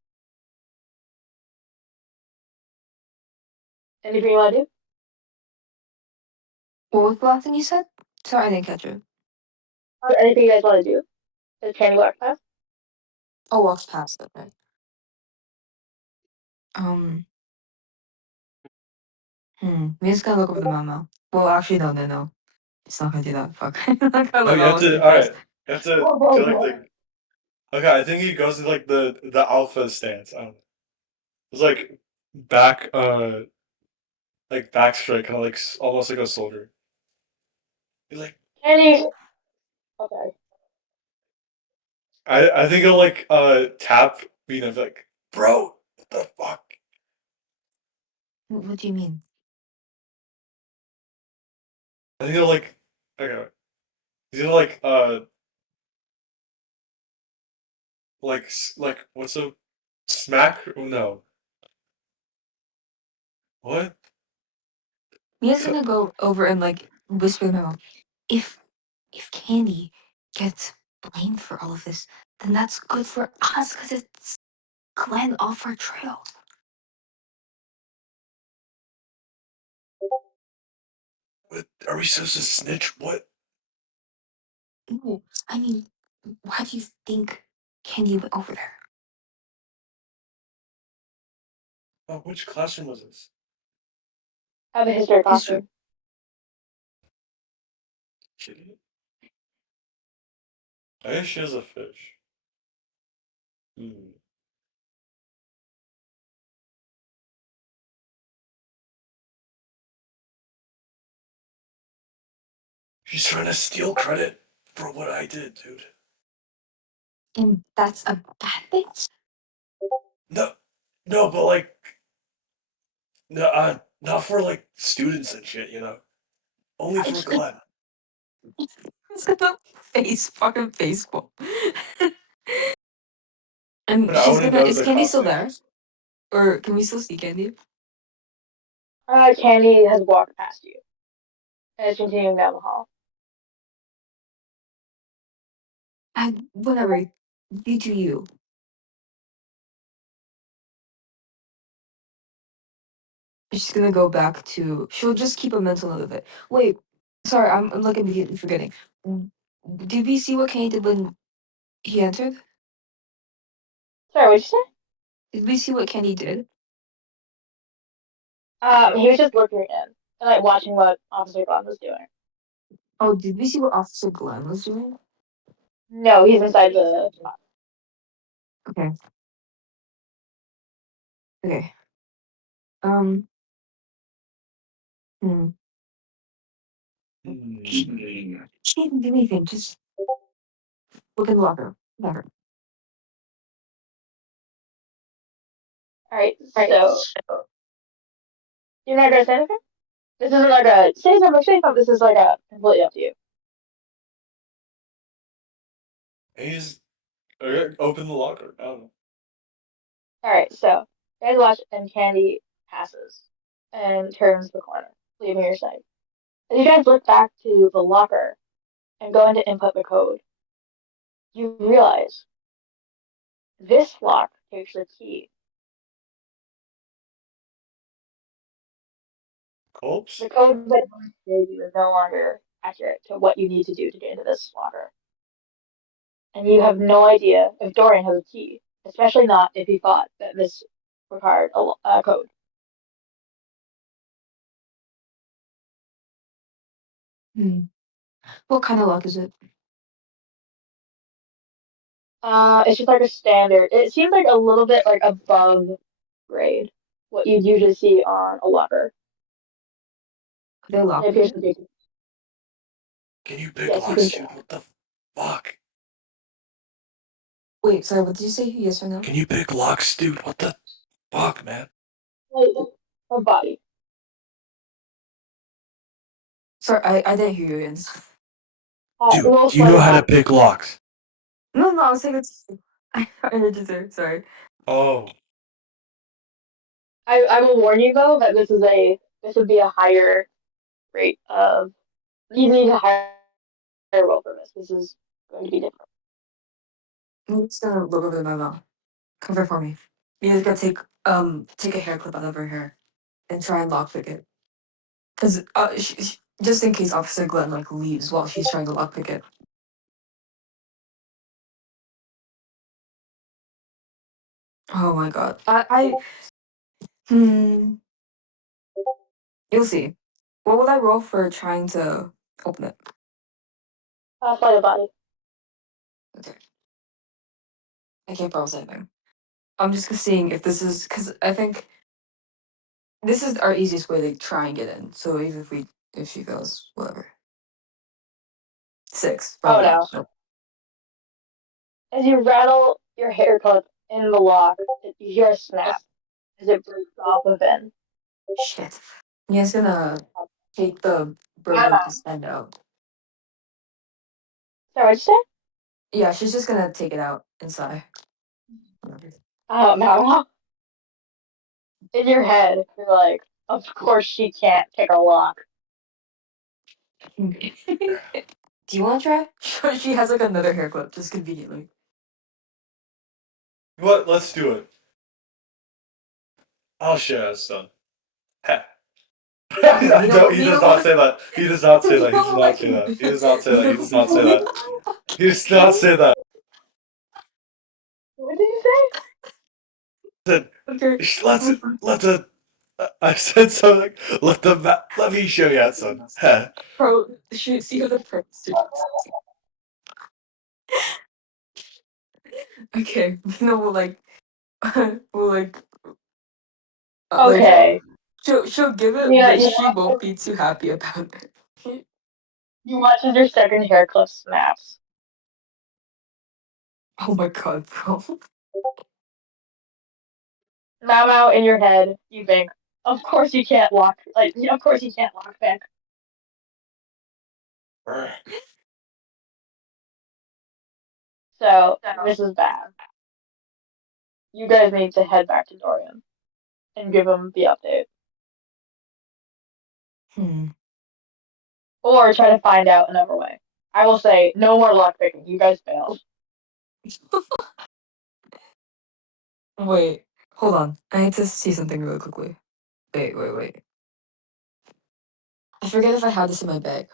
Anything you want to do? What was the last thing you said? Sorry, I didn't catch it. Or anything you guys want to do? As Candy walks past? Oh, walks past it, right? Um, We just gotta look over the memo. Well, actually, no. It's not gonna do that. Fuck. I got No, you have almost to. too All fast. right, you have to do like the. Okay, I think he goes to like the alpha stance. I don't know. It's like back straight, kind of like almost like a soldier. He's like, Kenny. Okay. I think he'll like tap Mina like, bro, what the fuck? What do you mean? I think he'll like, okay, he's gonna like what's a smack? No, what? Mia's So, gonna go over and like whisper no. If if Candy gets blamed for all of this, then that's good for us because it's Glenn off our trail. what, are we supposed to snitch? What? No, I mean, why do you think Candy went over there? Oh, which classroom was this? Have a history History. classroom. Kitty? I guess she has a fish. Hmm. She's trying to steal credit for what I did, dude. And that's a bad thing? No, no, but like, no, not for like students and shit, you know. Only for Glenn. It's gonna fucking Facebook. And But I she's wouldn't gonna. know Is the Candy still costume. there? Or can we still see Candy? Candy has walked past you and is continuing down the hall. Whatever. You do you. She's gonna go back to. She'll just keep a mental note of it. Wait, sorry, I'm like immediately forgetting. Did we see what Candy did when he entered? Sorry, what'd you say? Did we see what Candy did? He was just looking in and like watching what Officer Glenn was doing. Oh, did we see what Officer Glenn was doing? No, he's inside the. Okay, okay. Um, hmm. She didn't do anything. Just look in the locker. Whatever. All right, so you're not gonna say anything. This isn't like a say something, say something. This is like a completely up to you. He's okay, open the locker. I don't know. All right, so you guys watch and Candy passes and turns the corner, leaving your sight. As you guys look back to the locker and go in to input the code, you realize this lock takes the key. Colts? The code that gave you is no longer accurate to what you need to do to get into this locker. And you have no idea if Dorian has a key, especially not if he thought that this required a code. Hmm. What kind of lock is it? It's just like a standard. It seems like a little bit like above grade, what you'd usually see on a locker. Could I It lockpick appears to it? be. Can you pick Yes, you locks, can. dude? What the fuck? Wait, sorry. What did you say? Yes or no? Can you pick locks, dude? What the fuck, man? Like, a body. Sorry, I didn't hear you again. Dude, Roll do you know sleight of how to hand. pick locks? No, I was saying it's. I heard you there. Sorry. Oh, I will warn you though that this would be a higher rate of you need a higher roll for this. This is going to be different. I'm just gonna look over my mouth. Cover for me. You just gotta take a hair clip out of her hair and try and lockpick it. Cause just in case Officer Glenn like leaves while she's trying to lockpick it. Oh my god. I hmm. You'll see. What will I roll for trying to open it? Fight a body. Okay. I can't promise anything. I'm just seeing if this is because I think this is our easiest way to try and get in. So even if she fails, whatever. 6. Oh Probably not. no. Nope. As you rattle your hair clip in the lock, you hear a snap as it breaks off within. Shit. Mia's gonna take the burger Mama. to stand out. Sorry, what'd you say? Yeah, she's just gonna take it out inside. Whatever. No. In your head, you're like, of course she can't pick a lock. Do you want to try? She has like another hair clip, just conveniently. What? Let's do it. I'll share this son. Ha. Okay, you know what? He You does know not what? say that. He does not say You that. He know does what? not say that. He does not say You that. know, He does not say that. He does not say that. What did you say? Said, okay. let the. I said something. Let me show you that son. Ha. Pro, see how the pro students. Okay, you know, we'll like, we'll like, Okay. she'll give it, Yeah, but she won't be too happy about it. you watch as your second hair clip snaps. Oh my god, bro. Now in your head, you think, of course you can't lock, of course you can't lock pick. So, this is bad. You guys need to head back to Dorian and give him the update. Hmm. Or try to find out another way. I will say, no more lock picking. You guys failed. Wait, hold on. I need to see something really quickly. Wait. I forget if I had this in my bag.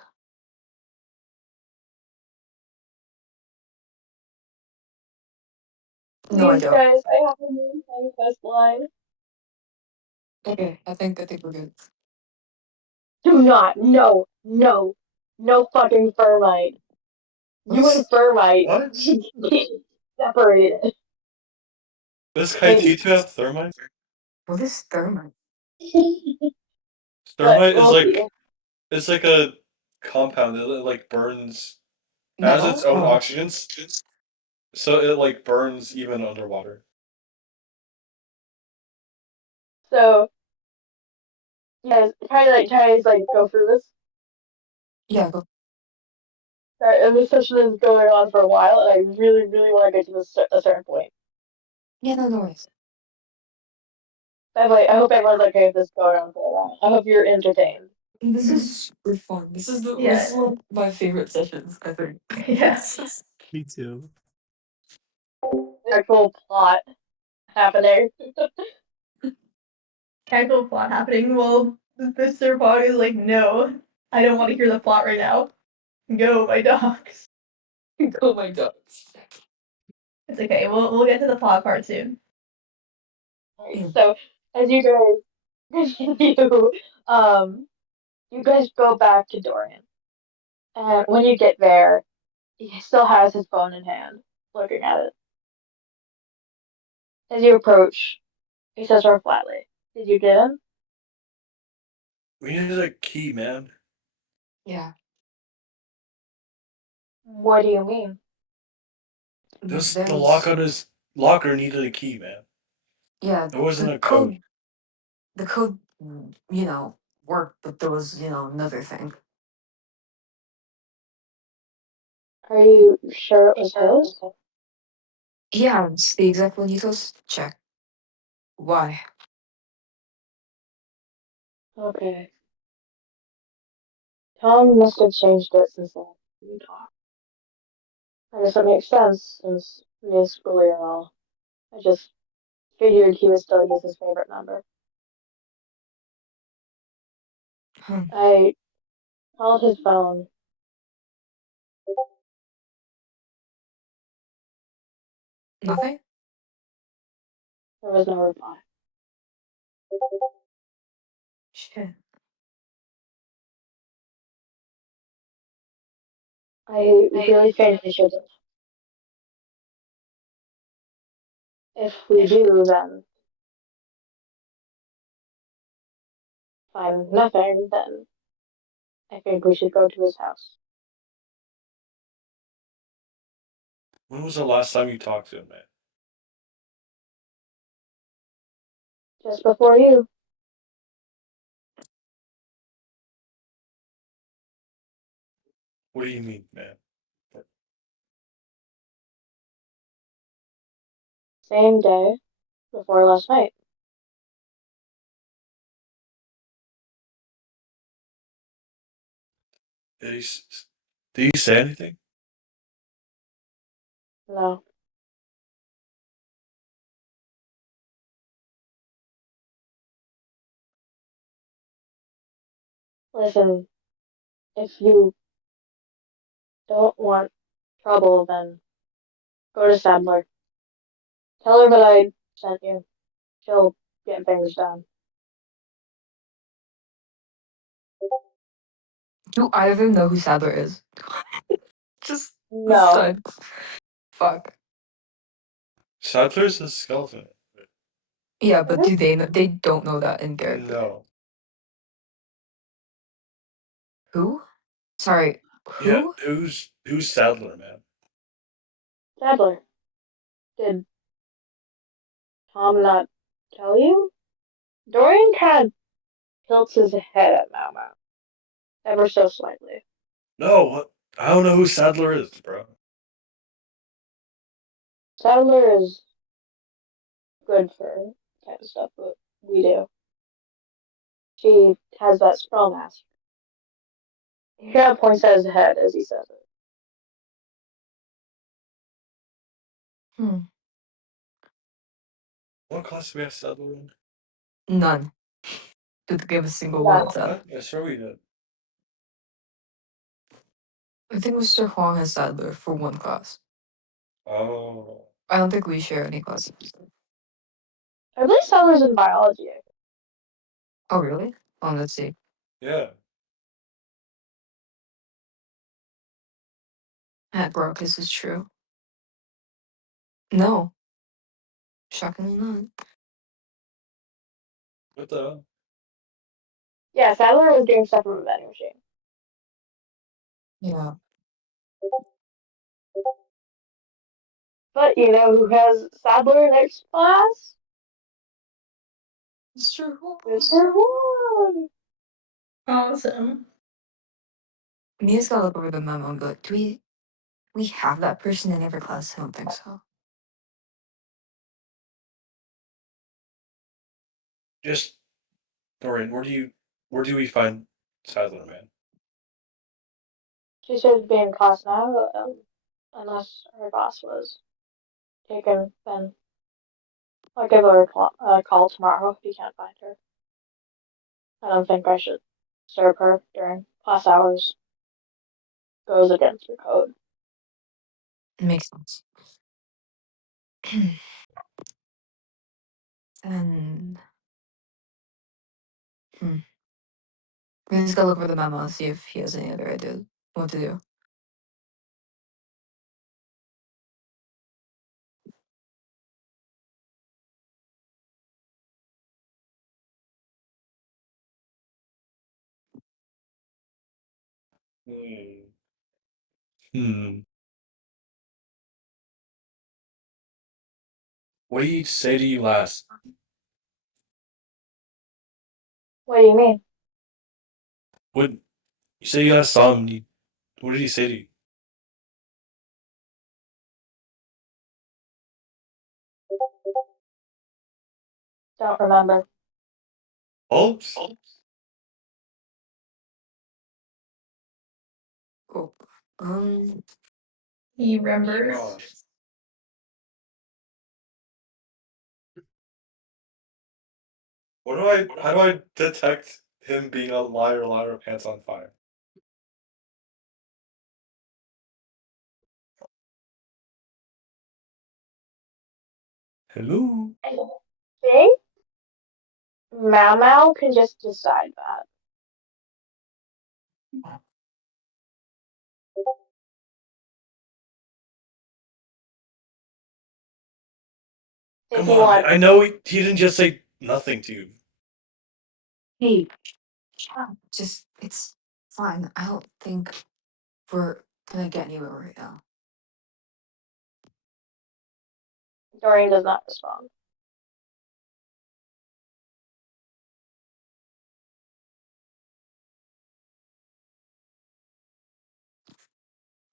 No, I Please, don't. guys, I have a new manifest line. Okay, I think we're good. Do not, no fucking Fermite. You and What's Fermite What? be separated. This Wait, Kaitita thermite? what is thermite? but Thermite is we'll see. like it's like a compound that like burns as its Metal? own Oh, oxygens, so it like burns even underwater. So, yes, try to go through this. yeah. Go. And this session is going on for a while, and I really, really want to get to a certain point. Yeah, no worries. By the way, I hope everyone's okay with this going on for a while. I hope you're entertained. This Mhm. is super fun. This is Yeah. one of my favorite sessions, I think. Yeah. Me too. The actual plot happening. Actual plot happening. Well, Mr. Fogg is like, no, I don't want to hear the plot right now. Go, my dogs. Oh my god. It's okay. We'll get to the plot part soon. Alright, so as you guys um, you guys go back to Dorian, and when you get there, he still has his phone in hand, looking at it. As you approach, he says more flatly, "Did you get him? We needed a key, man. Yeah. What do you mean?" Just There the lock was on his locker needed a key, man. yeah, There wasn't a code. the code worked, but there was, another thing. Are you sure it was his? Yeah, it's the exact one you told us. Check. Why? Okay. Tom must have changed it since last we talked. I guess that makes sense since he is bully and all. I just figured he would still use his favorite number. Hmm. I called his phone. Nothing? There was no reply. Shit. I really think we should. If we do, then find nothing, then I think we should go to his house. When was the last time you talked to him, man? Just before you. What do you mean, man? Same day before last night. Did he, did he say anything? No. Listen, if you don't want trouble, then go to Sadler. Tell her that I sent you. She'll get things done. Do either of them know who Sadler is? Just No. stud. Fuck. Sadler's a skeleton. Yeah, but do they know? They don't know that in character. No. Who? Sorry, Yeah, who? who's Sadler, man? Sadler, did Tom not tell you? Dorian kind of tilts his head at Mau Mau, ever so slightly. No, what? I don't know who Sadler is, bro. Sadler is good for kind of stuff that we do. She has that spell master. He kind of points at his head as he says it. Hmm. What class do we have Sadler in? None. Did give a single None. one, Sadler. What? Yeah, sure we did. I think Mr. Huang has Sadler for one class. Oh. I don't think we share any classes. I believe Sadler's in biology. Oh, really? Let's see. Yeah. At Brock, this is true. No. Shockingly not. What the hell? Yeah, Sadler was doing stuff from a vending machine. Yeah. But you know who has Sadler next class? Mr. Huang. Mr. Huang. Awesome. Mia's gotta look over the memo and be like, do we have that person in every class? I don't think so. Just, Dorian, where do we find Sadler, man? She should be in class now, unless her boss was taken. Then I'll give her a call tomorrow if you can't find her. I don't think I should disturb her during class hours. Goes against her code. Makes sense. And we just gotta look over the memo and see if he has any other ideas what to do. Hmm. Hmm. What did he say to you last? What do you mean? What you say you last saw him? What did he say to you? Don't remember. Bulbs? Oh, He remembers. Oh. How do I detect him being a liar, pants on fire? Hello? I think Mau Mau can just decide that. If Come you on, want, I know he didn't just say nothing to you. Hey, just it's fine. I don't think we're gonna get anywhere right now. Dorian does not respond.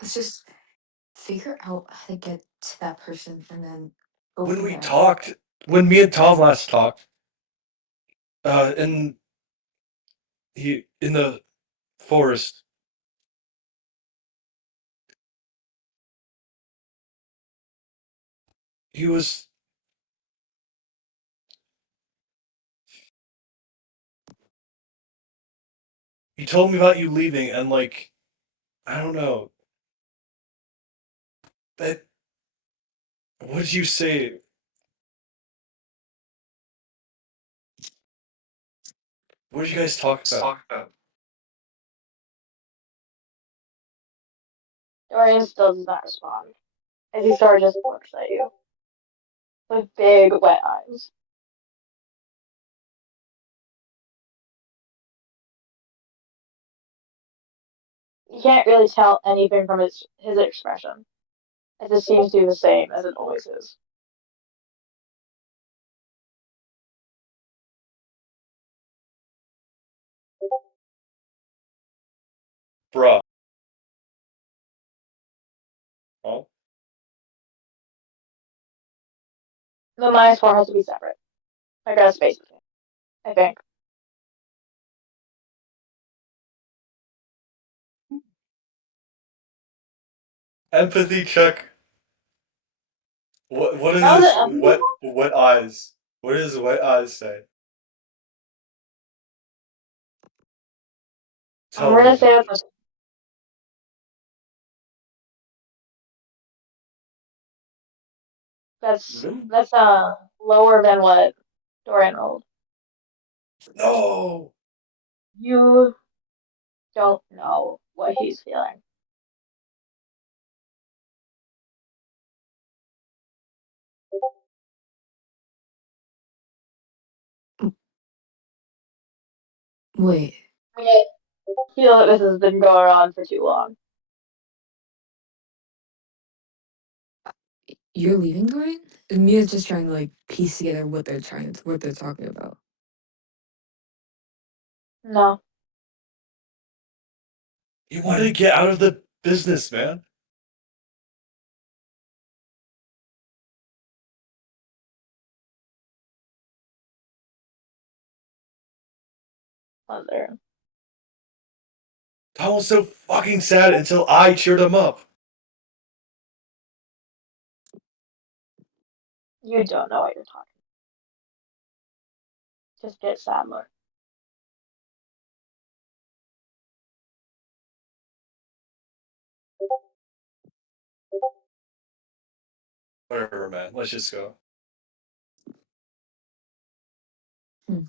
Let's just figure out how to get to that person and then go When from we there. talked, when me and Tom last talked, in the forest, he was. He told me about you leaving, and like, I don't know. That. What did you say? What did you guys talk about? Dorian still does not respond. As he sort of just looks at you with big, wet eyes. You can't really tell anything from his expression, as it seems to be the same as it always is. Bruh. Oh? The minus four has to be separate. I got a space between, I think. Empathy check. What That was is an empathy check? wet eyes? What does wet eyes say? I'm Tell gonna me. say that's lower than what Dorian rolled. No. You don't know what he's feeling. Wait, I feel that this has been going on for too long. you're leaving, Dorian? And Mia's just trying to like piece together what they're talking about. No, You wanted to get out of the business, man. Mother. Tom was so fucking sad until I cheered him up. You don't know what you're talking. Just get sadler. Whatever, man. Let's just go. Hmm.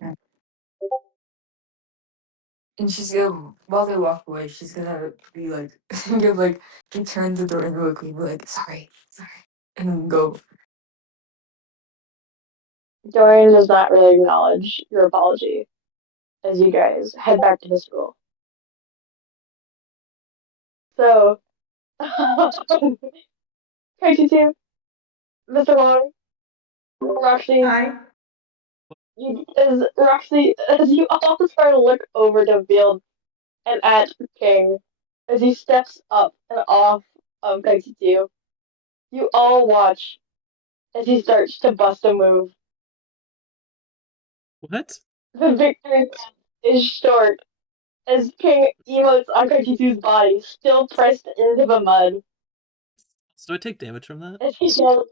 Yeah. And she's gonna, while they walk away, she's gonna be like, gonna like, turn to Dorian really quickly, be like, sorry, and go. Dorian does not really acknowledge your apology as you guys head back to his school. So, Kaiji too, Mr. Wong, Roxy, Hi. as you all start to look over the field and at King, as he steps up and off of Kaiji too, you all watch as he starts to bust a move. What? The victory is short as King emotes on Kaiji body, still pressed into the mud. So do I take damage from that? As he yells,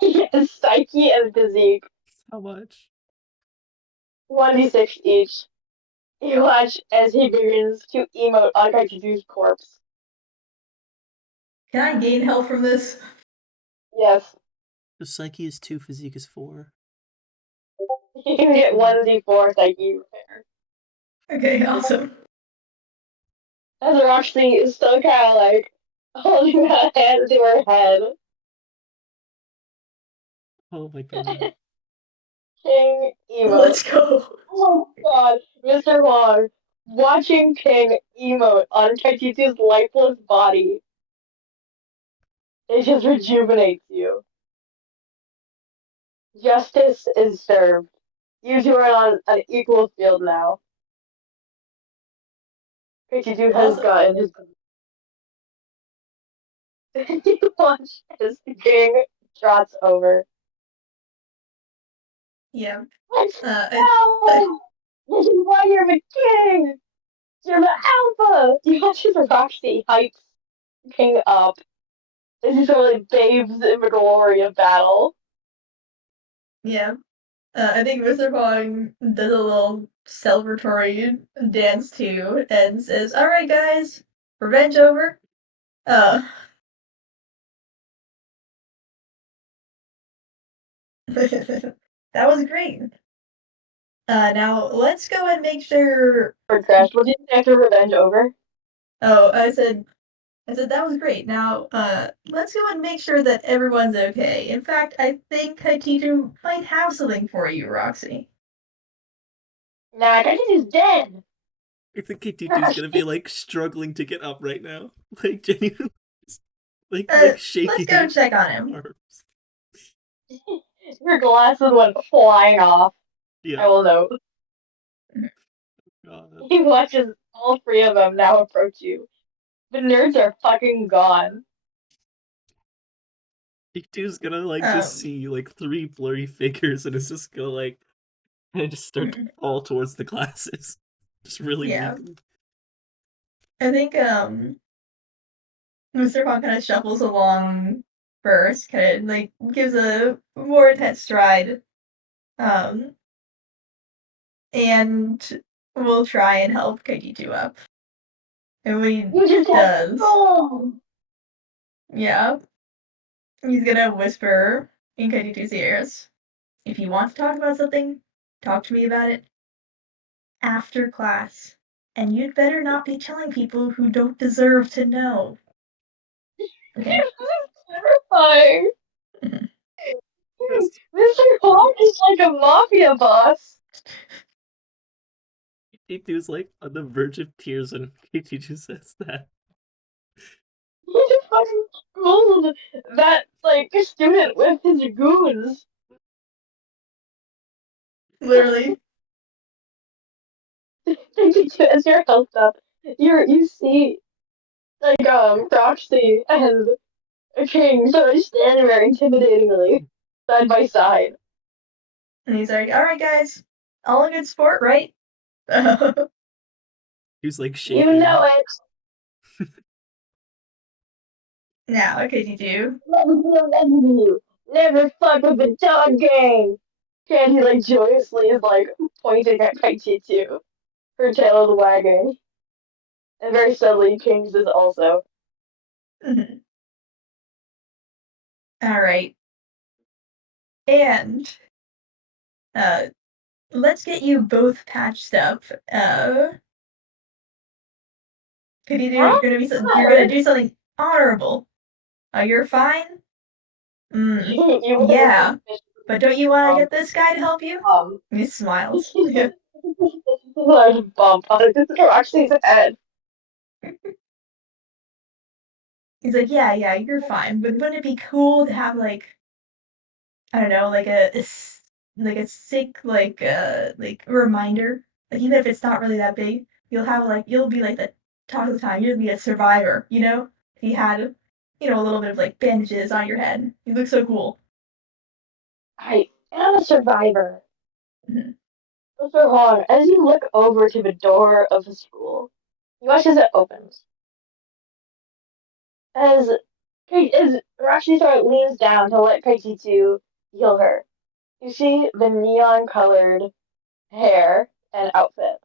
yes, Psyche and Physique, How much? 1d6 each. You watch as he begins to emote on Kaiku's corpse. Can I gain health from this? Yes, So Psyche is 2, Physique is 4. you can get 1d4 Psyche repair. Okay, awesome. As Roxy is still kind of like holding that hand to her head. Oh my god. King emote. Let's go. Oh my god, Mr. Wong, watching King emote on Kaititu's lifeless body, it just rejuvenates you. Justice is served. You two are on an equal field now. Kaititu has Also, gotten his. You watch as the King trots over. yeah. Let's I, go! This is why you're the king! You're the alpha! You watch as Roxy hypes King up. This is sort of like babes in the glory of battle. yeah. I think Mr. Huang does a little celebratory dance too and says, "Alright, guys, revenge over." Uh, that was great. Now let's go and make sure. Or Crash, what did you say after revenge over? Oh, I said that was great. Now, let's go and make sure that everyone's okay. In fact, I think Kaititu might have something for you, Roxy. Nah, Kaititu's dead! I think K22's gonna be like struggling to get up right now. Like genuinely like Let's go shaking check on him. arms. Your glasses went flying off, I Yeah. will note. God. He watches all three of them now approach you. The nerds are fucking gone. K2's gonna like just Um, see like three blurry figures and it's just gonna like and just start to fall towards the glasses. Just really yeah. weakly. I think Mr. Huang kind of shuffles along first, kind of like gives a more intense stride, um, and will try and help Kaititu up. And when he You just have does, gold! yeah, he's gonna whisper in Kaititu's ears, "If you want to talk about something, talk to me about it after class. And you'd better not be telling people who don't deserve to know." Okay. This is terrifying! Mhm. Yes. Mr. Hawk is like a mafia boss! K2's like on the verge of tears when K2 just says that. He just fucking schooled that, like, student with his goons! Literally. As your health up, you see, like, Roxy and King sort of standing there intimidatingly, side by side. And he's like, "All right, guys, all in good sport, right?" He's like You know shaking. it! Now, okay, you do. Never fuck with the dog gang! Candy, like, joyously is, like, pointing at Kaititu. Her tail is wagging. And very subtly, King's is also. Mhm. All right, and uh, let's get you both patched up. Could you do? Huh? You're gonna be. You're gonna What? do something honorable. You're fine. You would have Yeah, suspicious, but don't you want to um, get this guy to help you? um, And he smiles. a large bump on Roxy's head. He's like, "Yeah, yeah, you're fine. But wouldn't it be cool to have like, I don't know, like like a sick like reminder, like even if it's not really that big, you'll be like the talk of the time. You'll be a survivor, you know. If you had, a little bit of like bandages on your head, you look so cool." I am a survivor. Mhm. Mr. Hong, as you look over to the door of the school, you watch as it opens. As Rashi sort of leans down to let Kaiti to heal her, you see the neon-colored hair and outfit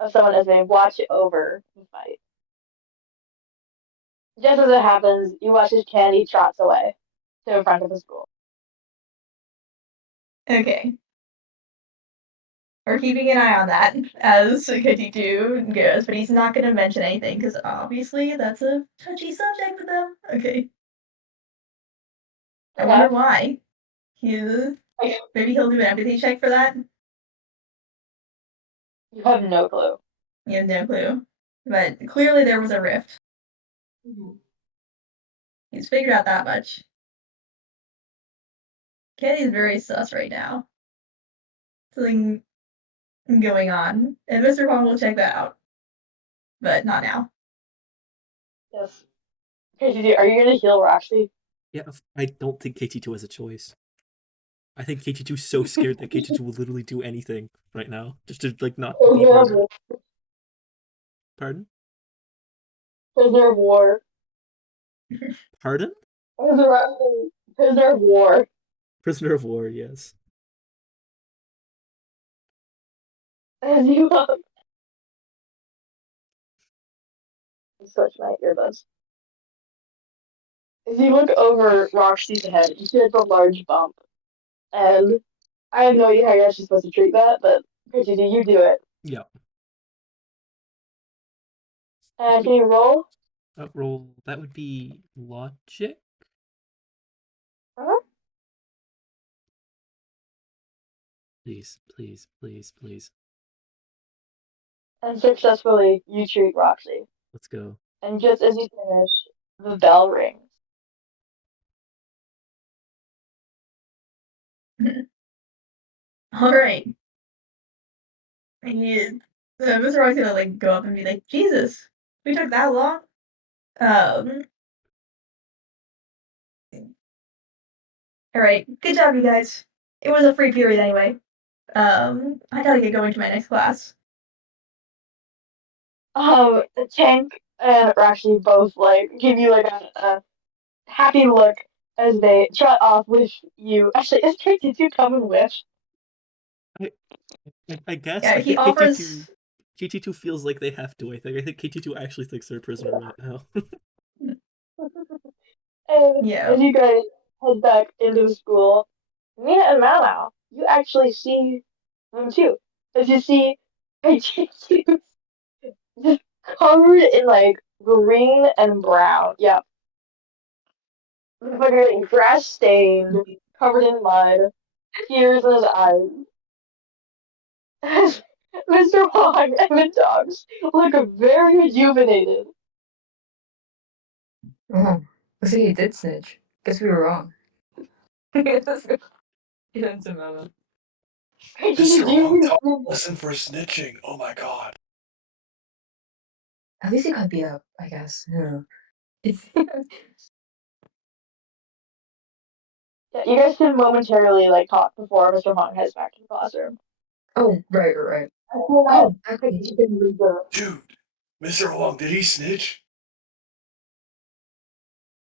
of someone as they watch over the fight. Just as it happens, you watch as Candy trots away to the front of the school. Okay, we're keeping an eye on that as Kaititu goes, but he's not going to mention anything because obviously that's a touchy subject with them. Okay, I wonder Okay. why. Maybe he'll do an empathy check for that. You have no clue. You have no clue. But clearly there was a rift. He's figured out that much. Kenny's very sus right now. Something going on. And Mr. Huang will check that out. But not now. Yes. KTD, are you gonna heal Roxy? Yeah, I don't think KT2 has a choice. I think KT2 is so scared that KT2 will literally do anything right now just to like not be murdered. Pardon? Prisoner of war. Pardon? Prisoner of war. Prisoner of war, yes. As you switch my earbuds. As you look over Roxy's head, you see like a large bump. And I have no idea how you're actually supposed to treat that, but KTD, you do it. Yeah. And can you roll? Roll, that would be logic? Uh-huh. Please, please, please, please. And successfully, you treat Roxy. Let's go. And just as you finish, the bell rings. Alright. Mr. Roy's gonna like go up and be like, Jesus, we took that long? Alright, good job you guys. It was a free period anyway. I gotta get going to my next class. Tank and Roxy both like give you like a happy look as they trot off with you. Actually, is KT2 coming with? I guess. Yeah, I he think offers. KT2 feels like they have to, I think. I think KT2 actually thinks they're a prisoner right now. And Yeah. as you guys head back into the school, Mia and Mao, you actually see them too. As you see KT2 just covered in like green and brown. Yeah. Like a grass stained, covered in mud, tears in his eyes. Mr. Wong and the dogs look very rejuvenated. Oh, looks like he did snitch. Guess we were wrong. It's a memo. Mr. Wong taught a lesson for snitching. Oh my god. At least he could be up, I guess. Yeah. Yeah, you guys can momentarily like talk before Mr. Wong heads back to the classroom. Oh, right. I feel that Oh, actually, you can read the Dude, Mr. Wong, did he snitch?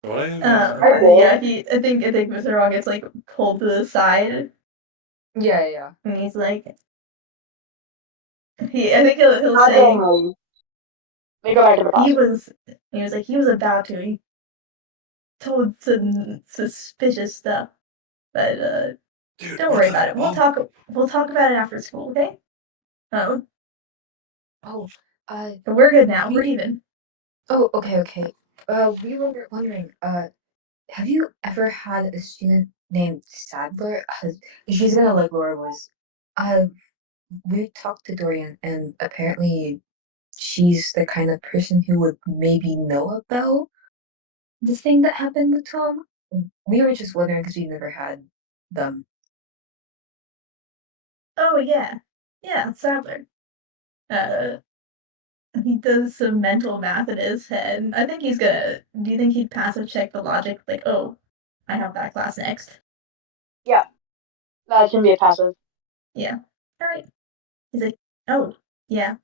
What? Yeah, I think Mr. Wong gets like pulled to the side yeah. and he's like I think he'll not say only they go back to the classroom. he was about to. He told some suspicious stuff. But Dude, don't what worry the about it. We'll talk about it after school, okay? Oh. Oh, But we're good now. We're even. oh, okay. We were wondering, have you ever had a student named Sadler? She's gonna like Laura was. Uh, we talked to Dorian, and apparently she's the kind of person who would maybe know about the thing that happened with Tom. We were just wondering because we never had them. Oh yeah. Yeah, Sadler. Uh he does some mental math in his head. I think he's gonna do you think he'd passive check the logic like, oh, I have that class next? Yeah, that can be a passive. Yeah. Alright. He's like, oh, yeah.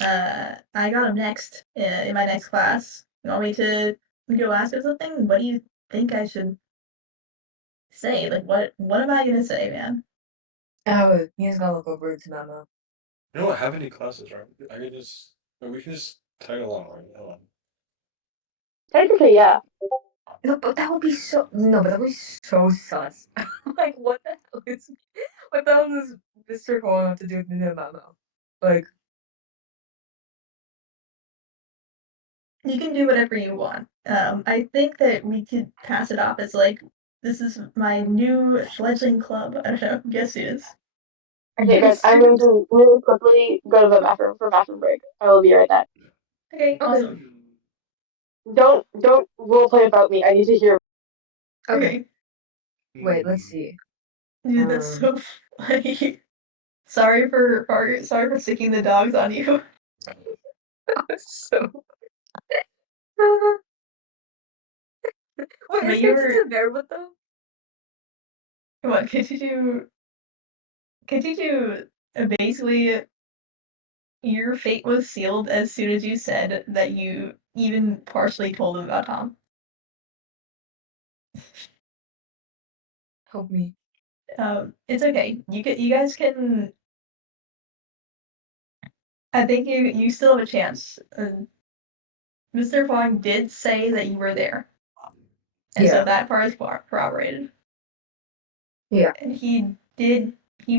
I got him next in my next class. You want me to go ask him something? What do you think I should say? Like, what am I gonna say, man? Oh, he's gonna look over to Mama. You don't have any classes, right? I could just, or we can just tag along, right? Hold on. Technically, yeah. No, but that would be so. No, but that would be so sus. Like, what the hell does Mr. Hall have to do with the Mama? Like, You can do whatever you want. I think that we could pass it off as like This is my new fledgling club. I don't know. Guess it is. Okay, guys, I'm going to really quickly go to the bathroom for bathroom break. I will be right back. Okay, awesome. Don't roleplay about me. I need to hear. Okay. Wait, let's see. Dude, that's so funny. Sorry for sticking the dogs on you. So. Wait, But is you there were just a bear with them? what? Could you do? Basically, your fate was sealed as soon as you said that you even partially told him about Tom. Help me. It's okay. You guys can. I think you still have a chance. Mr. Fong did say that you were there, and so Yeah. that part is corroborated. Yeah. And he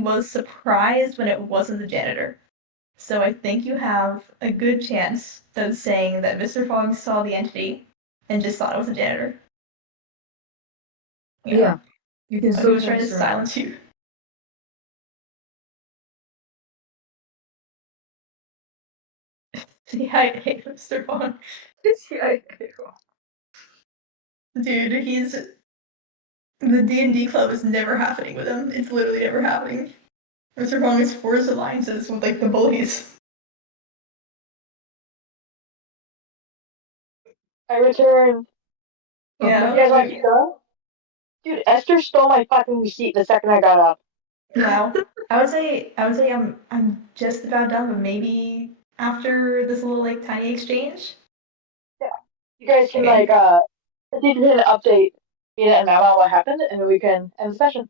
was surprised when it wasn't the janitor. So I think you have a good chance of saying that Mr. Fogg saw the entity and just thought it was a janitor. Yeah. You can He still was trying to transfer. silence you. See, I hate Mr. Fogg. Yeah. Dude, he's the D&D club is never happening with him. It's literally never happening. Mr. Fogg is forced alliances with like the bullies. I returned. Yeah. You guys want to go? Dude, Esther stole my fucking receipt the second I got up. Wow. I would say I'm just about done, but maybe after this little like tiny exchange. Yeah. You guys can Okay. need to update me and Mama on what happened, and then we can end the session.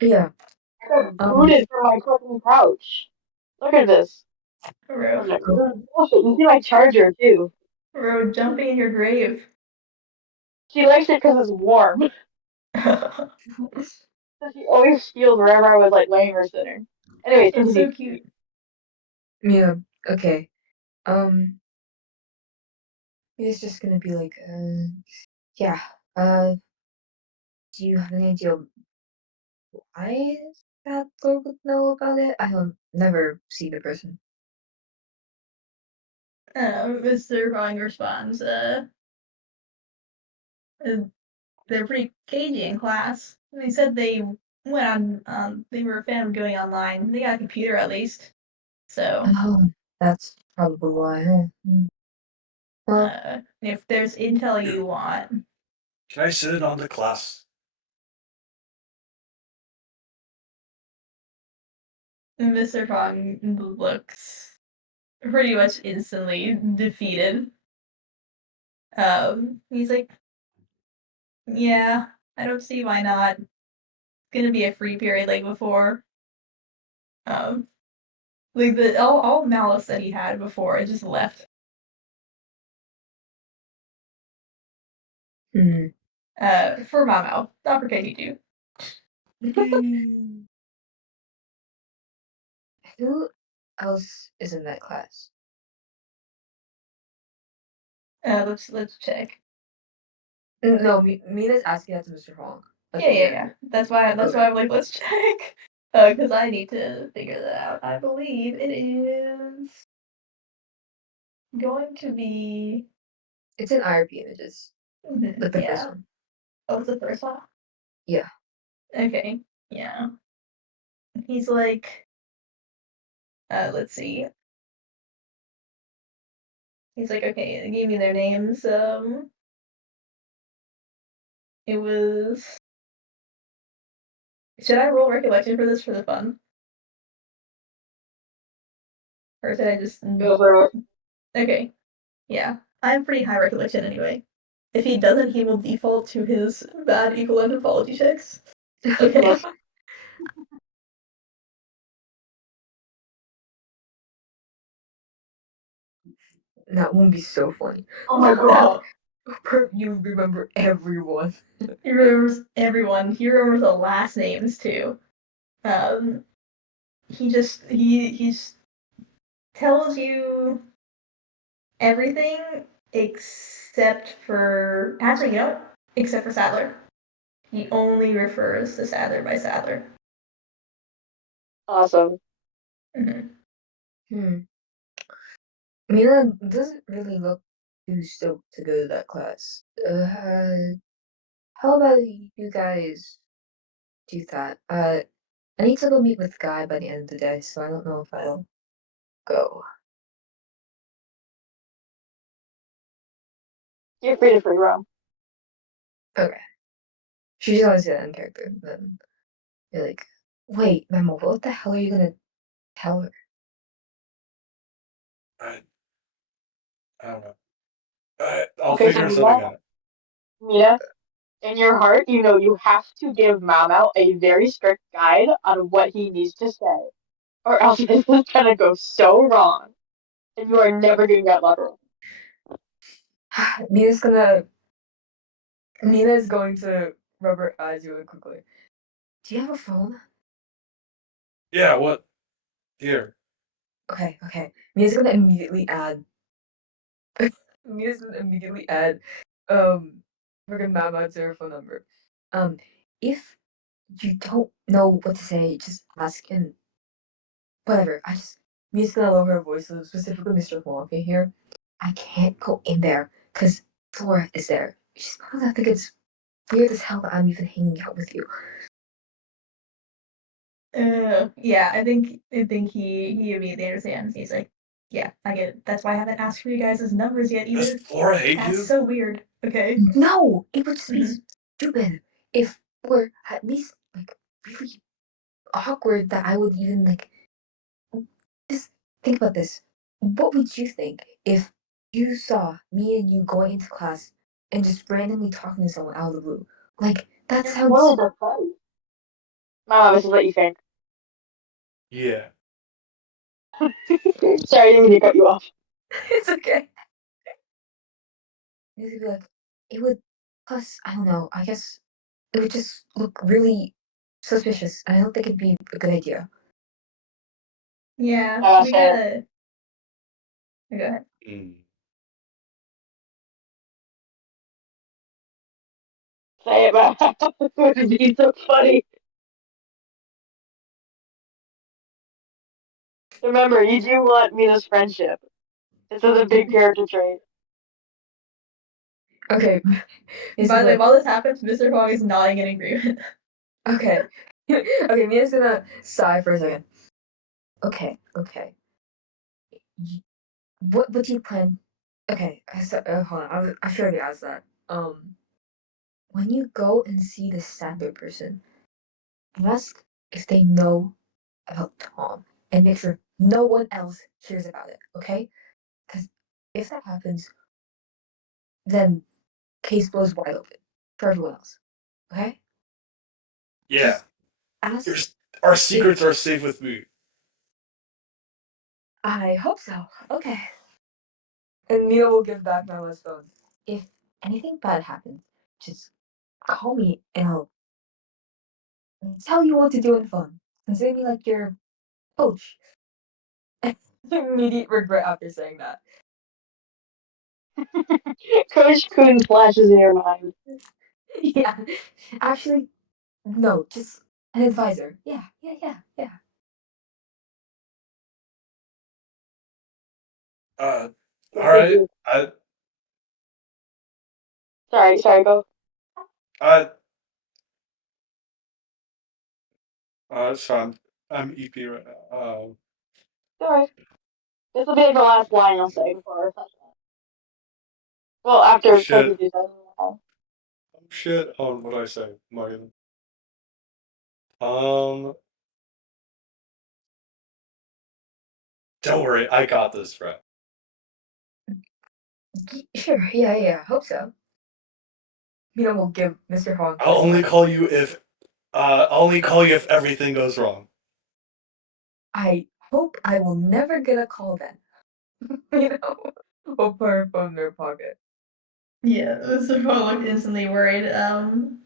Yeah. I got booted from my fucking couch. Look at this. Bro, This is bullshit. You see my charger too. bro, jumping in your grave. She likes it because it's warm. She always steals wherever I was like laying or sitting. Anyways, It's continue. so cute. Yeah. Okay. It's just gonna be like, yeah. Do you have any idea why that girl would know about it? I don't never see the person. Mr. Fong responds, they're pretty cagey in class. They said they went on, they were a fan of going online. They got a computer at least. So, Oh, that's probably why. Huh? Well, if there's intel you want, Can I sit in on the class? Mr. Fong looks pretty much instantly defeated. He's like, yeah, I don't see why not. It's gonna be a free period like before. Um, like the all malice that he had before, it just left. hmm. For my mouth, not for KT2. Who else is in that class? Let's check. No, Mina's asking that to Mr. Hong. Like, Yeah. That's why I'm like, let's check. Because I need to figure that out. I believe it is going to be. It's in IRP images. Like the first Yeah. one. Oh, it's the first one. Yeah. Okay. Yeah. He's like, let's see. He's like, okay, they gave me their names. It was. Should I roll recollection for this for the fun? Or should I just. Go for it. Okay. Yeah. I have pretty high recollection anyway. If he doesn't, he will default to his bad equal anthropology checks. Okay. That won't be so funny. Oh my god. You remember everyone. He remembers everyone. He remembers the last names too. Um, he tells you everything except for actually, you know, except for Sadler. He only refers to Sadler by Sadler. Awesome. Mm-hmm. Mira doesn't really look too stoked to go to that class. How about you guys do that? I need to go meet with Guy by the end of the day, so I don't know if I'll go. You're free to free roam. Okay. She's always that in character. Then you're like, wait, Memo, what the hell are you gonna tell her? I don't know. I'll Okay, so figure something out. Mia, in your heart, you know you have to give Mamo a very strict guide on what he needs to say, or else this is gonna go so wrong, and you are never gonna get lateral. Mina's gonna. Mina's going to rub her eyes really quickly. Do you have a phone? Yeah, what? Here. Okay. Mina's gonna immediately add. Mina's gonna immediately add. Friggin' Mama to her phone number. If you don't know what to say, just ask and whatever. Mina's gonna lower her voice, so specifically Mr. Huang can hear. I can't go in there because Flora is there. She's probably gonna think it's weird as hell that I'm even hanging out with you. Yeah, I think he immediately understands. He's like, yeah, I get it. That's why I haven't asked for you guys' numbers yet Does either. Flora hate That's you? so weird. Okay. No, it would just be stupid if we're at least like really awkward that I would even like. Just think about this. What would you think if you saw me and you going into class and just randomly talking to someone out of the blue? Like that You're sounds. spoiled, that's right. Mama, this is what you think. Yeah. Sorry, I didn't mean to cut you off. It's okay. It would be like it would. Plus, I don't know. I guess it would just look really suspicious. I don't think it'd be a good idea. Yeah, we Say it. gotta. Go ahead. Mm. Say it, Mama. It would be so funny. Remember, you do want Mina's friendship. This is a big character trait. Okay. By the way, Like, while this happens, Mr. Huang is nodding in agreement. okay. Okay, Mia's gonna sigh for a second. Okay. What do you plan? Okay, hold on. I should already asked that. When you go and see the Sandler person, ask if they know about Tom and make sure no one else hears about it. Okay? Because if that happens, then case blows wide open for everyone else. Okay? Yeah. Just ask Our if secrets are safe with me. I hope so. Okay. And Mia will give back Mama's phone. If anything bad happens, just call me and I'll tell you what to do in fun. Consider me like your coach. Immediate regret after saying that. Coach Coon flashes in your mind. Yeah. Actually, no, just an advisor. Yeah. All What did right. you? Sorry, go. I, it's fine. I'm EP right now. Sorry. This will be like the last line I'll say before our session. Well, after Shit. Koki says. Shit on what I say, Morgan. Um, don't worry, I got this, friend. Sure, yeah. Hope so. Mia will give Mr. Hong I'll only call you if everything goes wrong. I hope I will never get a call then. Or put her phone in her pocket. Yeah, Mr. Huang looked instantly worried. And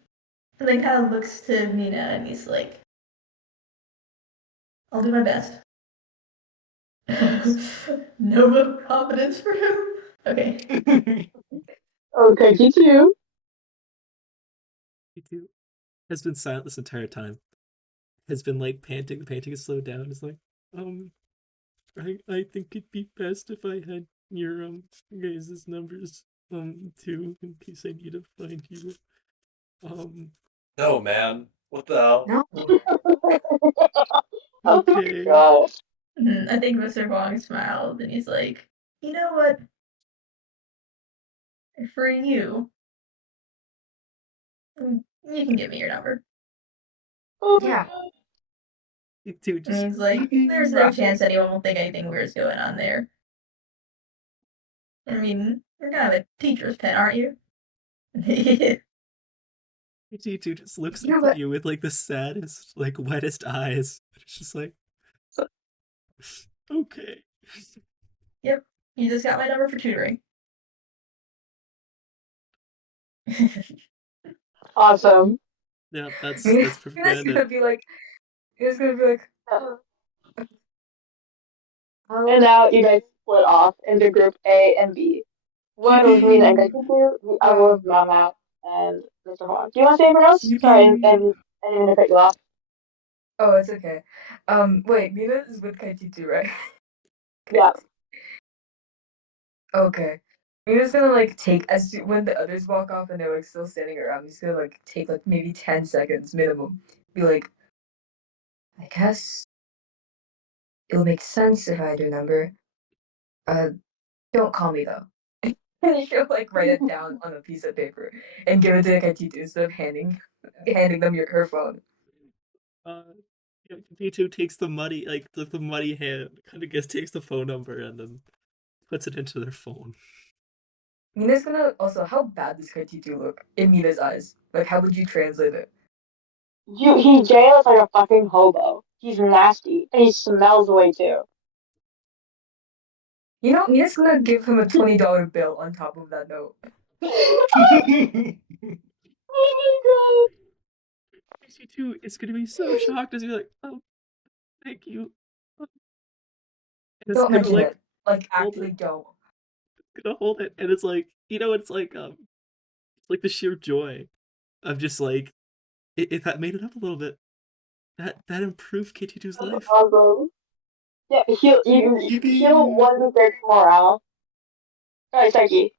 then kind of looks to Mina and he's like, I'll do my best. No vote of confidence for him. Okay. Okay, you too. K2 has been silent this entire time. Has been like panting. The panting is slowed down. It's like, I think it'd be best if I had your guys' numbers too, in case I need to find you. No, man. What the hell? No. Oh my Okay. god. I think Mr. Huang smiled and he's like, you know what? For you, you can give me your number. Oh my Yeah. god. K2 And just he's like, there's no chance anyone will think anything weird's going on there. I mean, you're kind of a teacher's pet, aren't you? K2 just looks You know up at what? you with like the saddest, like wettest eyes. It's just like, okay. Yep, you just got my number for tutoring. Awesome. Yeah, that's Mina's perfectly gonna be like, Mina's gonna be like, And um, now you guys split off into group A and B. One was Mina and Kakiku, the other was Mama and Mr. Huang. Do you want to say anything else? Sorry, and I didn't mean to cut you off. oh, it's okay. Wait, Mina is with Kaititu, right? Yeah. Okay. Mina's gonna like take when the others walk off and they're like still standing around. He's gonna like take like maybe 10 seconds minimum. Be like, I guess it'll make sense if I had your number. Uh, don't call me though. And she'll like write it down on a piece of paper and give it to Kaititu instead of handing them her phone. Uh, K2 takes the muddy, like the muddy hand, kind of gets takes the phone number and then puts it into their phone. Mina's gonna also, how bad does Kaititu look in Mina's eyes? Like, how would you translate it? He Jay looks like a fucking hobo. He's nasty. And he smells way too. You know, Mina's gonna give him a $20 bill on top of that note. Oh K2 is gonna be so shocked as he's like, oh, thank you. And it's Don't gonna mention like it. Like, hold actually it, don't. gonna hold it, and it's like, it's like the sheer joy of just like, if that made it up a little bit, that improved K2's my god. life. Awesome. Yeah, he'll want to break morale. Alright, Seki.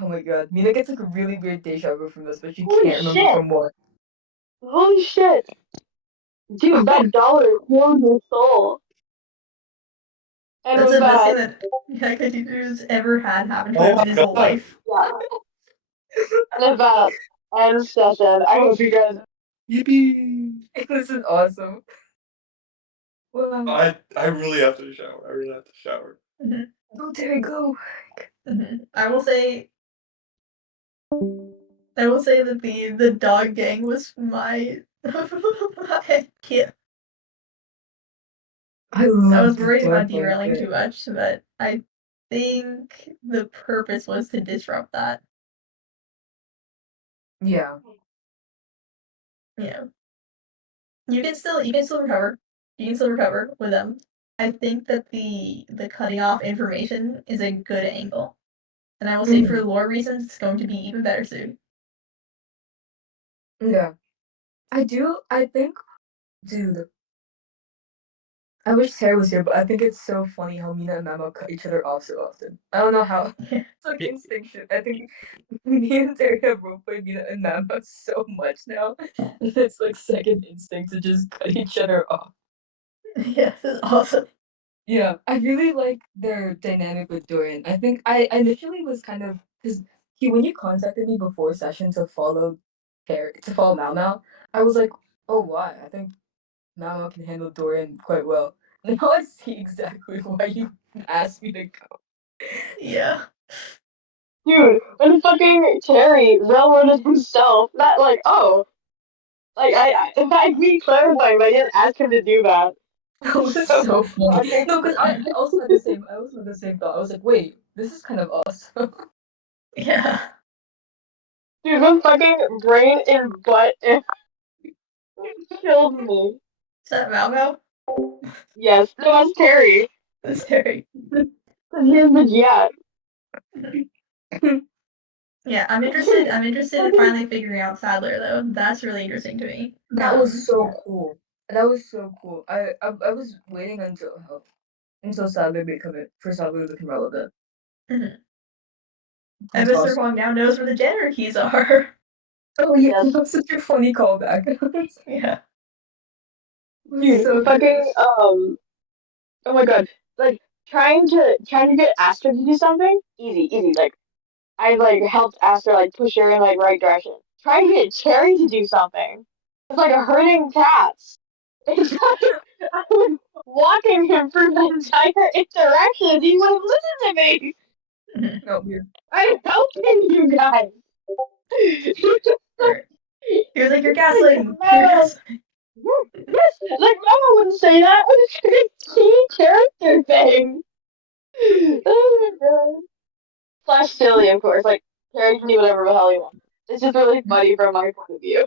Oh my god. Mina gets like a really weird deja vu from this, but she Holy can't remember shit. from what. Holy shit. Dude, that dollar healed your soul. And That's with the best thing that, that Kaitiru's ever had happen to Oh him my in his whole god. life. yeah. And with that, end session. I hope you guys. Yippee! This is awesome. Wow. I really have to shower. I really have to shower. Oh, there we go. I will say that the dog gang was my kid. I I love was the worried about dog gang derailing thing. too much, but I think the purpose was to disrupt that. Yeah. Yeah. You can still recover. You can still recover with them. I think that the cutting off information is a good angle. And I will say for lore reasons it's going to be even better soon. Yeah. I think, dude, I wish Sarah was here, but I think it's so funny how Mina and Mama cut each other off so often. I don't know how. It's like It, instinctive. I think me and Terry have roleplayed Mina and Mama so much now. It's like second instinct to just cut each other off. Yes, it's awesome. Yeah, I really like their dynamic with Dorian. I think I initially was kind of because when you contacted me before session to follow Mau Mau, I was like, oh why? I think Mau Mau can handle Dorian quite well. Now I see exactly why you asked me to go. Yeah. Dude, when fucking Terry railroaded himself, that, like, oh. Like, in fact, me clarifying, but I didn't ask him to do that. That was So so funny. fucking No, because I also had the same. I also had the same thought. I was like, wait, this is kind of awesome. Yeah. dude, my fucking brain and butt it killed me. Is that Malmo? Yes, no, that's Terry. That's Terry. Cause he's the jet. Yeah, I'm interested. I'm interested in finally figuring out Sadler though. That's really interesting to me. That was so cool. That was so cool. I was waiting until Sadler Sadler to become relevant. Mhm. And That's Mr. awesome. Huang now knows where the janitor keys are. Oh yeah, Yes. that was such a funny callback. Yeah. Dude, So fucking oh my god. Like trying to get Aster to do something? Easy. Like I like helped Aster like push her in like right direction. Trying to get Cherry to do something. It's like a herding cats. It's like I was walking him through the entire interaction. He wouldn't listen to me. Mhm. no, weird. I'm helping you guys. Right. He was like, "You're Like, gaslighting. You're no. gaslighting." Yes, like Mama wouldn't say that. It's a key character thing. Oh my god. Slash silly, of course. Like, Harry can do whatever the hell he wants. It's just really funny from my point of view.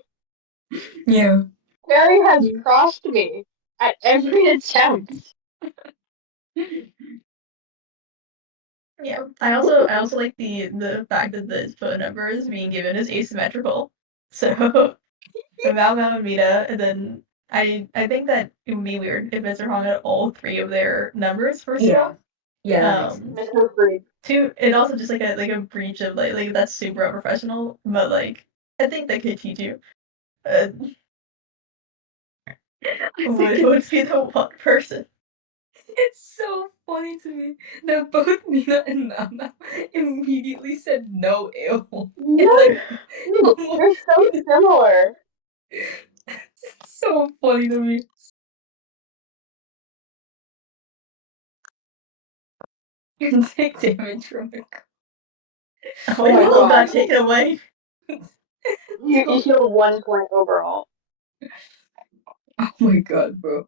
Yeah. Harry has crossed me at every attempt. Yeah. I also like the fact that the phone number is being given as asymmetrical. So Val and Mita, and then I think that it would be weird if Mr. Hong had all three of their numbers first of all. Yeah, that makes sense. Mr. Freak. Two, and also just like a breach of like that's super unprofessional, but like I think they could teach you. I think Would be the one person. it's so funny to me that both Nina and Nana immediately said no ew. And Yeah, like dude, almost they're so similar. it's so funny to me. You take damage from it. Oh My my whole got god. taken away. You heal 1 point overall. Oh my god, bro.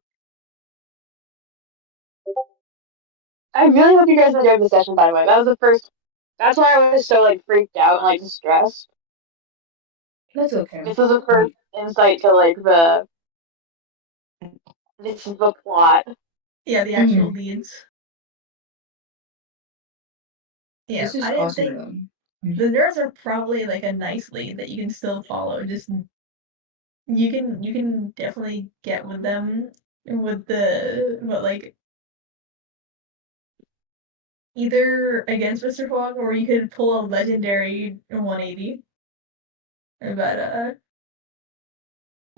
I really hope you guys enjoyed the session, by the way. That was the first. That's why I was so, like, freaked out and, like, distressed. That's okay. This was the first insight to, like, this is the plot. Yeah, the actual leads. Yeah, This is I didn't awesome think though. the nerds are probably like a nice lead that you can still follow. Just you can definitely get with them with the but like either against Mr. Huang or you could pull a legendary 180. But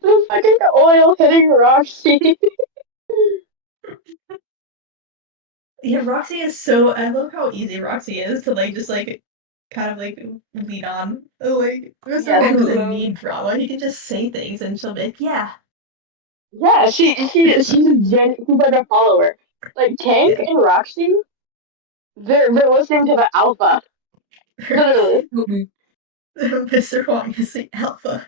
The fucking oil hitting Roxy. yeah, Roxy is so I love how easy Roxy is to like just like kind of like lead on. Like Mr. Yes. Huang doesn't Hello. need drama. He can just say things and she'll be like, yeah. Yeah, she's she's like a follower. Like Tank Yeah. and Roxy, they're listening to the alpha. Literally. Help me. Mr. Huang is the alpha.